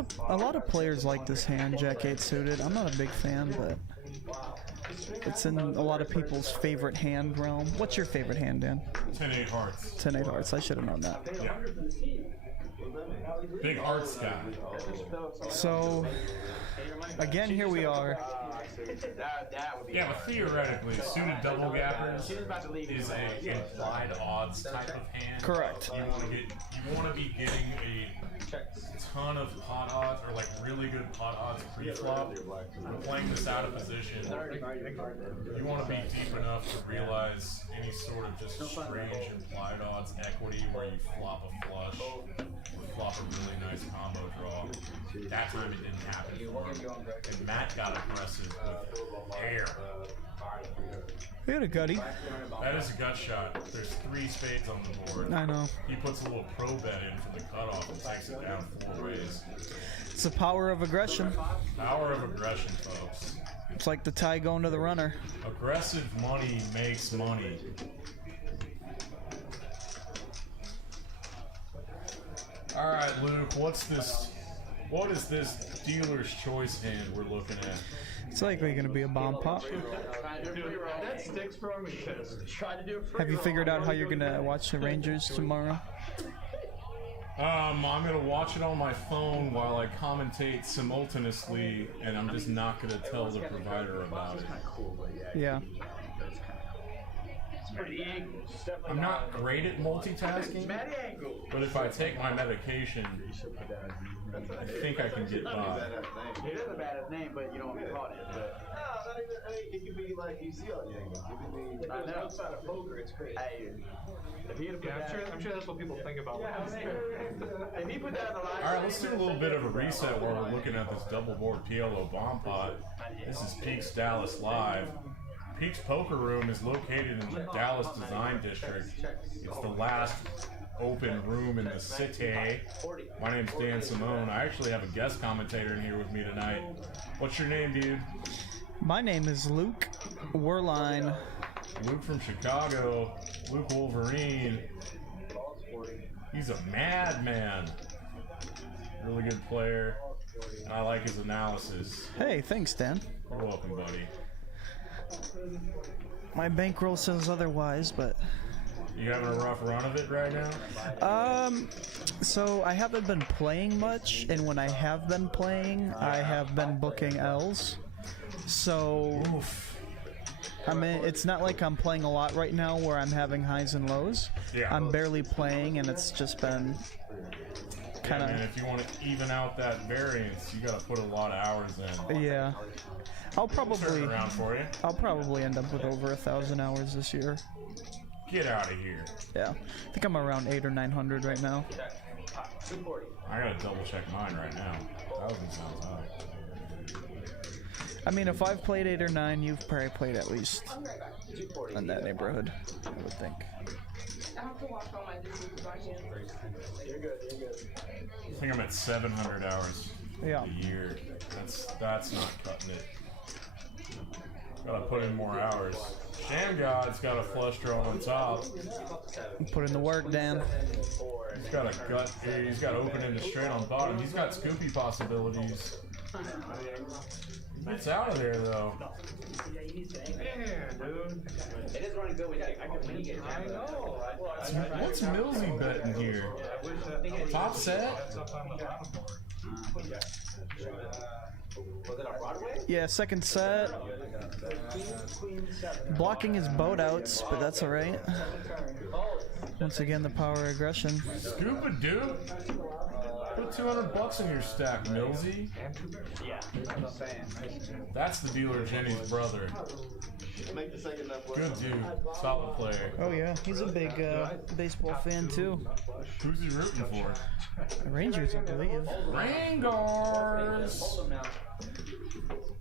of players like this hand, Jack 8 suited. I'm not a big fan, but it's in a lot of people's favorite hand realm. What's your favorite hand, Dan? 10-8 hearts. 10-8 hearts. I should have known that. Yeah. Big hearts guy. So, again, here we are. Yeah, but theoretically, suited double gappers is a implied odds type of hand. Correct. You want to be getting a ton of pot odds or like really good pot odds pre-flop. We're playing this out of position. You want to be deep enough to realize any sort of just strange implied odds equity where you flop a flush, flop a really nice combo draw. That time it didn't happen for him. And Matt got aggressive with air. We had a gutty. That is a gut shot. There's 3 spades on the board. I know. He puts a little pro bet in for the cutoff and takes it down 4 ways. It's the power of aggression. Power of aggression, folks. It's like the tie going to the runner. Aggressive money makes money. All right, Luke, what is this dealer's choice hand we're looking at? It's likely going to be a bomb pop. That sticks for me. Try to do it for Have you figured out how you're going to watch the Rangers tomorrow? I'm gonna watch it on my phone while I commentate simultaneously, and I'm just not gonna tell the provider about it. Yeah. I'm not great at multitasking, but if I take my medication, I think I can get by. It is a bad name, but you don't want to call it. It could be like you see all the angles. It could be outside of poker. It's great. Hey, if he I'm sure that's what people think about. If he put that on the line. All right, let's do a little bit of a reset while we're looking at this double board PLO bomb pot. This is Peaks Dallas Live. Peaks Poker Room is located in the Dallas Design District. It's the last open room in the city. My name's Dan Simone. I actually have a guest commentator in here with me tonight. What's your name, dude? My name is Luke Werline. Luke from Chicago. Luke Wolverine. He's a madman. Really good player. And I like his analysis. Hey, thanks, Dan. You're welcome, buddy. My bankroll says otherwise, but... You having a rough run of it right now? So I haven't been playing much, and when I have been playing, I have been booking L's. So... I mean, it's not like I'm playing a lot right now where I'm having highs and lows. Yeah. I'm barely playing, and it's just been kind of... And if you want to even out that variance, you got to put a lot of hours in. Yeah. I'll Turn probably... it around for you. I'll probably end up with over 1,000 hours this year. Get out of here. Yeah. I think I'm around 800 or 900 right now. I gotta double check mine right now. 1,000 sounds high. I mean, if I've played 8 or 9, you've probably played at least in that neighborhood, I would think. I have to wash all my dishes with my hands. You're good, you're good. I think I'm at 700 hours Yeah. a year. That's not cutting it. Gotta put in more hours. Sham God's got a flush draw on top. Put in the work, Dan. He's got a gut. He's got open-ended straight on bottom. He's got scoopy possibilities. It's out of there though. Man, dude. It is running good. I can win again. I know. What's Millsy betting here? Top set? Was it on Broadway? Yeah, second set. Blocking his boat outs, but that's alright. Once again, the power aggression. Scoop-a-doo? Put 200 bucks in your stack, Millsy. Yeah. That's the dealer Jenny's brother. Make the second enough work. Good dude. Solid player. Oh yeah, he's a big baseball fan too. Who's he rooting for? The Rangers, I believe. Rangers!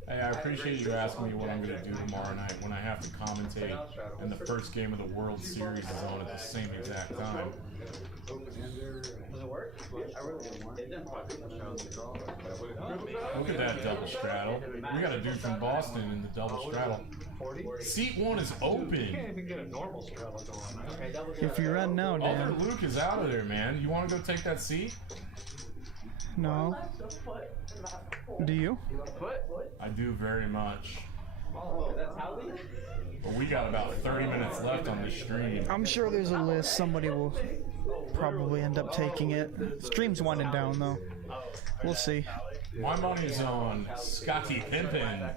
Hey, I appreciate you asking me what I'm going to do tomorrow night when I have to commentate and the first game of the World Series is on at the same exact time. Does it work? I really didn't want it. It didn't probably Look at that double straddle. We got a dude from Boston in the double straddle. Seat 1 is open. Can't even get a normal straddle going. If you run now, Other Dan. Luke is out of there, man. You want to go take that seat? No. Do you? I do very much. That's how we. But we got about 30 minutes left on this stream. I'm sure there's a list. Somebody will probably end up taking it. Stream's winding down though. We'll see. My money's on Scotty Pimpin.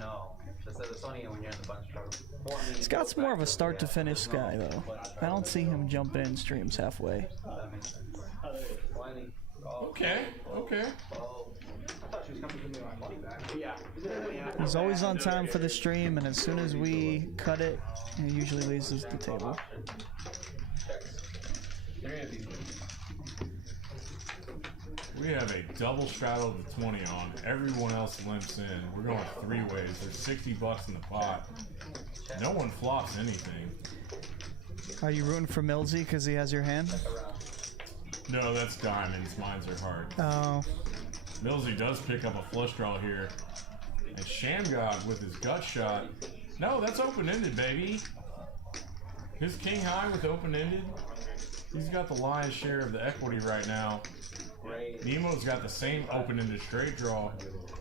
No. It's only when you're in the bunch of Scott's more of a start to finish guy though. I don't see him jumping in streams halfway. Okay, okay. He's always on time for the stream, and as soon as we cut it, he usually loses the table. We have a double straddle to 20 on. Everyone else limps in. We're going 3 ways. There's 60 bucks in the pot. No one flops anything. Are you rooting for Millsy because he has your hand? No, that's diamonds. Mines are hard. Oh. Millsy does pick up a flush draw here. And Shamgod with his gut shot. No, that's open-ended, baby. His king high with open-ended. He's got the lion's share of the equity right now. Nemo's got the same open-ended straight draw.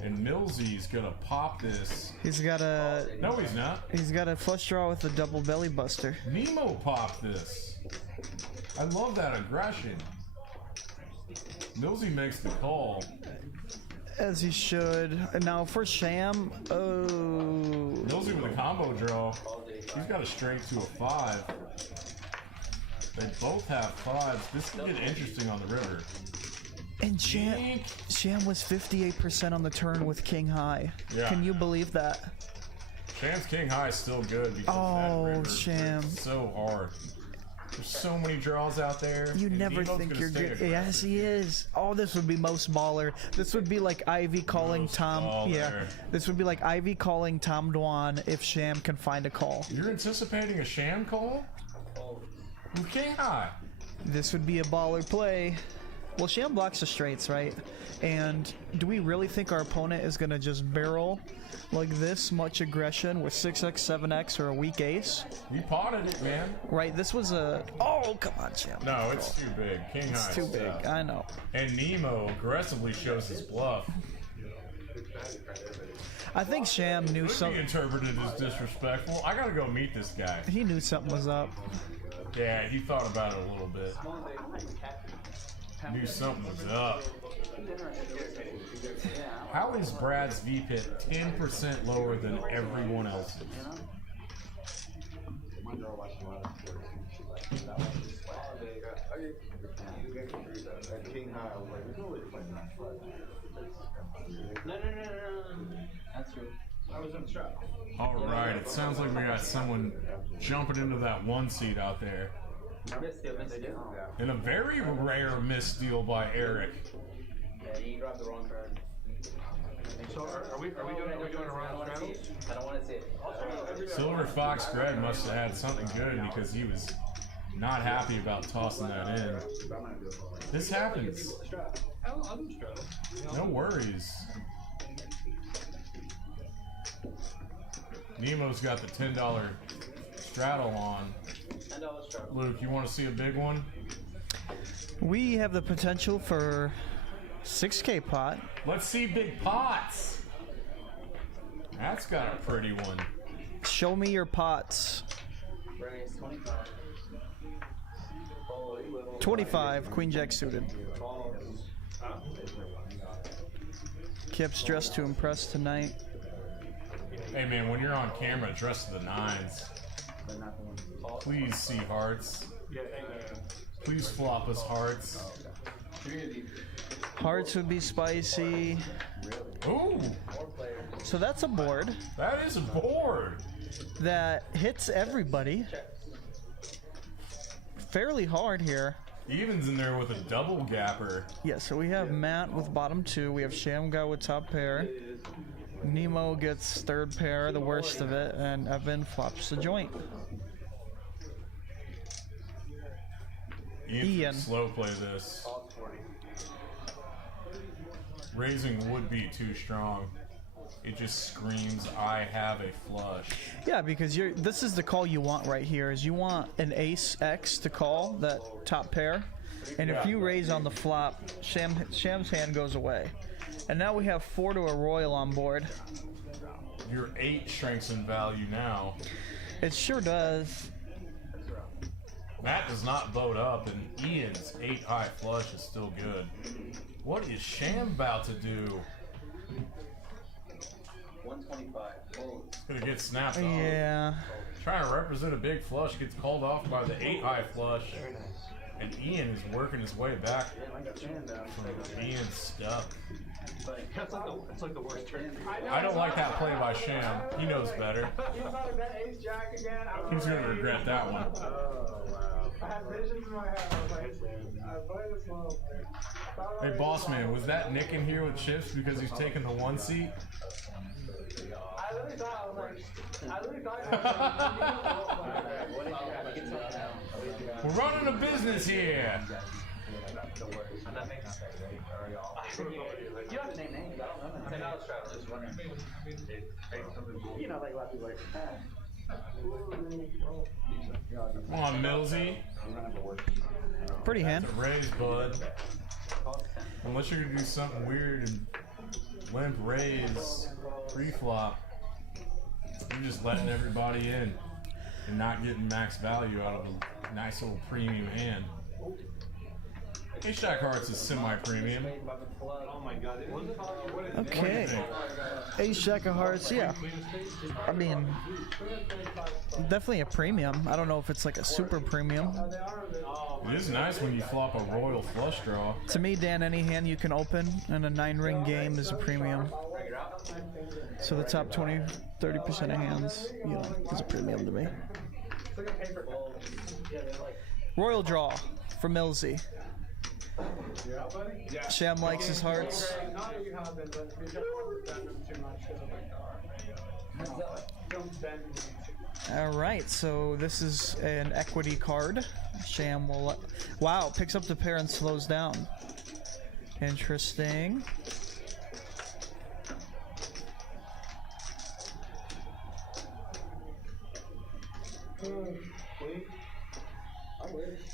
And Millsy's gonna pop this. He's got a... No, he's not. He's got a flush draw with a double belly buster. Nemo popped this. I love that aggression. Millsy makes the call. As he should. And now for Sham, oh. Millsy with a combo draw. He's got a straight to a 5. They both have 5s. This could get interesting on the river. And Sham was 58% on the turn with King High. Yeah. Can you believe that? Sham's king high is still good because Oh, that river Sham. is so hard. There's so many draws out there. You and never Demo's think gonna you're stay good. aggressive. Yes, he is. Oh, this would be most baller. This would be like Ivy calling Most Tom. baller. Yeah, this would be like Ivy calling Tom Dwan if Sham can find a call. You're anticipating a sham call? You cannot. This would be a baller play. Well, Sham blocks the straights, right? And do we really think our opponent is gonna just barrel like this much aggression with 6x, 7x, or a weak ace? We potted it, man. Right, this was a... Oh, come on, Sham. No, it's too big. King high It's too big, stuff. I know. And Nemo aggressively shows his bluff. I think Sham knew Could be something. interpreted as disrespectful. I gotta go meet this guy. He knew something was up. Yeah, he thought about it a little bit. Knew something was up. How is Brad's VPIT 10% lower than everyone else's? King high, I was like, there's no way to play that. No. That's true. I was in trap. Alright, it sounds like we got someone jumping into that one seat out there. Missed it. And a very rare missteal by Eric. Yeah, you dropped the wrong card. So are we doing a round of straddles? I don't want to see it. Silver Fox Greg must have had something good because he was not happy about tossing that in. This happens. I'll do straddle. No worries. Nemo's got the $10 straddle on. Luke, you want to see a big one? We have the potential for 6K pot. Let's see big pots. That's got a pretty one. Show me your pots. 25, Queen Jack suited. Kip's dressed to impress tonight. Hey man, when you're on camera, dress to the nines. Please see hearts. Please flop us hearts. Hearts would be spicy. Ooh, So that's a board that is a board. that hits everybody fairly hard here. Evens in there with a double gapper. Yeah, so we have Matt with bottom two. We have Shamgar with top pair. Nemo gets third pair, the worst of it, and Evan flops the joint. Ian. Slow play this. Raising would be too strong. It just screams, I have a flush. Yeah, because this is the call you want right here, is you want an ace X to call that top pair. And if you raise on the flop, Sham's hand goes away. And now we have 4 to a royal on board. Your 8 shrinks in value now. It sure does. Matt does not vote up, and Ian's 8 high flush is still good. What is Sham about to do? 125. It's gonna get snapped off. Yeah. Trying to represent a big flush, gets called off by the 8 high flush. And Ian is working his way back from Ian's stuff. It's like the worst turn. I don't like that play by Sham. He knows better. You about to bet ace jack again? He's gonna regret that one. Oh, wow. I had visions in my head. I was like, I played this slow. Hey, boss man, was that Nick in here with chips because he's taking the 1 seat? I literally thought We're running a business here. You have to name names. I don't know. You know, like a lot of people Come on, Millsy. Pretty hand. It's a raise, bud. Unless you're gonna do something weird and limp raise pre-flop, you're just letting everybody in and not getting max value out of a nice little premium hand. Ace Jack Hearts is semi-premium. Okay. Ace Jack of Hearts, yeah. I mean, definitely a premium. I don't know if it's like a super premium. It is nice when you flop a royal flush draw. To me, Dan, any hand you can open in a 9-ring game is a premium. So the top 20-30% of hands, you know, is a premium to me. Royal draw for Millsy. Yeah, buddy? Yeah. Sham likes his hearts. Not that you have it, but you don't want to bend them too much. Don't bend them too much. Alright, so this is an equity card. Sham will... Wow, picks up the pair and slows down. Interesting.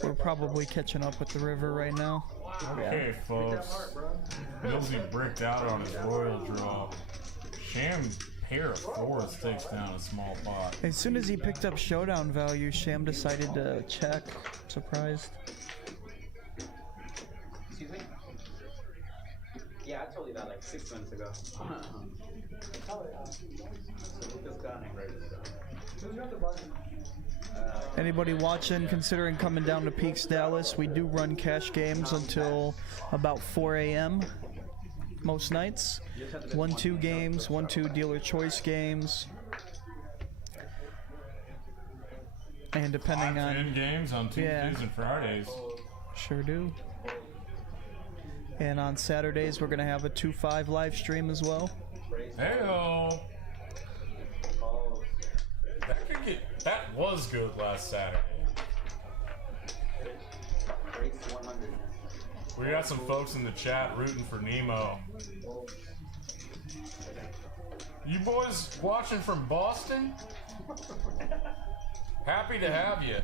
We're probably catching up with the river right now. Okay, folks. Millsy bricked out on his royal draw. Sham pair of fours takes down a small pot. As soon as he picked up showdown value, Sham decided to check. Surprised. Excuse me? Yeah, I told you that like 6 months ago. Lucas Gunning ready to go. Who's got the button? Anybody watching, considering coming down to Peaks Dallas, we do run cash games until about 4 a.m. most nights. 1-2 games, 1-2 dealer choice games. And depending on... 10 games on Tuesdays and Fridays. Sure do. And on Saturdays, we're going to have a 2-5 live stream as well. Heyo! That was good last Saturday. We got some folks in the chat rooting for Nemo. You boys watching from Boston? Happy to have you.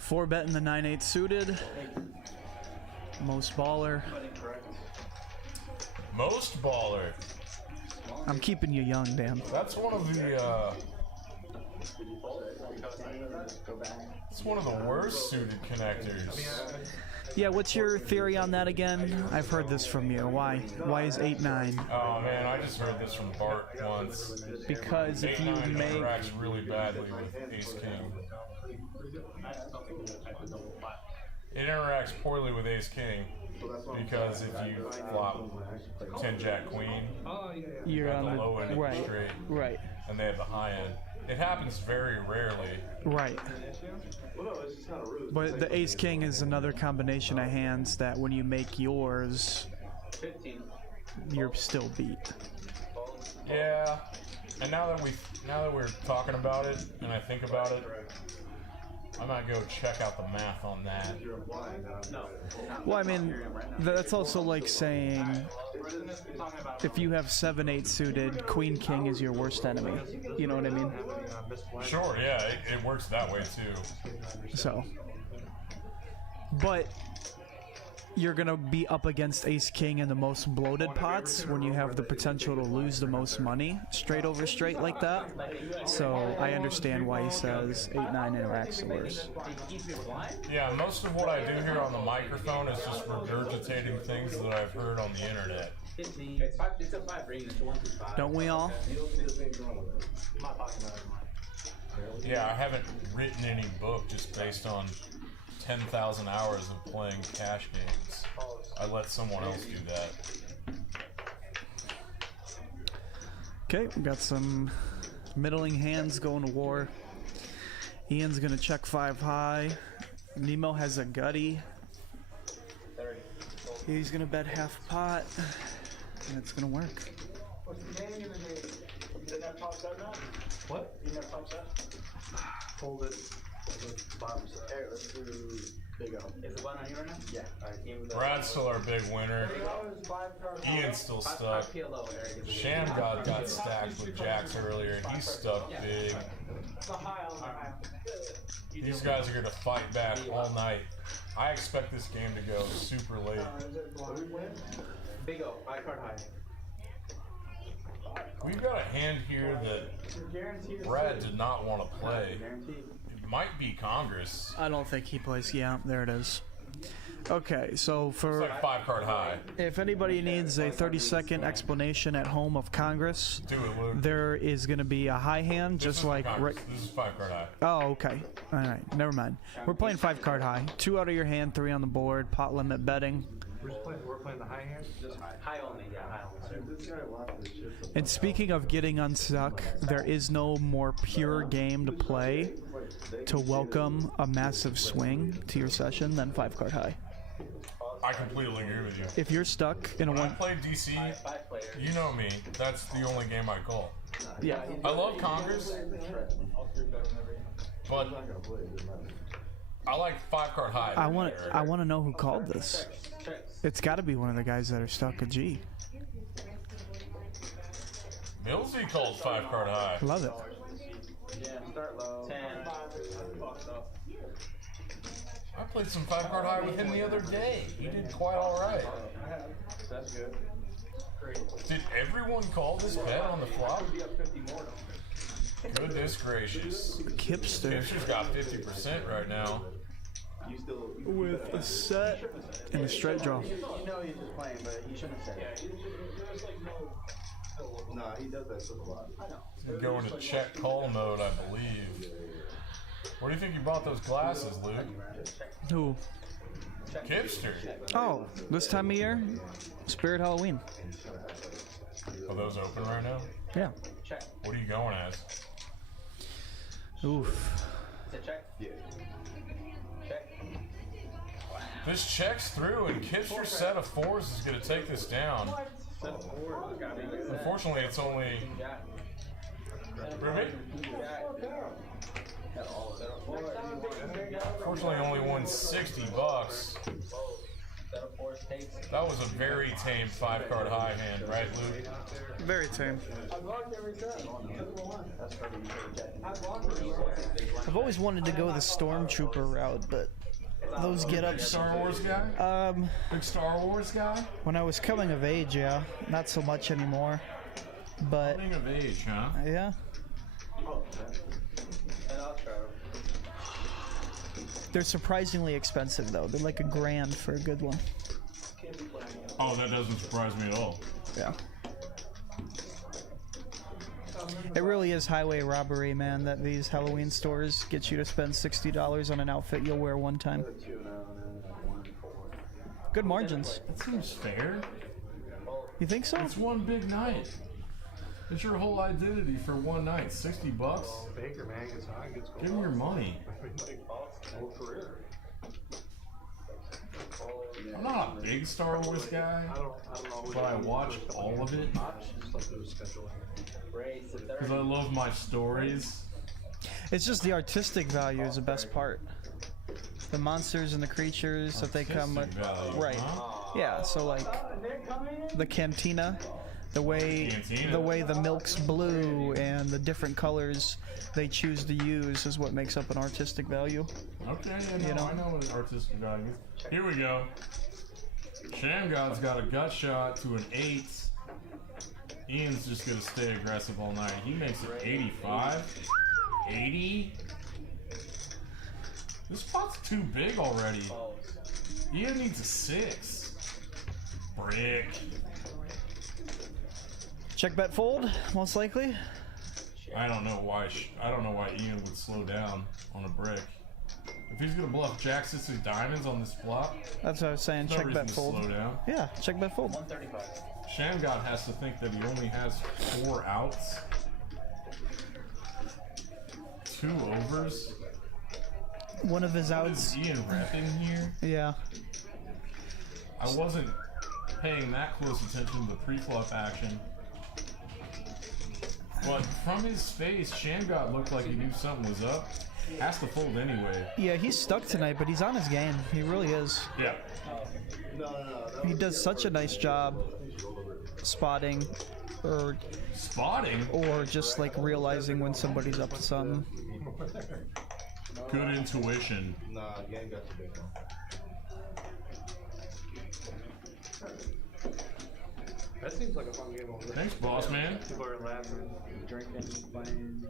4-bet in the 9-8 suited. Most baller. Most baller. I'm keeping you young, Dan. That's one of the it's one of the worst suited connectors. Yeah, what's your theory on that again? I've heard this from you. Why? Why is 8-9? Oh man, I just heard this from Bart once. Because if you 8-9 make... interacts really badly with Ace King. It interacts poorly with Ace King because if you flop 10 Jack Queen, You're got on the the low end of the right, straight, right, and they have the high end. It happens very rarely. right. But the Ace King is another combination of hands that when you make yours, you're still beat. Yeah, and now that we're talking about it, and I think about it, I might go check out the math on that. Well, I mean, that's also like saying if you have 7-8 suited, Queen King is your worst enemy. You know what I mean? Sure, yeah, it works that way too. So, but you're gonna be up against Ace King in the most bloated pots when you have the potential to lose the most money straight over straight like that. So I understand why he says 8-9 interacts the worst. Yeah, most of what I do here on the microphone is just regurgitating things that I've heard on the internet. Don't we all? Yeah, I haven't written any book just based on 10,000 hours of playing cash games. I let someone else do that. Okay, we got some middling hands going to war. Ian's gonna check 5 high. Nemo has a gutty. He's gonna bet half pot, and it's gonna work. What's the game gonna be? You didn't have top set now? What? You didn't have top set? Hold it. Alright, let's do big O. Is it one on you right now? Yeah. Alright, Brad's still our big winner. Ian's still stuck. Sham got stacked with jacks earlier. He's stuck big. These guys are going to fight back all night. I expect this game to go super late. Big O, 5 card high. We've got a hand here that Brad did not want to play. It might be Congress. I don't think he plays. Yeah, there it is. Okay, so for It's like 5 card high. if anybody needs a 30-second explanation at home of Congress, Do it, Luke. there is going to be a high hand, This just is like Congress. This is 5 card high. Oh, okay. All right, never mind. We're playing 5 card high. 2 out of your hand, 3 on the board. Pot limit betting. We're playing the high hand? High only, yeah, high only. And speaking of getting unstuck, there is no more pure game to play to welcome a massive swing to your session than 5-card high. I completely agree with you. If you're stuck in a When I one, play DC, you know me. That's the only game I call. yeah, I love Congress, but I like 5-card high. I want to know who called this. It's got to be one of the guys that are stuck a G. Millsy calls 5-card high. Love it. Yeah, start low. 10. I played some 5-card high with him the other day. He did quite all right. That's good. Did everyone call this bet on the flop? Goodness gracious. Kipster Kipster's got 50% right now. with a set and a straight draw. You know he's just playing, but you shouldn't have said it. Nah, he does that stuff a lot. He's going to check call mode, I believe. Where do you think you bought those glasses, Luke? Who? Kipster. Oh, this time of year? Spirit Halloween. Are those open right now? Yeah. What are you going as? Oof. Check. Yeah. Check. This checks through, and Kipster's set of 4s is going to take this down. Unfortunately, it's only... Ruby? Unfortunately, only won $60. That was a very tame 5-card high hand, right, Luke? Very tame. I've always wanted to go the Stormtrooper route, but those Big get-ups... Star Wars guy? Big Star Wars guy? When I was coming of age, yeah. Not so much anymore. But, Coming of age, huh? yeah. They're surprisingly expensive, though. They're like $1,000 for a good one. Oh, that doesn't surprise me at all. Yeah. It really is highway robbery, man, that these Halloween stores get you to spend $60 on an outfit you'll wear one time. Good margins. That seems fair. You think so? It's one big night. It's your whole identity for one night. $60? Baker, man, gets high, gets Give me your money. whole career. I'm not a big Star Wars guy, I don't know. but I watch all of it because I love my stories. It's just the artistic value is the best part. The monsters and the creatures that they come with. Artistic value, Right. huh? Yeah, so like the cantina, the way the milk's blue and the different colors they choose to use is what makes up an artistic value. Okay, yeah, no, I know what artistic value is. Here we go. Shamgod's got a gut shot to an 8. Ian's just gonna stay aggressive all night. He makes it 85. 80. This spot's too big already. Ian needs a 6. Brick. Check bet fold, most likely. I don't know why Ian would slow down on a brick. If he's gonna bluff Jack 6 of diamonds on this flop, That's what I was saying. no Check reason bet to fold. slow down. Yeah, check bet fold. Shamgod has to think that he only has 4 outs, 2 overs. One of his What outs. is Ian repping here? Yeah. I wasn't paying that close attention to the pre-flop action. But from his face, Shamgod looked like he knew something was up. Has to fold anyway. Yeah, he's stuck tonight, but he's on his game. He really is. Yeah. He does such a nice job spotting or just like realizing when somebody's up to something. Good intuition. Nah, gang got the big one. That seems like a fun game over there. Thanks, boss man. People are laughing, drinking, playing.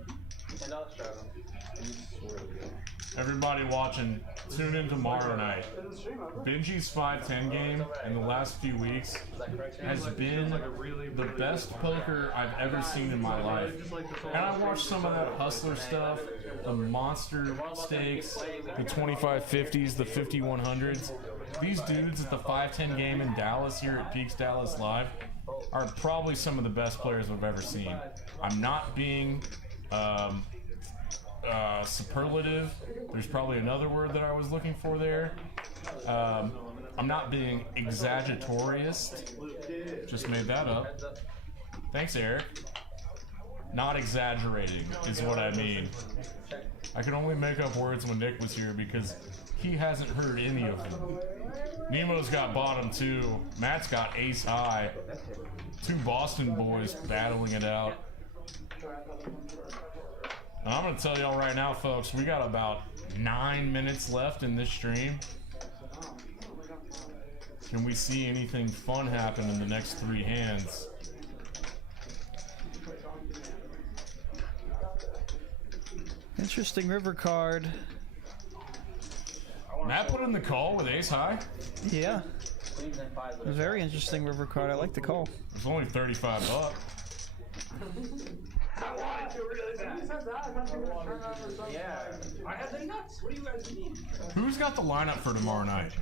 Everybody watching, tune in tomorrow night. Benji's 5-10 game in the last few weeks has been the best poker I've ever seen in my life. And I watched some of that hustler stuff, the monster stakes, the 2550s, the 5100s. these dudes at the 5-10 game in Dallas here at Peaks Dallas Live are probably some of the best players I've ever seen. I'm not being superlative. There's probably another word that I was looking for there. I'm not being exaggeratorious. Just made that up. Thanks, Eric. Not exaggerating is what I mean. I could only make up words when Nick was here because he hasn't heard any of them. Nemo's got bottom 2. Matt's got ace high. 2 Boston boys battling it out. And I'm going to tell y'all right now, folks, we got about 9 minutes left in this stream. Can we see anything fun happen in the next 3 hands? Interesting river card. Matt put in the call with ace high. Yeah. A very interesting river card. I like the call. It's only 35 bucks. Yeah. I have the nuts. What do you guys need? Who's got the lineup for tomorrow night?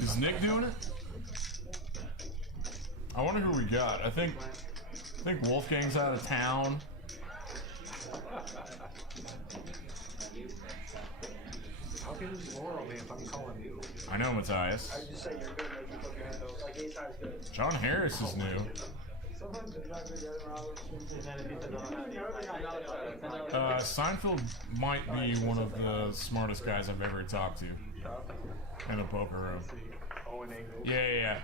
Is Nick doing it? I wonder who we got. I think Wolfgang's out of town. How can you score on me if I'm calling you? I know, Matthias. I just say you're good, like you put your hand up. Like ace high is good. John Harris is new. Sometimes it's not good, Seinfeld might be one of the smartest guys I've ever talked to in a poker room. Yeah.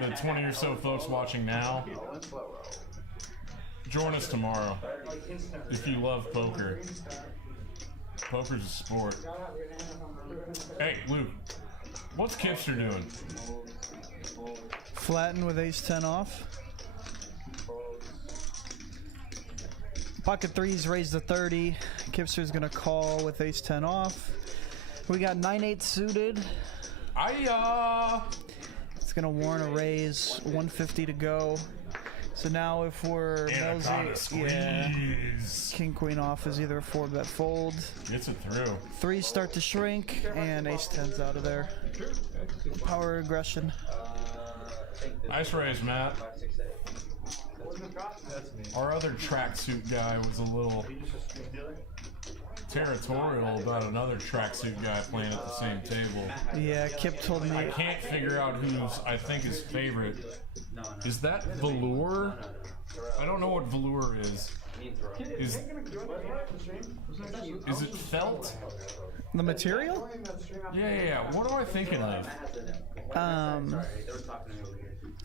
The 20 or so folks watching now, join us tomorrow if you love poker. Poker's a sport. Hey, Luke, what's Kipster doing? Flatten with ace-10 off. Pocket 3's raised to 30. Kipster's gonna call with ace-10 off. We got 9-8 suited. It's gonna warrant a raise. 150 to go. So now if we're nosy, yeah, king queen off is either a 4-bet fold. Gets it through. 3s start to shrink, and ace-10's out of there. Power aggression. Nice raise, Matt. Our other tracksuit guy was a little territorial about another tracksuit guy playing at the same table. Yeah, Kip told me. I can't figure out who's I think his favorite. Is that velour? I don't know what velour is. Is it felt? The material? Yeah. What am I thinking of?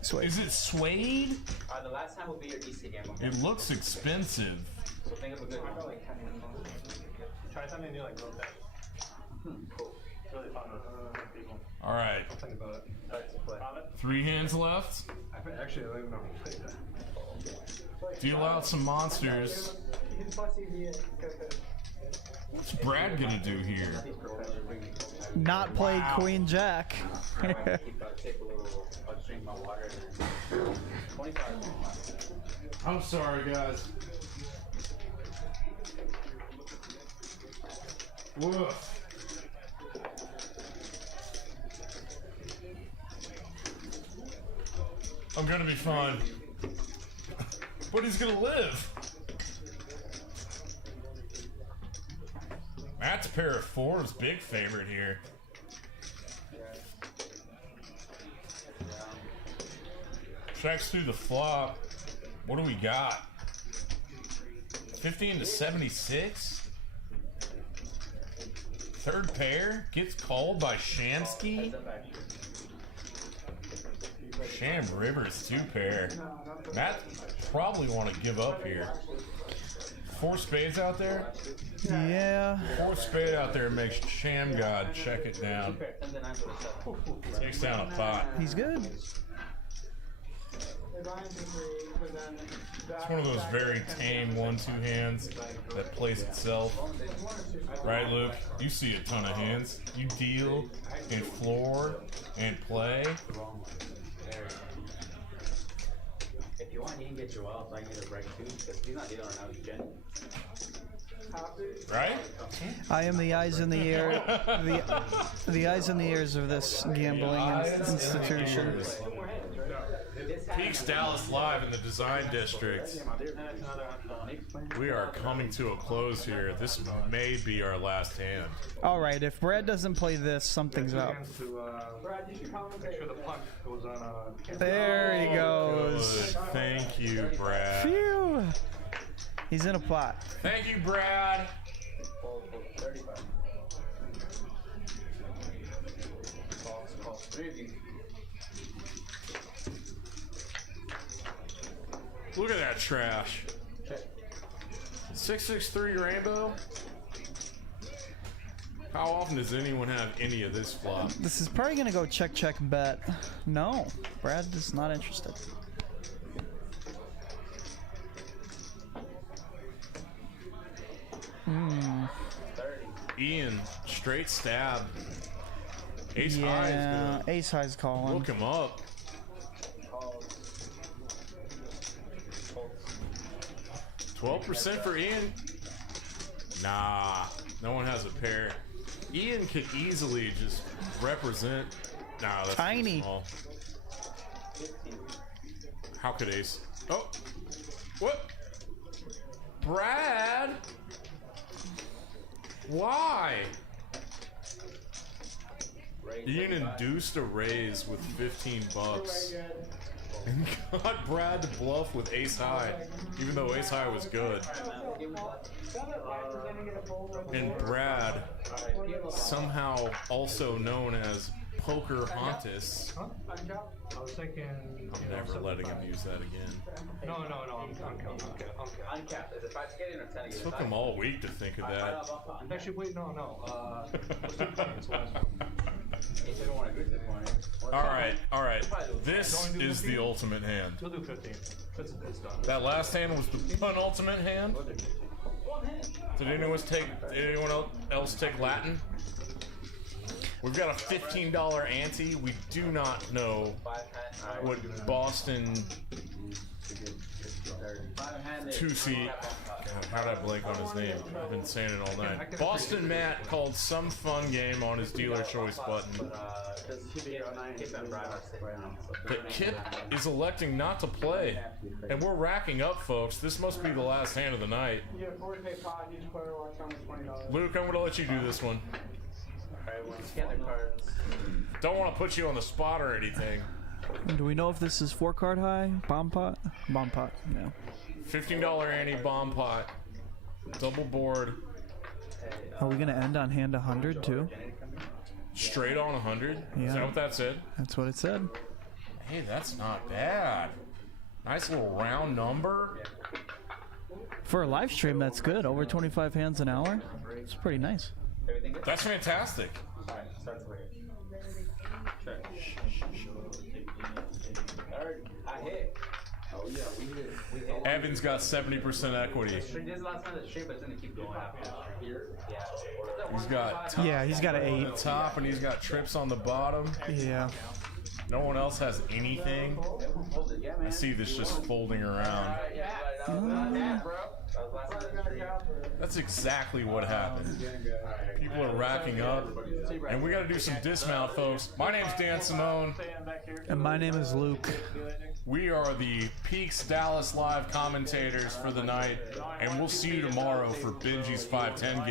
Suede. Is it suede? The last time will be your DC game. It looks expensive. So think of a good one. Try something new like real fast. Cool. It's really fun with people. All right. I'll think about it. 3 hands left. Actually, I don't even know how to play that. Deal out some monsters. What's Brad gonna do here? Not play Queen Jack. I'm sorry, guys. Woof. I'm gonna be fine. But he's gonna live. Matt's pair of 4s, big favorite here. Checks through the flop. What do we got? 15 to 76? Third pair gets called by Shamsky. Sham Rivers 2 pair. Matt probably want to give up here. 4 spades out there? Yeah. 4 spade out there makes Sham God check it down. Takes down a pot. He's good. It's one of those very tame 1-2 hands that plays itself. Right, Luke? You see a ton of hands. You deal and floor and play. If you want, he can get Joel so I can get a break too, because he's not dealing right now, he's Jen. Right? I am the eyes and the ear, the eyes and the ears of this gambling institution. Peaks Dallas Live in the Design District. We are coming to a close here. This may be our last hand. All right, if Brad doesn't play this, something's up. There he goes. Good. Thank you, Brad. Phew. He's in a pot. Thank you, Brad. Look at that trash. 663 Rainbow? How often does anyone have any of this flop? This is probably gonna go check, check, bet. No, Brad is not interested. Ian, straight stab. Ace high is good. Ace high's calling. Look him up. 12% for Ian. Nah, no one has a pair. Ian could easily just represent. Nah, that's tiny. too small. How could Ace? Oh, what? Brad? Why? Ian induced a raise with 15 bucks and got Brad to bluff with Ace High, even though Ace High was good. And Brad, somehow also known as Poker Hontus, I was thinking. I'm never letting him use that again. No, I'm uncapped. Is it 5 skating or 10 It took him all week to think of that. Actually, wait, no. Let's do points last one. All right. This is the ultimate hand. We'll do 15. It's done. That last hand was the penultimate hand. Did anyone else take Latin? We've got a $15 ante. We do not know what Boston 2C. God, how did I blank on his name? I've been saying it all night. Boston Matt called some fun game on his dealer choice button that Kip is electing not to play. And we're racking up, folks. This must be the last hand of the night. Luke, I'm going to let you do this one. Don't want to put you on the spot or anything. Do we know if this is 4-card high? Bomb pot? Bomb pot, no. $15 ante, bomb pot, double board. Are we gonna end on hand 100 too? Straight on 100? Yeah. Is that what that said? That's what it said. Hey, that's not bad. Nice little round number. For a live stream, that's good. Over 25 hands an hour. It's pretty nice. That's fantastic. Evan's got 70% equity. He's got He's got an 8 on the top and he's got trips on the bottom. Yeah. No one else has anything. I see this just folding around. That's exactly what happened. People are racking up, and we got to do some dismount, folks. My name's Dan Simone. And my name is Luke. We are the Peaks Dallas Live commentators for the night, and we'll see you tomorrow for Benji's 510 game.